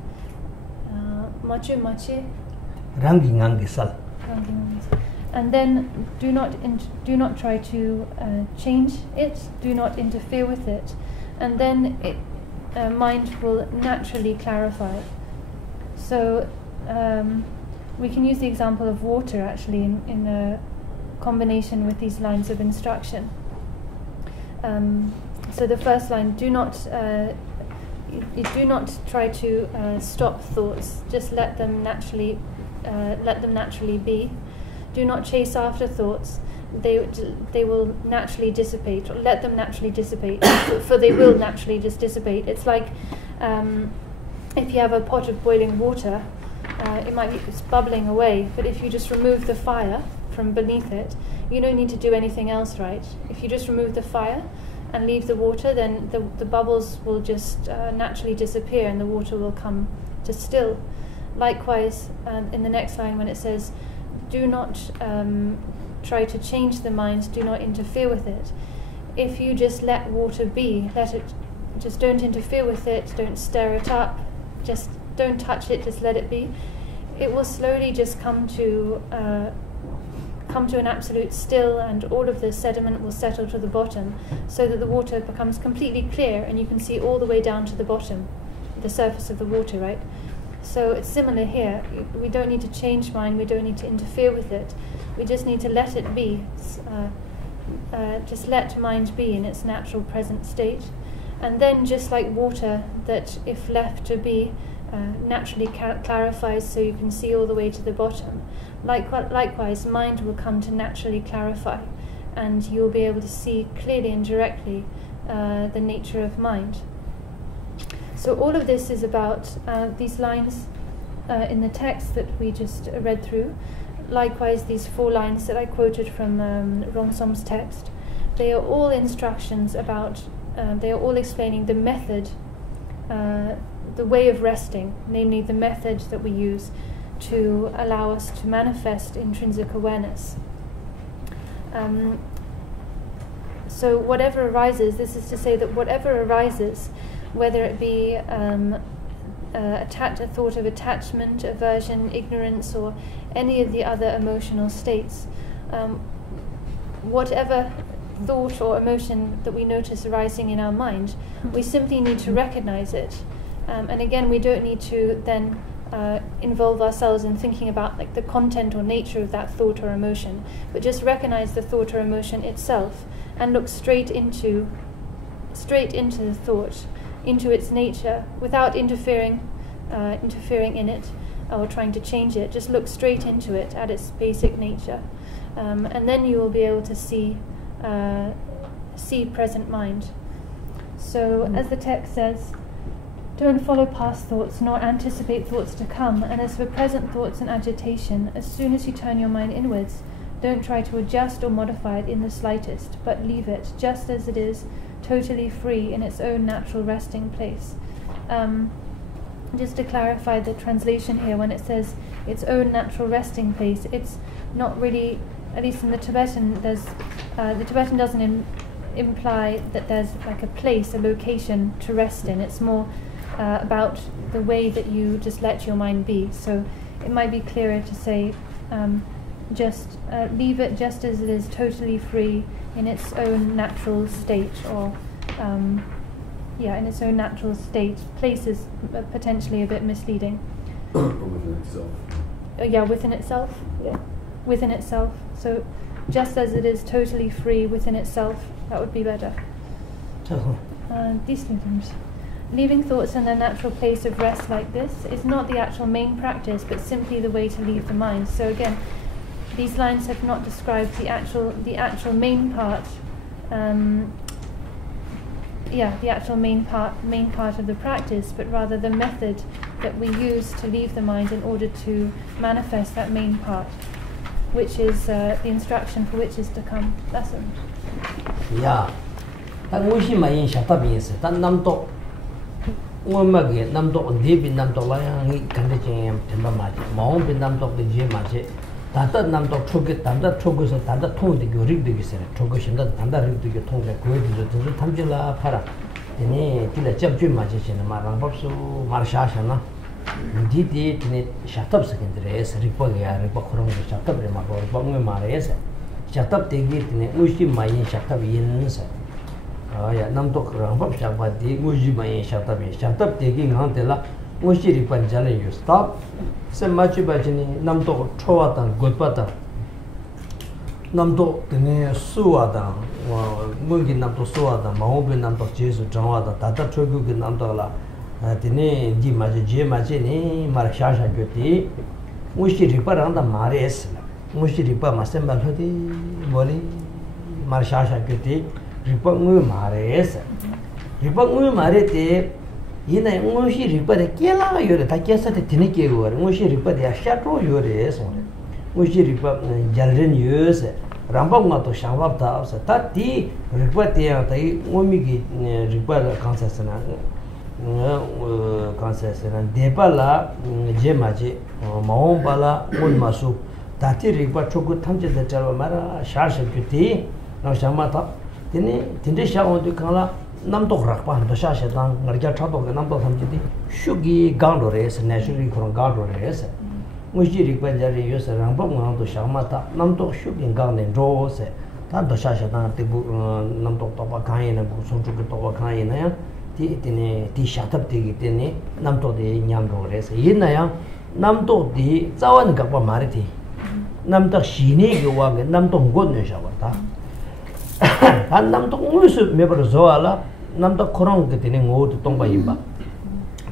Machi machi. Rangi ngangi sal. And then do not try to change it. Do not interfere with it. And then mind will naturally clarify. So we can use the example of water actually in a combination with these lines of instruction. So the first line: do not try to stop thoughts. Just let them naturally be. Do not chase after thoughts. They will naturally dissipate. Or let them naturally dissipate, for they will naturally just dissipate. It's like if you have a pot of boiling water, it might be bubbling away, but if you just remove the fire from beneath it, you don't need to do anything else, right? If you just remove the fire and leave the water, then the bubbles will just naturally disappear and the water will come to still. Likewise, in the next line when it says, do not try to change the mind, do not interfere with it. If you just let water be, just don't interfere with it, don't stir it up, just don't touch it, just let it be, it will slowly just come to an absolute still, and all of the sediment will settle to the bottom, so that the water becomes completely clear and you can see all the way down to the bottom, the surface of the water, right? So it's similar here. We don't need to change mind, we don't need to interfere with it. We just need to let it be. Just let mind be in its natural present state. And then, just like water, that if left to be, naturally clarifies so you can see all the way to the bottom. Likewise, mind will come to naturally clarify, and you'll be able to see clearly and directly the nature of mind. So all of this is about these lines in the text that we just read through. Likewise, these 4 lines that I quoted from Rongsom's text, they are all instructions about, they are all explaining the method, the way of resting, namely the method that we use to allow us to manifest intrinsic awareness. So whatever arises, this is to say that whatever arises, whether it be a thought of attachment, aversion, ignorance, or any of the other emotional states, whatever thought or emotion that we notice arising in our mind, we simply need to recognize it. And again, we don't need to then involve ourselves in thinking about like the content or nature of that thought or emotion, but just recognize the thought or emotion itself and look straight into the thought, into its nature, without interfering in it or trying to change it. Just look straight into it at its basic nature, and then you will be able to see present mind. So, as the text says, don't follow past thoughts, nor anticipate thoughts to come. And as for present thoughts and agitation, as soon as you turn your mind inwards, don't try to adjust or modify it in the slightest, but leave it just as it is, totally free in its own natural resting place. Just to clarify the translation here, when it says its own natural resting place, it's not really, at least in the Tibetan, the Tibetan doesn't imply that there's like a place, a location to rest in. It's more about the way that you just let your mind be. So it might be clearer to say, just leave it just as it is, totally free in its own natural state, or in its own natural state. Place is potentially a bit misleading. Within itself. Within itself. Yeah, within itself. So just as it is, totally free within itself. That would be better. These things. Leaving thoughts in their natural place of rest like this is not the actual main practice, but simply the way to leave the mind. So again, these lines have not described the actual main part. The actual main part of the practice, but rather the method that we use to leave the mind in order to manifest that main part, which is the instruction for which is to come. That's it. Yeah. Tan wushi ma yin sha ta bin se tan nam to ngom ma ge nam to de bin nam to la yang ni kan de chen tem ma ji ma hong bin nam to de je ma je 다다 남도 초게 담다 초고서 담다 통데 교릭 되기서 초고 신다 담다 릭되게 통데 고에도 저 탐질라 파라 네 길에 잡주 맞으시는 말랑 법수 말샤샤나 디디 네 샤탑 세컨드레스 리포야 리포 그런 거 샤탑을 막고 방에 말해서 샤탑 되기 네 무시 마이 샤탑 인서 야 남도 그런 법 샤바디 무시 마이 샤탑이 샤탑 되기 한테라 무시 리판자래 유스탑 셈마치 바지니 남도 초와단 곧바다 남도 드네 수와다 와 무기 남도 수와다 마오베 남도 제수 정와다 다다 초국이 남도라 드네 디마제 제마제니 마샤샤 교티 무시 리파란다 마레스 무시 리파 마셈발호디 몰리 마샤샤 교티 리파 무 마레스 리파 무 마레테 이내 무시 리파데 켈라 요레 타케사데 티니케 고르 무시 리파데 샤트로 요레 소 무시 리파 잘렌 요세 람방마토 샤밥다 없어 타티 리파데 타이 오미기 리파 칸사스나 칸사스나 데발라 제마제 마옴발라 온마수 타티 리파 초고 탐제데 자로 마라 샤샤큐티 나 샤마타 티니 틴데 샤온도 칸라 남도 rakpa do sha dang ngarja thado ge namdo samjidi shugi gandores naturally kron gandores muji ri panjari yos rangpa ngam shamata namdo shugi ganne rose ta do sha dang te bu namdo to ba khai na bu sonju ge to ba khai na ya ti tine ti shatab ti ge tine namdo de nyam rores yin na ya namdo di zawan ga ba mari ti namdo shine ge wa ge namdo ngon ne sha ba ta 한 남도 무슨 매버서 좋아라 남도 그런 게 되는 거도 동바 임바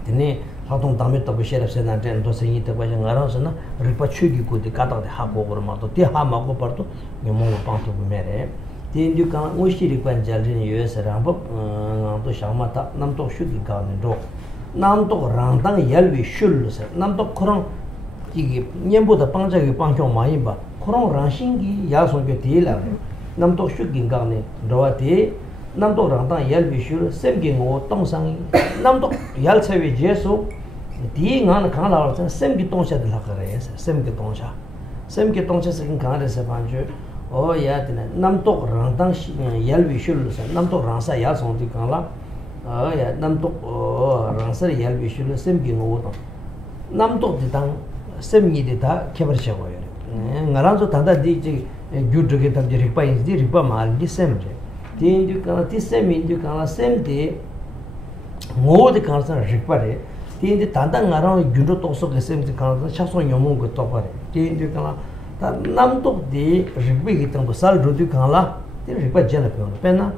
되네 하동 담에 또 쉐랍세나한테 또 생이 또 가서 알아서나 리파 추기 고데 가다데 하고 그러마도 티 하마고 버도 녀몽 빵도 메레 딘두가 무시리 관자르니 요에서랑 또 샤마타 남도 추기 가는도 남도 랑당 열비 슐르서 남도 그런 이게 년보다 빵자기 빵좀 많이 봐 그런 랑신기 야송게 되라 남도 슈긴가네 로아티 남도 랑다 열비슈 셈긴고 동상 남도 열체위 제수 디가는 강라서 셈기 동샤들 하거래서 셈기 동샤 스긴 강에서 반주 오야드네 남도 랑당 열비슈르서 남도 랑사 야송디 강라 야 남도 랑사 열비슈르 셈긴고 남도 디당 셈기디다 개버셔고요 ngaranzo tanda di gyudge tam je ripa is di ripa mal di semre tin du kana ti sem du kana sem de mo de kana sa ripa re tin de tanda ngaran gyudo toso ge sem de kana cha so nyomong go to pare tin du kana ta nam to de ripa gi tam sal ro du kana ti ripa jela pe no pena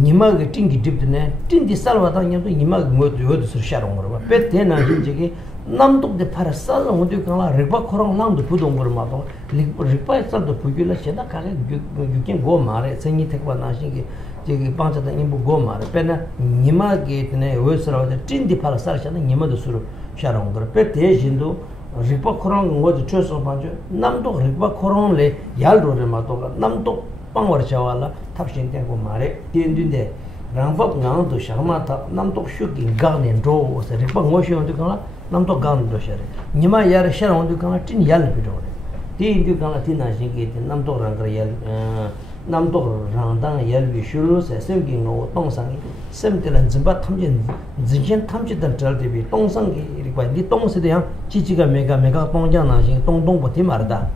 nima ge tingi dip de tin di sal wa ta nyam to nima mo de yo de sur sharong ro pe te na hin je ge 남독데 파라살 어디 가나 리바 코랑 남도 부동 거마도 리바 살도 부규라 챤다 가게 유긴 고 말에 생이 택바 나시게 저기 방자다 임부 고 말에 빼나 니마게 드네 외스라데 찐디 파라살 챤다 니마도 수로 샤롱 거 빼대 진도 리바 코랑 어디 쳐서 반죠 남도 리바 코랑레 야르로레 마도 남도 빵월 샤와라 탑신 되고 말에 딘딘데 랑법 나도 샤마타 남도 슈긴 가네 로 리바 ngoshi 어디 가나 남도 간도 셔레 니마 야르 셔 온도 간아 tin 얄 비도레 티 인도 간아 티나 신게 남도 랑가 얄 남도 랑당 얄 비슈르 세sem긴 오 동상이 셈들은 짐바 탐진 진신 탐지들 절대비 동상기 이리과 니 동세대야 지지가 메가 동장 나신 동동부티 말다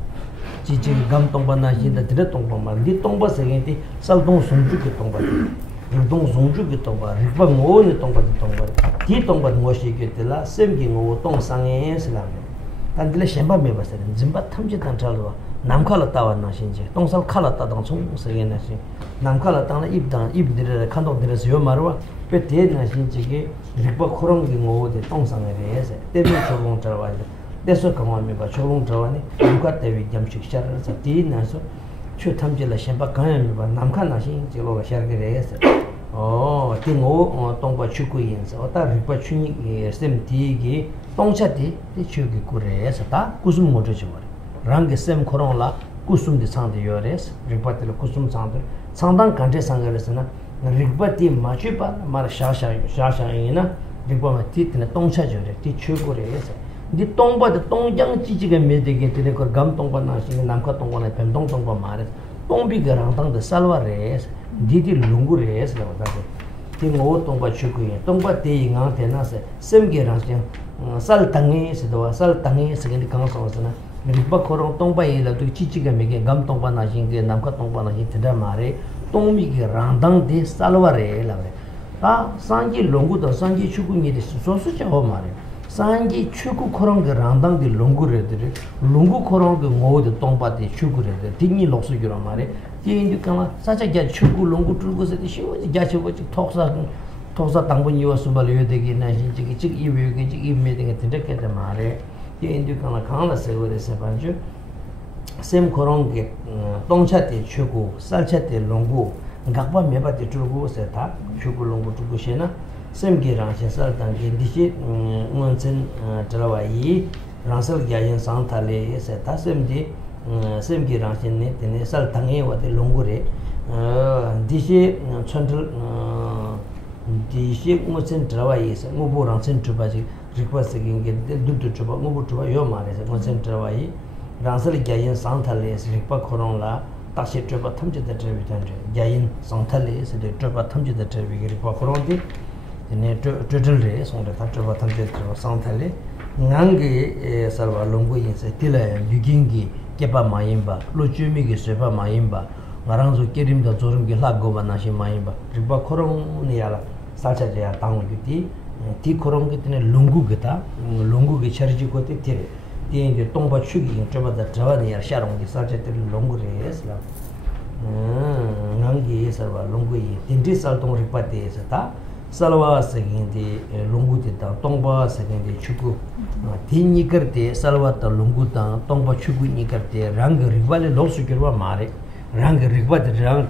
지지 감동바 나신다 드레 동동마 니 동바세게티 살동 숨주기 동바티 동 송주기 동바 리바 모니 동바 디 동바 모시게 되라 셈기 오 동상에 슬람 단들레 셴바 메바서 짐바 탐지 단찰로 남칼라 따와나 신제 동살 칼라 따당 총세게 나시 남칼라 따나 입들에 칸동들에서 요 말와 베데나 신제게 리바 코롱기 오데 동상에 대해서 때비 조롱 들어와야 대서 강원미 봐 조롱 들어와니 누가 때비 잠식 샤르서 디나서 추 탐지라 셴바 강연미 봐 남칸나시 제로가 샤르게 대해서 띵오 동바 추구인서 어따 리바 추니 셈티기 동차디 추기 꾸레서 다 구숨 모르지 말 랑게 셈 코롱라 구숨디 상데 요레스 리바텔 구숨 상데 상당 간제 상가르스나 리바티 마치바 말 샤샤이나 리바마 티트네 동차죠레 티 추구레서 디 똥바데 똥장 지지가 메데게 되네 거 감똥바 나시게 남카 똥바나 뱀똥 똥바 말에 똥비가 랑당데 살와레스 디디 룽구레스 라바데 띵오 똥바 추구에 똥바 데잉아 되나세 셈게랑생 살땅에 세도와 살땅에 세게 강소스나 리바 코롱 똥바에라 또 지지가 메게 감똥바 나시게 남카 똥바 나시 되다 말에 똥미게 랑당데 살와레 라베 아 산지 롱구도 산지 추구니데 소소자고 말에 산지 추구 코롱게 랑당데 롱구레들이 롱구 코롱게 모두 똥바데 추구레데 딩이 lok수기로 말에 디인디까마 사자게 추구 롱구 tur고서 쉬워지 야치고지 톡사 당분이와 숨발이어 되게 나신지 즉 이외에 즉 이메딩에 된다게 말에 디인디까마 강나 세고레서 반주 셈 코롱게 똥차데 추구 살차데 롱구 각바 메바데 tur고서 다 추구 롱구 tur고시나 셈게랑 샤살단게 디시 문전 들어와이 랑설 야인 상탈에 세타 셈디 셈게랑 신네 데네 살당에 와데 롱고레 디시 천들 디시 문전 들어와이 무보랑 센트바지 리퀘스트긴게 두두 주바 무보 주바 요 말에서 문전 들어와이 랑설 야인 상탈에 리파 코롱라 다시 주바 탐지다 드비단데 야인 상탈에 세데 주바 탐지다 드비게 리파 코롱디 네 total레 손데 타트바 탐제 상탈레 낭게 살바 롱고 인세 틸레 유긴기 케바 마임바 로주미게 세바 마임바 나랑조 깨림다 조름게 라고바 나시 마임바 리바 코롱니야라 살차제야 당우기디 디 코롱게 드네 롱구게다 롱구게 차르지고테 티레 디엔게 똥바 추기 인트바다 자바니야 샤롱게 살차테 롱구레스라 낭게 살바 롱고이 딘디 살동 리파테스다 salwa sagindi lungu de ta tongba sagindi chuku tinni karte salwa ta lungu ta tongba chuku ni karte rang ribale losu kirwa mare rang ribade rang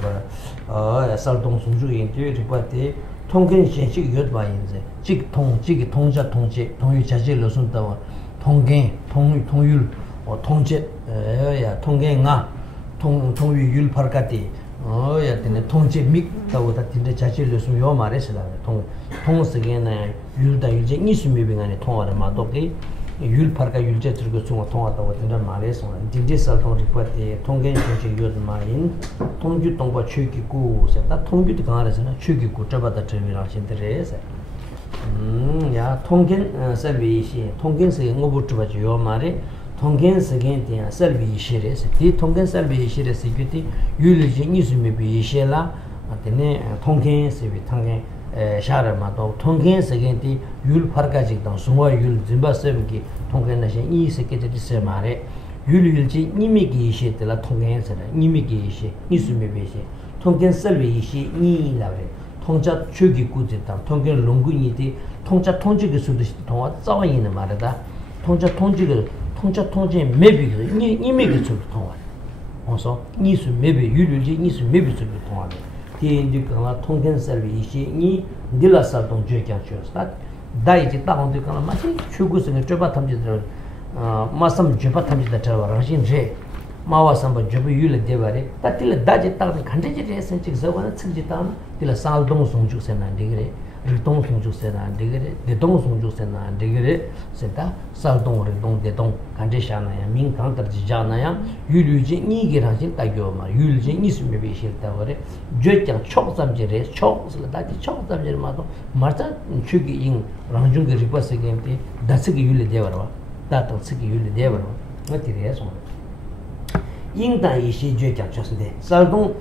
bara saldong sungju yin de ribate tonggen shenchi yod ba yinze jig tongja tongje tongyu jaje losun ta tonggen tongyul tongje ya tonggen nga tongyu yul parkati 야 되네 통제 믹다고다 진짜 자질로 좀 요 말했으라 통스게네 율다 유제 이스미빙안에 통화를 마도게 율파가 율제 들고 좀 통화다고 된다 말해서 디디살 통 리포트 통계 조직 요즘 말인 통주 동과 추기고 세다 통주도 강하잖아 추기고 잡아다 들이랑 신들에서 야 통계 서비스 통계에서 응어부터 봐줘 요 말에 통계 세계에 서비스에서 디 통계 서비스에서 이게 율리지 이스미 비셰라 아테네 통계 서비스 통계 샤르마도 통계 세계에 율 파르가직 당 수와 율 짐바세기 통계 나시 이 세계에 있어 말에 율리지 이미기 이셰들라 통계에서라 이미기 이셰 이스미 비셰 통계 서비스 이라베 통자 추기 구제다 통계 롱군이디 통자 통지기 수도 통화 짜와 있는 말이다 통자 통제 매비가 이미기 수도 통화 어서 니수 매비 율리지 니수 매비 수도 통화 디인디가 통계 서비스 이 딜라살동 제견초스다 다이지 다운디가 마치 추구스는 저바 탐지들 마삼 저바 탐지다 저와라신 제 마와삼바 저부 율레 데바레 따틸 다지 따르 간제지레 센치 저와나 측지다 딜라 살동 송주세나 디그레 리동 송주세나 디그레 데동 송주세나 디그레 세다 살동 리동 데동 간제샤나야 민강터지자나야 율유지 니게라신 따교마 율지 니스메비 실다버레 jö짱 촉삼지레 촉슬 다지 촉삼지마도 마자 추기 인 랑중게 리버스게인데 다스기 율레 데바라 다도 스기 율레 데바라 어디래서 인다 이시 jö짱 촉스데 살동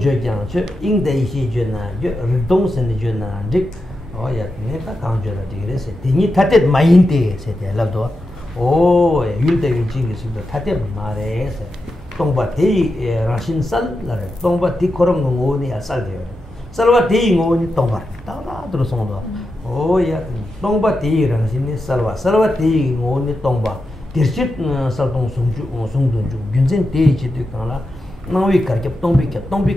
jö짱 저 인다 이시 jö나 저 리동선의 jö나 릭 어야 내가 강조라 디그레세 디니 타테 마인데 세텔라도 오 율데 율징이 수도 타테 마레세 동바 데이 라신살 라레 동바 디코롱 오니 아살데요 살바 데이 오니 동바 따라 들어서도 오야 동바 데이 라신니 살바 데이 오니 동바 디르짓 살동 송동주 균젠 데이지도 강라 나위 가르게 동비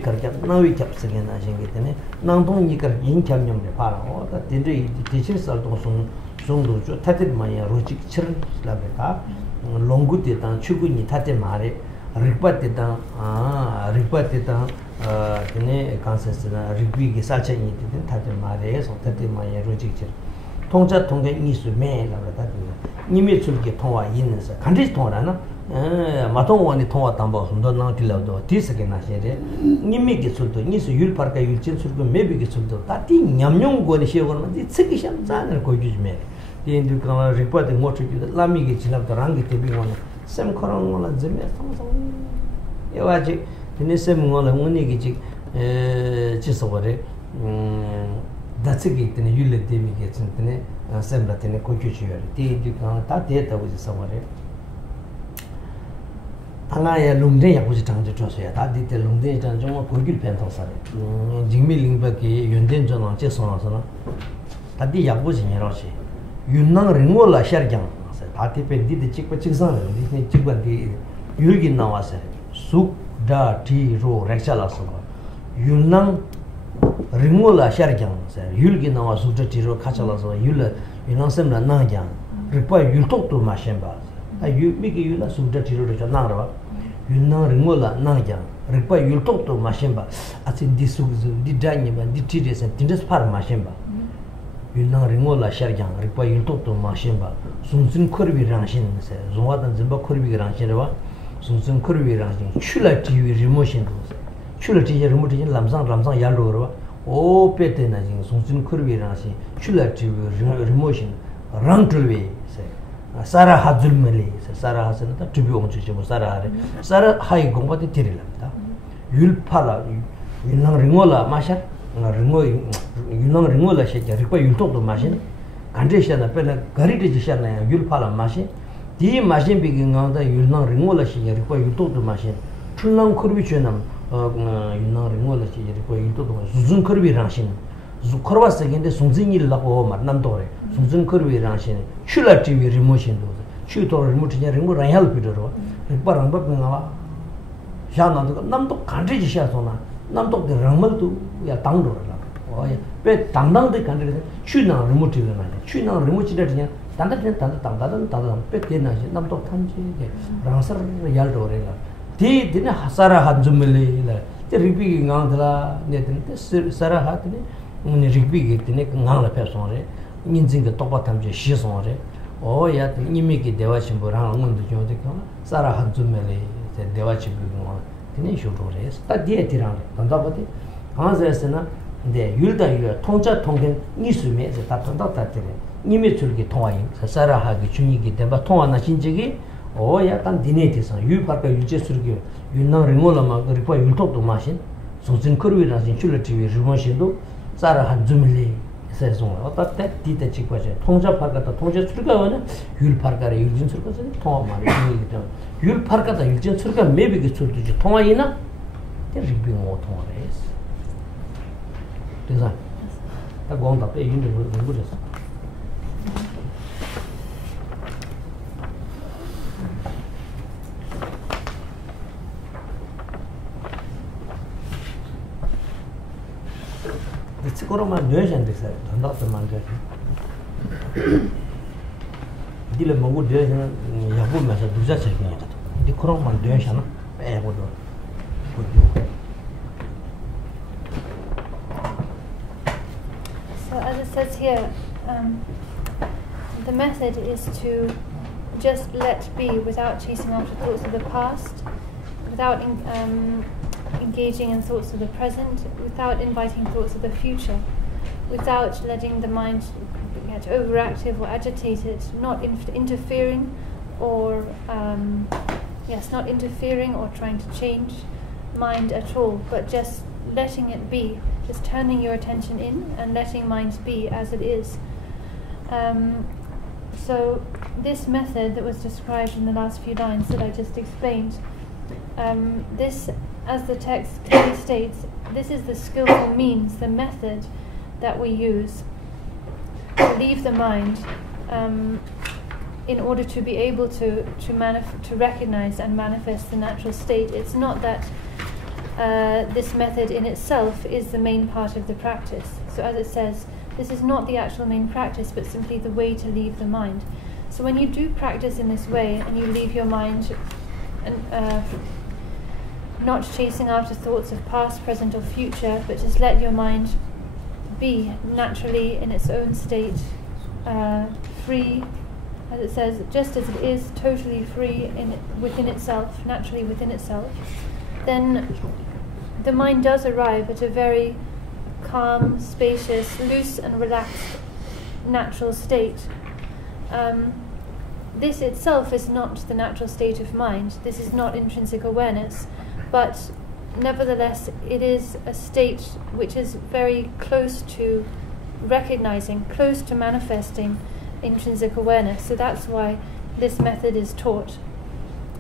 가르게 나위 캡스게 나신게 되네 나동이 가 인참념네 봐라 어다 딘데 디실 살동 송동주 타테 마야 로직 칠라베다 롱구데단 추구니 타테 마레 리파테다 리파테다 드네 컨센스나 리비게 살차니 되는 타테 마레 소타테 마야 로직 칠 통자 통계 니수 매라다 니미 줄게 통화 있는서 간지 통화나 마통원이 통화 담보 혼돈나 딜라도 디스게 나셔데 니미게 줄도 니수 율파르가 율진 줄고 매비게 줄도 다티 냠뇽고니 시어거는 이 츠기 샴자는 고주지매 인도 그런 리포트 모트기 라미게 지나도 랑게 대비고는 샘코랑을 점에 상상 여와지 드네셈을 문이게 지 지서거래 다츠기 있는 율레 대비게 진트네 샘라테네 고주지요 디디 다 데이터고 지서거래 당아야 롱데 약부지 장제 줘서야 다 디테 롱데 장 정말 고길 펜터사래 징밀링밖에 연된 전화 제송아서나 다디 약부지니라시 윤낭 링올라 샤르장 다 디페 디디 찍고 찍선을 디니 찍반디 율기 나와서 숙다 티로 렉살라서 윤낭 링올라 샤르장 율기 나와 숙다 티로 카찰라서 윤낭sem나 나장 리파 율톡도 마셴바 아 유미기 율라 숙다 티로를 나라 윤낭 링올라 나장 리파 율톡도 마셴바 아친 디수즈 디다니바 디티데스 딘데스 파르 마셴바 윤낭 링올라 샤르장 리파 율톡도 마셴바 순순 커르비 랑신세 종와단 짐바 커르비 랑신레바 순순 커르비 랑신 슐라 티위 리모션도 슐라 티위 리모션 람상 야로르바 오 페테나 진 순순 커르비 랑신 슐라 티위 리모션 랑틀비 세 사라 하줄멜리 사라 하선다 투비 옹주지 뭐 사라 하이 공바데 티릴랍다 율파라 윤낭 링올라 마샤 윤낭 링올라 셰자 리파 율톡도 마신 간데샤나 페나 가리데 지샤나 율파라 마신 디 마신 비긴가다 윤낭 링올라 셰자 리파 율톡도 마신 출낭 커비 쳔남 윤낭 링올라 셰자 리파 율톡도 수준 커비 랑신 zukorwasegen데 송진일라고 만남도래 송진 커비랑신 슐라 TV 리모션도 슈토 리모트냐 리모 라이할 비더로 리파랑 babingala 샤나도 남도 간지지 샤소나 남도 랑말도 야 당도라 오야 베 당당데 간지데 슈나 리모트나 슈나 리모트데 그냥 단단 베테나지 남도 탄지게 랑서 얄도래가 디디네 하사라 한줌멜리라 리피기 강들라 네데 사라 하트네 우니 리비게 되네 강나 패송래 인진게 똑바탐제 시송래 오야 니미게 대화심보랑 응원도 줘도 사라 한줌멜리 대화심보고 되네 쇼로래 스타디에티랑 단다버디 한자에서나 근데 율다 통자 통견 니수메서 다 통다다들 니미 줄기 통화인 사라 하기 중이기 때문에 통화나 신적이 오야 단 디네티서 유파가 유제 surgi 윤나 링올라마 리파 율톡도 마신 소진 커르위라신 슐레티위 리모신도 사라 한 줌밀리 세송 어떻게 디데 찍고제 통자파가다 통제 출가는 율파가래 율진 출가서 통화 말이 있다 율파가다 율진 출가 매비게 출두지 통화이나 대리비 뭐 통화래스 그래서 다 공다 빼 윤도 모르겠어 그러면 뇌전 됐어요. 단답도 만져. 딜을 먹고 뇌전 약보면서 누자 책임이다. 이 그런만 뇌잖아. 빼고도. So as it says here, the method is to just let be without chasing after thoughts of the past, without engaging in thoughts of the present, without inviting thoughts of the future, without letting the mind get overactive or agitated, not interfering or not interfering or trying to change mind at all, but just letting it be, just turning your attention in and letting mind be as it is. So this method that was described in the last few lines that I just explained, this, as the text clearly states, this is the skillful means, the method that we use to leave the mind in order to be able to recognize and manifest the natural state. It's not that this method in itself is the main part of the practice. So as it says, this is not the actual main practice, but simply the way to leave the mind. So when you do practice in this way and you leave your mind and not chasing after thoughts of past, present or future, but just let your mind be naturally in its own state, free, as it says, just as it is totally free within itself, naturally within itself, then the mind does arrive at a very calm, spacious, loose and relaxed natural state. This itself is not the natural state of mind. This is not intrinsic awareness, but nevertheless it is a state which is very close to recognizing, close to manifesting intrinsic awareness. So that's why this method is taught.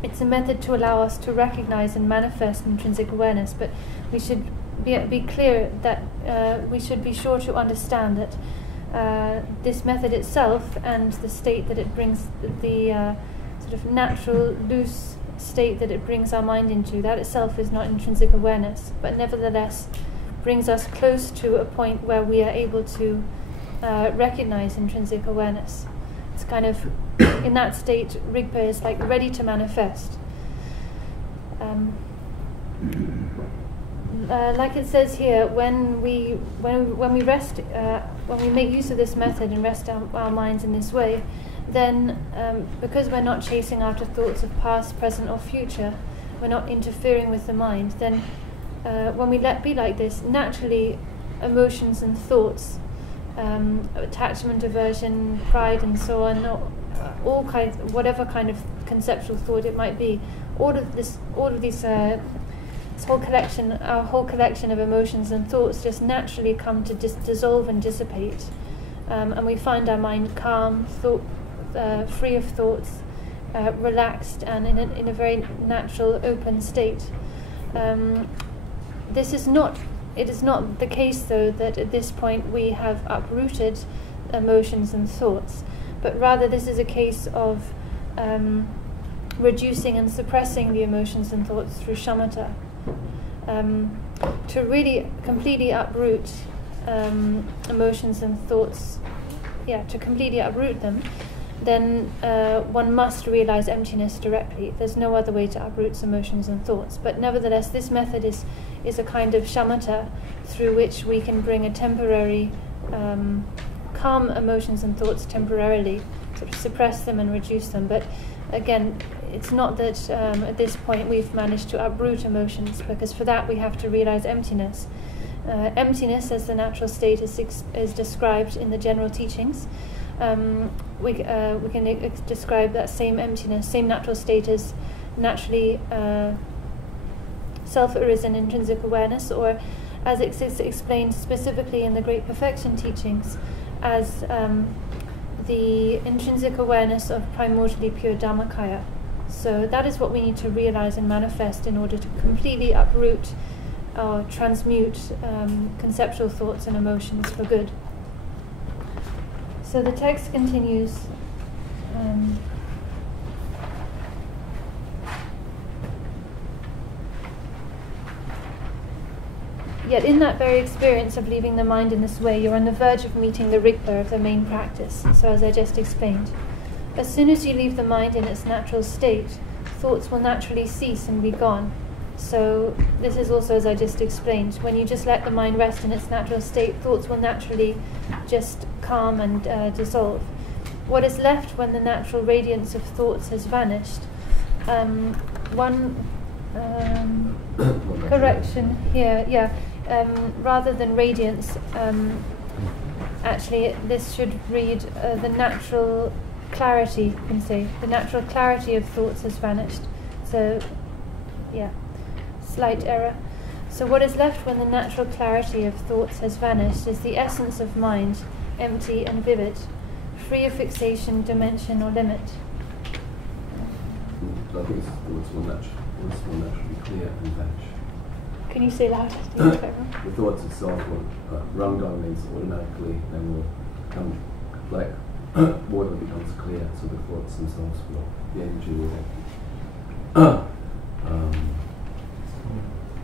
It's a method to allow us to recognize and manifest intrinsic awareness, but we should be clear that we should be sure to understand that this method itself and the state that it brings, the sort of natural, loose state that it brings our mind into, that itself is not intrinsic awareness, but nevertheless brings us close to a point where we are able to recognize intrinsic awareness. It's kind of, in that state, Rigpa is like ready to manifest. Like it says here, when we rest, when we make use of this method and rest our minds in this way, then because we're not chasing after thoughts of past, present, or future, we're not interfering with the mind. Then, when we let be like this, naturally, emotions and thoughts, attachment, aversion, pride, and so on, all kinds, whatever kind of conceptual thought it might be, all of these, this whole collection, our whole collection of emotions and thoughts just naturally come to dissolve and dissipate, and we find our mind calm, free of thoughts, relaxed, and in a very natural, open state. It is not the case, though, that at this point we have uprooted emotions and thoughts, but rather this is a case of reducing and suppressing the emotions and thoughts through shamatha. To really completely uproot emotions and thoughts, to completely uproot them, then one must realize emptiness directly. There's no other way to uproot emotions and thoughts. But nevertheless, this method is a kind of shamatha through which we can bring a temporary, calm emotions and thoughts temporarily, sort of suppress them and reduce them. But again, it's not that at this point we've managed to uproot emotions, because for that we have to realize emptiness. Emptiness as the natural state is described in the general teachings. We can describe that same emptiness, same natural state as naturally self-arisen intrinsic awareness, or as it is explained specifically in the Great Perfection teachings, as the intrinsic awareness of primordially pure Dhammakaya. So that is what we need to realize and manifest in order to completely uproot or transmute conceptual thoughts and emotions for good. So the text continues. Yet in that very experience of leaving the mind in this way, you're on the verge of meeting the Rigpa of the main practice, so as I just explained. As soon as you leave the mind in its natural state, thoughts will naturally cease and be gone. So this is also as I just explained. When you just let the mind rest in its natural state, thoughts will naturally just calm and dissolve. What is left when the natural radiance of thoughts has vanished? One correction here, rather than radiance, actually this should read the natural clarity, you can say. The natural clarity of thoughts has vanished. So, slight error. So what is left when the natural clarity of thoughts has vanished is the essence of mind, empty and vivid, free of fixation, dimension or limit. I think thoughts will naturally clear and vanish. Can you say louder? The thoughts itself will, Rangdang means automatically, then will come like water becomes clear, so the thoughts themselves will, the energy will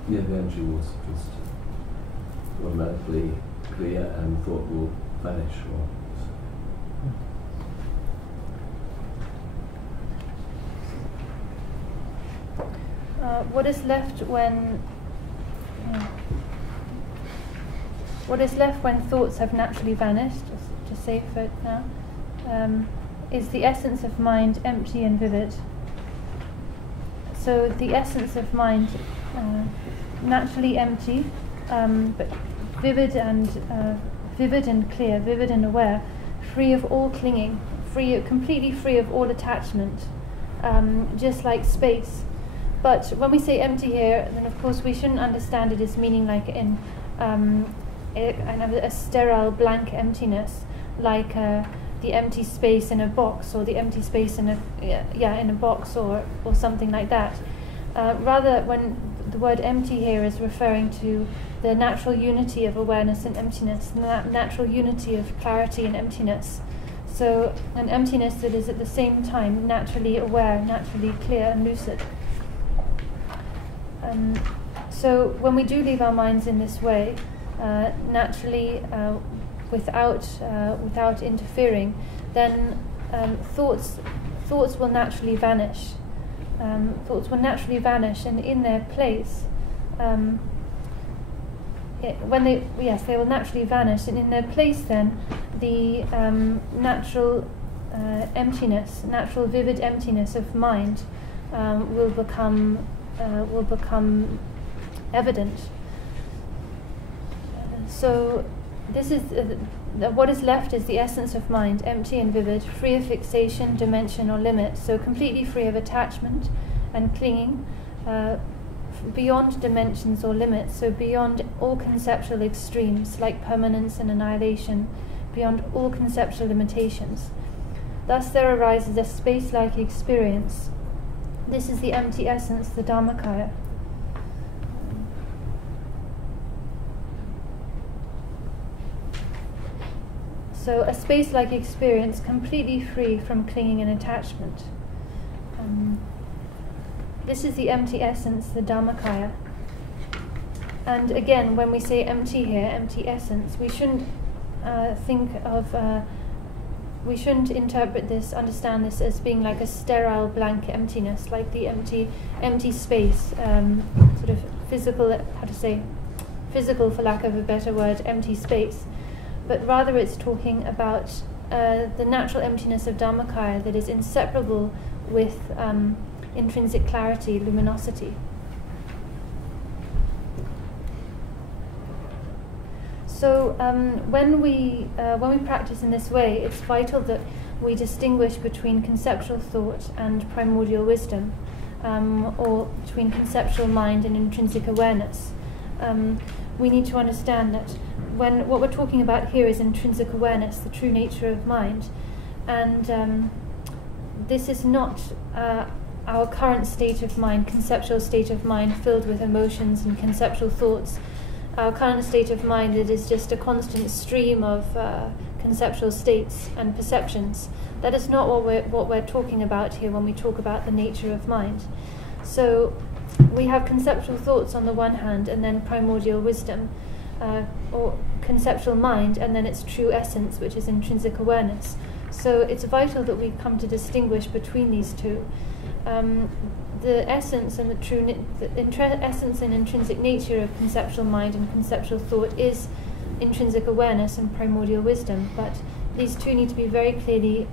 the energy will just automatically clear and thought will vanish. What is left when thoughts have naturally vanished? Just say for it now. is the essence of mind empty and vivid. So the essence of mind, naturally empty, but vivid and clear, vivid and aware, free of all clinging, completely free of all attachment, just like space. But when we say empty here, then of course we shouldn't understand it as meaning like in a sterile, blank emptiness, like the empty space in a box, or the empty space in a box, or something like that. Rather, when the word empty here is referring to the natural unity of awareness and emptiness, the natural unity of clarity and emptiness. So an emptiness that is at the same time naturally aware, naturally clear and lucid. So when we do leave our minds in this way, naturally, without interfering, then thoughts will naturally vanish. Thoughts will naturally vanish, and in their place, they will naturally vanish, and in their place, then the natural emptiness, natural vivid emptiness of mind will become evident. So this is what is left is the essence of mind, empty and vivid, free of fixation, dimension or limit, so completely free of attachment and clinging, beyond dimensions or limits, so beyond all conceptual extremes like permanence and annihilation, beyond all conceptual limitations. Thus there arises a space-like experience. This is the empty essence, the Dharmakaya. So a space-like experience completely free from clinging and attachment. This is the empty essence, the Dharmakaya. And again, when we say empty here, empty essence, we shouldn't we shouldn't interpret this, understand this as being like a sterile, blank emptiness, like the empty space, sort of physical, physical for lack of a better word, empty space. But rather it's talking about the natural emptiness of Dharmakaya that is inseparable with intrinsic clarity, luminosity. So when we practice in this way, it's vital that we distinguish between conceptual thought and primordial wisdom, or between conceptual mind and intrinsic awareness. We need to understand that what we're talking about here is intrinsic awareness, the true nature of mind, and this is not our current state of mind, conceptual state of mind filled with emotions and conceptual thoughts. Our current state of mind, it is just a constant stream of conceptual states and perceptions. That is not what we're talking about here when we talk about the nature of mind. So we have conceptual thoughts on the one hand, and then primordial wisdom, or conceptual mind, and then its true essence, which is intrinsic awareness. So it's vital that we come to distinguish between these two. The essence and essence and intrinsic nature of conceptual mind and conceptual thought is intrinsic awareness and primordial wisdom, but these two need to be very clearly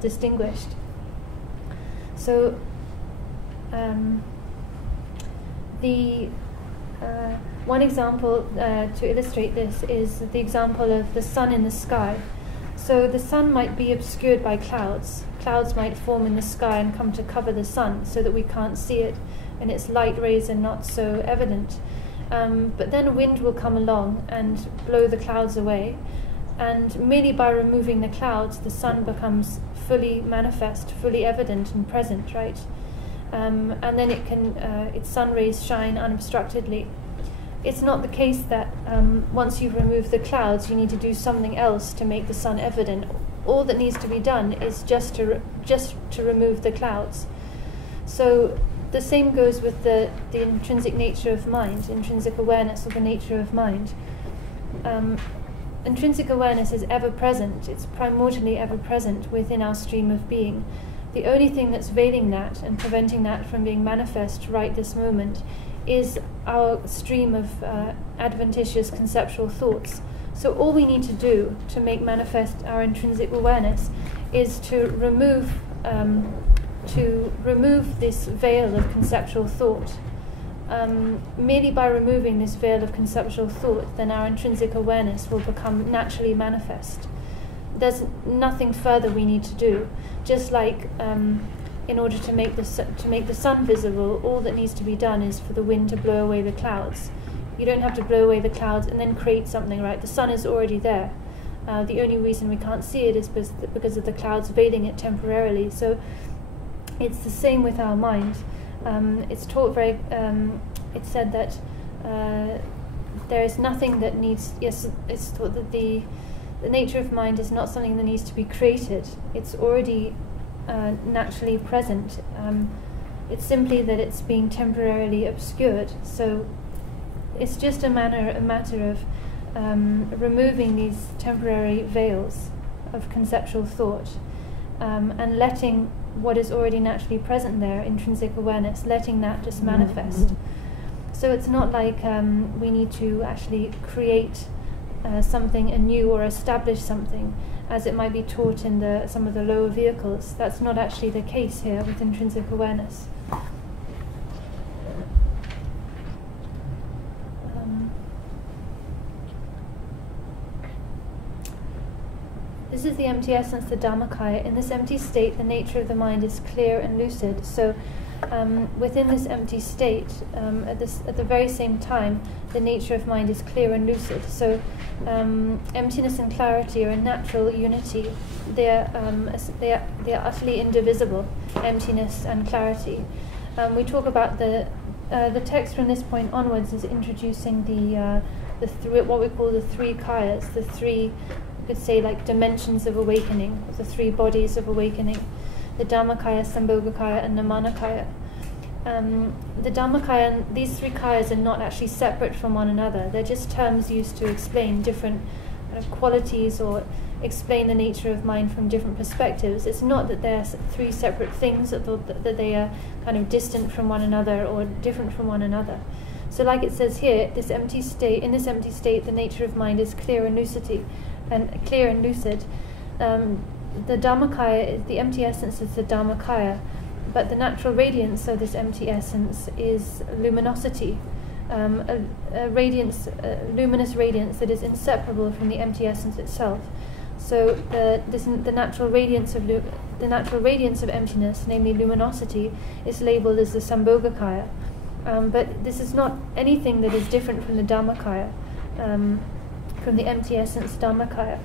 distinguished. So one example to illustrate this is the example of the sun in the sky. So the sun might be obscured by clouds. Clouds might form in the sky and come to cover the sun so that we can't see it, and its light rays are not so evident. But then a wind will come along and blow the clouds away, and merely by removing the clouds, the sun becomes fully manifest, fully evident and present, right? And then its sun rays shine unobstructedly. It's not the case that once you've removed the clouds, you need to do something else to make the sun evident. All that needs to be done is just to remove the clouds. So the same goes with the intrinsic nature of mind, intrinsic awareness of the nature of mind. Intrinsic awareness is ever present. It's primordially ever present within our stream of being. The only thing that's veiling that and preventing that from being manifest right this moment is our stream of adventitious conceptual thoughts. So all we need to do to make manifest our intrinsic awareness is to remove this veil of conceptual thought. Merely by removing this veil of conceptual thought, then our intrinsic awareness will become naturally manifest. There's nothing further we need to do. Just like in order to make the sun visible, all that needs to be done is for the wind to blow away the clouds. You don't have to blow away the clouds and then create something, right? The sun is already there. The only reason we can't see it is because of the clouds veiling it temporarily. So it's the same with our mind. It's taught very. It's said that there is nothing that needs. Yes, it's taught that the nature of mind is not something that needs to be created. It's already naturally present. It's simply that it's being temporarily obscured. So it's just a matter of removing these temporary veils of conceptual thought and letting what is already naturally present there, intrinsic awareness, letting that just manifest. So it's not like we need to actually create something anew or establish something, as it might be taught in some of the lower vehicles. That's not actually the case here with intrinsic awareness. This is the empty essence, the Dhammakaya. In this empty state, the nature of the mind is clear and lucid. So within this empty state, at the very same time, the nature of mind is clear and lucid. So emptiness and clarity are a natural unity. They are utterly indivisible, emptiness and clarity. We talk about the text from this point onwards is introducing what we call the three kayas, the three, you could say, like dimensions of awakening, the three bodies of awakening, the Dhammakaya, Sambhogakaya, and Nirmanakaya. The Dhammakaya and these three kayas are not actually separate from one another. They're just terms used to explain different kind of qualities or explain the nature of mind from different perspectives. It's not that they're three separate things, that they are kind of distant from one another or different from one another. So like it says here, in this empty state, the nature of mind is clear and lucid. The Dhammakaya, the empty essence, is the Dhammakaya, but the natural radiance of this empty essence is luminosity, a radiance, luminous radiance that is inseparable from the empty essence itself. So the natural radiance of emptiness, namely luminosity, is labeled as the Sambhogakaya. But this is not anything that is different from the Dhammakaya, from the empty essence Dhammakaya,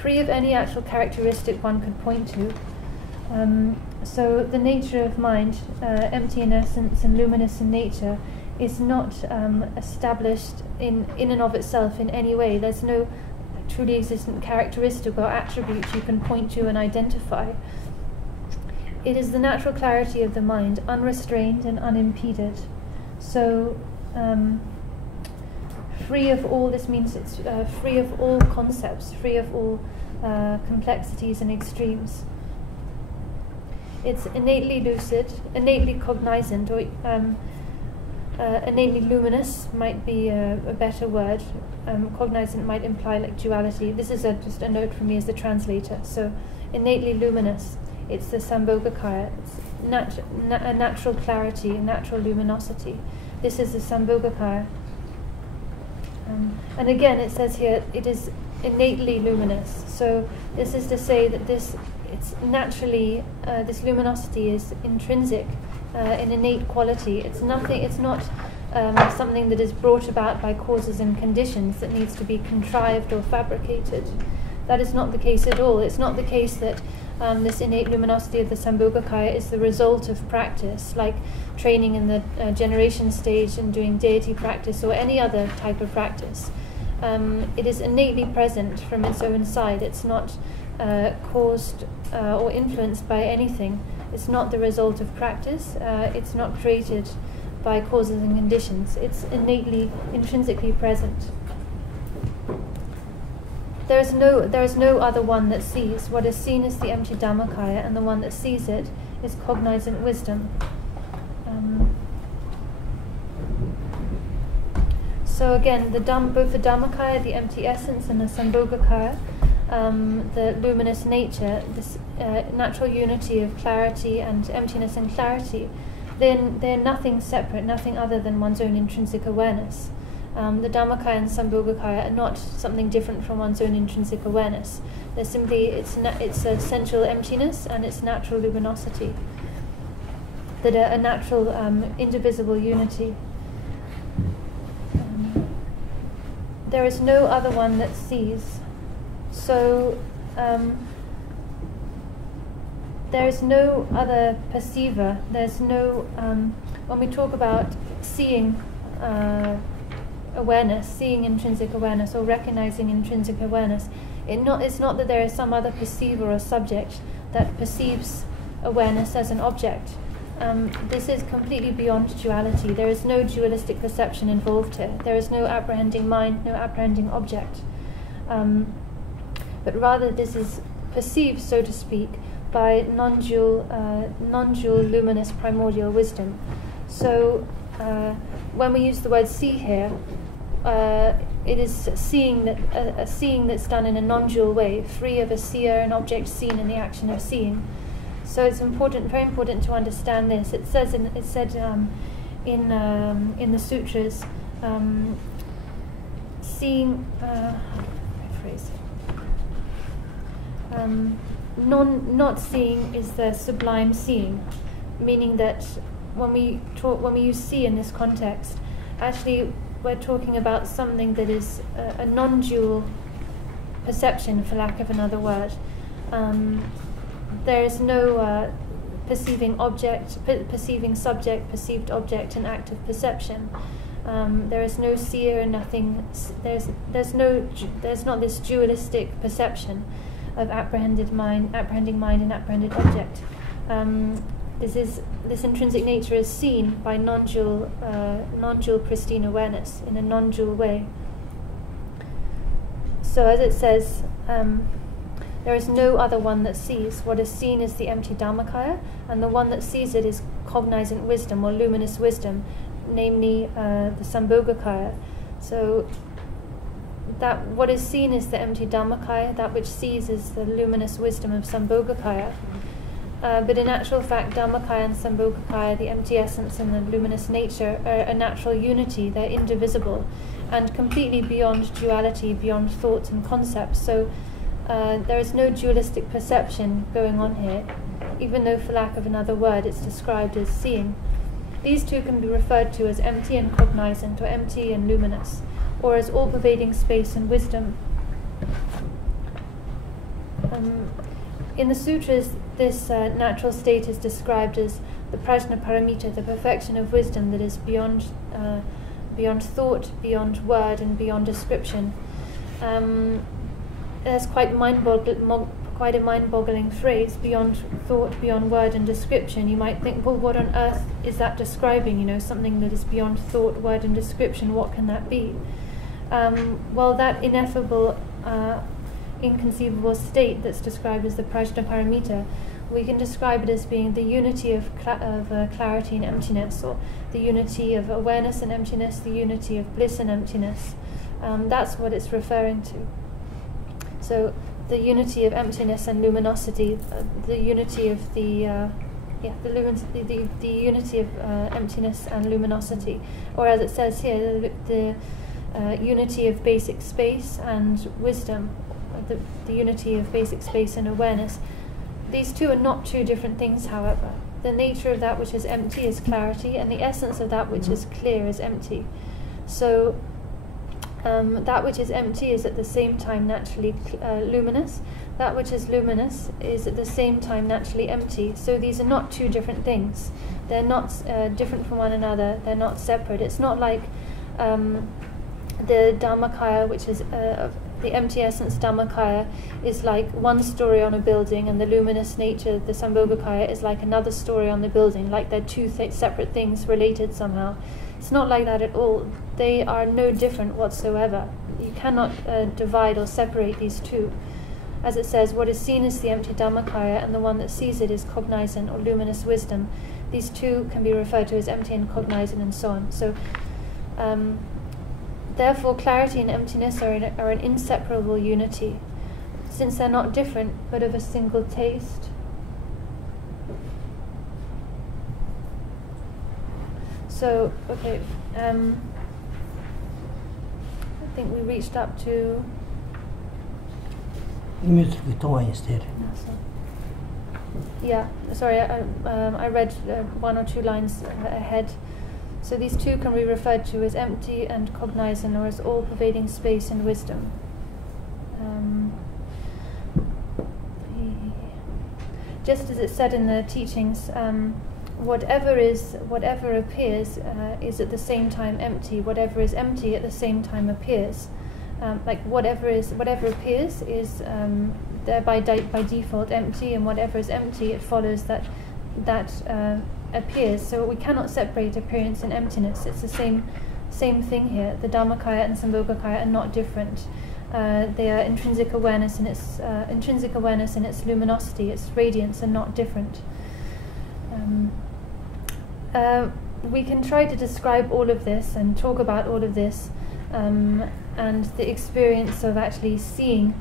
free of any actual characteristic one could point to. So the nature of mind, empty in essence and luminous in nature, is not established in and of itself in any way. There's no truly existent characteristic or attribute you can point to and identify. It is the natural clarity of the mind, unrestrained and unimpeded. So free of all, this means it's free of all concepts, free of all complexities and extremes. It's innately lucid, innately cognizant, or innately luminous might be a better word. Cognizant might imply like duality. This is just a note from me as the translator. So innately luminous, it's the Sambhogakaya. It's a natural clarity, a natural luminosity. This is the Sambhogakaya. And again, it says here, it is innately luminous. So this is to say that it's naturally, this luminosity is intrinsic, an innate quality. It's not something that is brought about by causes and conditions that needs to be contrived or fabricated. That is not the case at all. It's not the case that this innate luminosity of the Sambhogakaya is the result of practice, like training in the generation stage and doing deity practice or any other type of practice. It is innately present from its own side. It's not caused or influenced by anything. It's not the result of practice. It's not created by causes and conditions. It's innately, intrinsically present. There is no other one that sees. What is seen is the empty Dhammakaya, and the one that sees it is cognizant wisdom. So again, both the Dhammakaya, the empty essence, and the Sambhogakaya the luminous nature, this natural unity of clarity and emptiness and clarity, then they're nothing separate, nothing other than one's own intrinsic awareness. The Dhammakaya and Sambhogakaya are not something different from one's own intrinsic awareness. They're simply, it's essential emptiness and its natural luminosity, that are a natural, indivisible unity. There is no other one that sees. So there is no other perceiver. There's no, when we talk about seeing awareness, seeing intrinsic awareness, or recognizing intrinsic awareness, it's not that there is some other perceiver or subject that perceives awareness as an object. This is completely beyond duality. There is no dualistic perception involved here. There is no apprehending mind, no apprehending object. But rather this is perceived, so to speak, by non-dual luminous primordial wisdom. So when we use the word see here, it is seeing that a seeing that's done in a non-dual way, free of a seer and object seen in the action of seeing. So it's important, very important to understand this. It said in the sutras, seeing. How do I phrase it? Not seeing is the sublime seeing, meaning that when we use see in this context, actually we're talking about something that is a non-dual perception, for lack of another word. There is no perceiving object, perceiving subject, perceived object, and active perception. There is no seer and nothing. There's not this dualistic perception of apprehending mind, and apprehended object. This intrinsic nature is seen by non-dual pristine awareness in a non-dual way. So as it says, there is no other one that sees. What is seen is the empty Dhammakaya, and the one that sees it is cognizant wisdom or luminous wisdom, namely the Sambhogakaya. So that what is seen is the empty Dhammakaya, that which sees is the luminous wisdom of Sambhogakaya. But in actual fact, Dhammakaya and Sambhogakaya, the empty essence and the luminous nature, are a natural unity. They're indivisible and completely beyond duality, beyond thoughts and concepts. So there is no dualistic perception going on here, even though, for lack of another word, it's described as seeing. These two can be referred to as empty and cognizant, or empty and luminous, or as all-pervading space and wisdom. In the sutras, this natural state is described as the prajnaparamita, the perfection of wisdom that is beyond thought, beyond word, and beyond description. That's quite a mind-boggling phrase, beyond thought, beyond word and description. You might think, well, what on earth is that describing? You know, something that is beyond thought, word and description, what can that be? Well, that ineffable, inconceivable state that's described as the prajnaparamita, we can describe it as being the unity of clarity and emptiness, or the unity of awareness and emptiness, the unity of bliss and emptiness. That's what it's referring to. So the unity of emptiness and luminosity, the unity of the unity of emptiness and luminosity, or as it says here, the unity of basic space and wisdom, the unity of basic space and awareness. These two are not two different things, however. The nature of that which is empty is clarity, and the essence of that which is clear is empty. So that which is empty is at the same time naturally luminous. That which is luminous is at the same time naturally empty. So these are not two different things. They're not different from one another. They're not separate. It's not like the Dhammakaya, which is the empty essence Dhammakaya, is like one story on a building, and the luminous nature, the Sambhogakaya, is like another story on the building, like they're two separate things related somehow. It's not like that at all. They are no different whatsoever. You cannot divide or separate these two. As it says, what is seen is the empty Dhammakaya, and the one that sees it is cognizant or luminous wisdom. These two can be referred to as empty and cognizant, and so on. So, therefore, clarity and emptiness are an inseparable unity. since they're not different but of a single taste. So, okay, I think we reached up to... Yeah, sorry, I read 1 or 2 lines ahead. So these two can be referred to as empty and cognizant, or as all-pervading space and wisdom. Just as it said in the teachings, whatever appears is at the same time empty. Whatever is empty at the same time appears. Like whatever appears is there by default empty, and whatever is empty, it follows that appears. So we cannot separate appearance and emptiness. It's the same thing here. The Dharmakaya and Sambhogakaya are not different. They are intrinsic awareness in its luminosity, its radiance, are not different. We can try to describe all of this and talk about all of this, and the experience of actually seeing,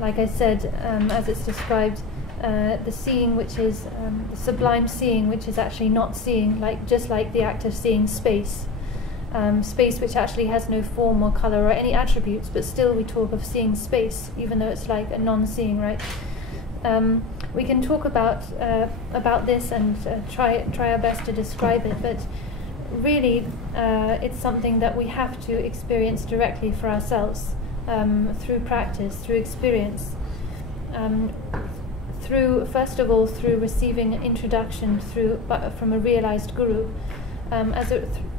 like I said, as it's described, the seeing which is the sublime seeing, which is actually not seeing, just like the act of seeing space. Space which actually has no form or color or any attributes, but still we talk of seeing space, even though it's like a non-seeing, right? We can talk about this and try our best to describe it, but really it's something that we have to experience directly for ourselves, through practice, through experience, first of all through receiving an introduction from a realized guru,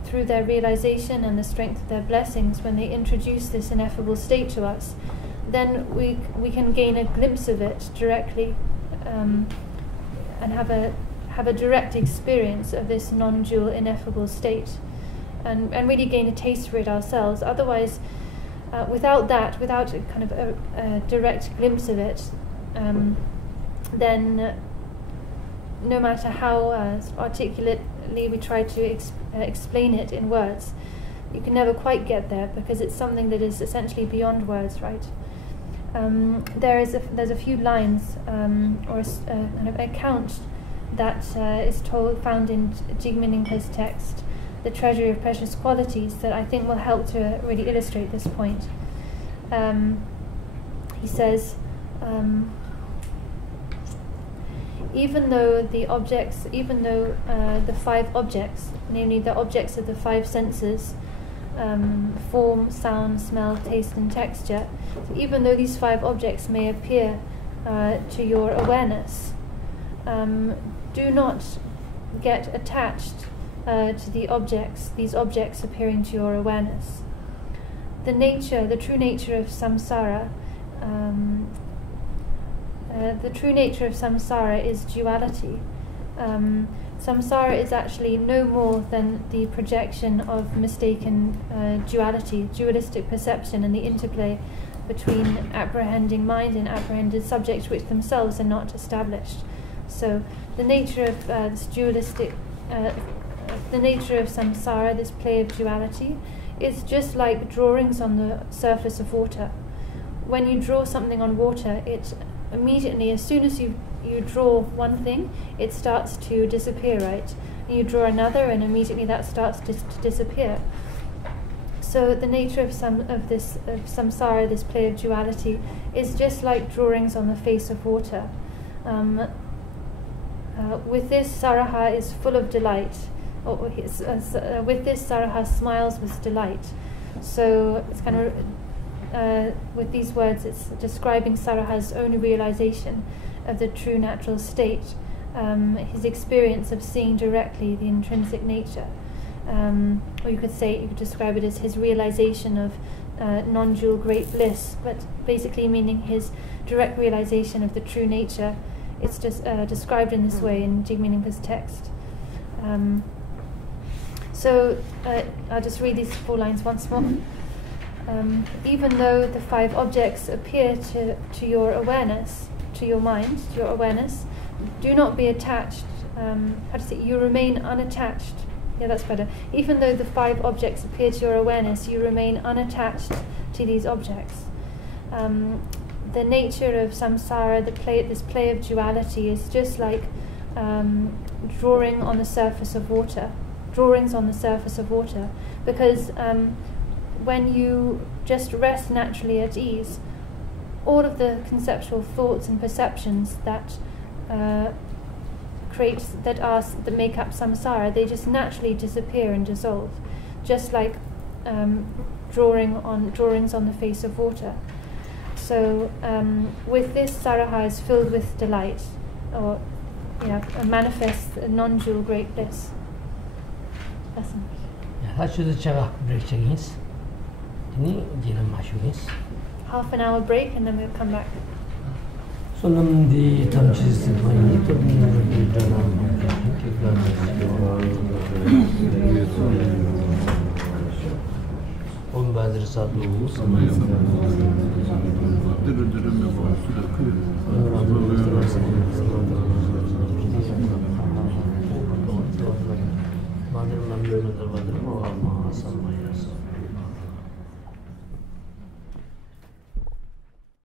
through their realization and the strength of their blessings. When they introduce this ineffable state to us, then we can gain a glimpse of it directly, and have a direct experience of this non-dual ineffable state, and really gain a taste for it ourselves. Otherwise, without a kind of a direct glimpse of it, then no matter how articulately we try to explain it in words, you can never quite get there, because it's something that is essentially beyond words, right? There's a few lines, or a kind of account that is found in Jigme Ningpa's text, The Treasury of Precious Qualities, that I think will help to really illustrate this point. He says, even though the 5 objects, namely the objects of the 5 senses, form, sound, smell, taste and texture, even though these 5 objects may appear to your awareness, do not get attached to these objects appearing to your awareness. The true nature of samsara, is duality. Samsara is actually no more than the projection of mistaken dualistic perception, and the interplay between apprehending mind and apprehended subjects, which themselves are not established. So the nature of the nature of samsara, this play of duality, is just like drawings on the surface of water. When you draw something on water, it immediately, as soon as you draw one thing, it starts to disappear, right? And you draw another, and immediately that starts to disappear. So the nature of samsara, this play of duality, is just like drawings on the face of water. With this, Saraha is full of delight. With this, Saraha smiles with delight. So it's kind of, with these words, it's describing Saraha's own realization of the true natural state, his experience of seeing directly the intrinsic nature. Or you could describe it as his realization of non-dual great bliss, but basically meaning his direct realization of the true nature. It's just described in this way in Jigme Ningpa's text. So I'll just read these 4 lines once more. Even though the 5 objects appear to your awareness, to your mind, to your awareness, do not be attached. You remain unattached. Yeah, that's better. Even though the 5 objects appear to your awareness, you remain unattached to these objects. the nature of samsara, this play of duality, is just like drawings on the surface of water, because when you just rest naturally at ease, all of the conceptual thoughts and perceptions that make up samsara, they just naturally disappear and dissolve, just like drawings on the face of water. So with this, Saraha is filled with delight, or manifests a non-dual great bliss. That's half an hour break and then we'll come back.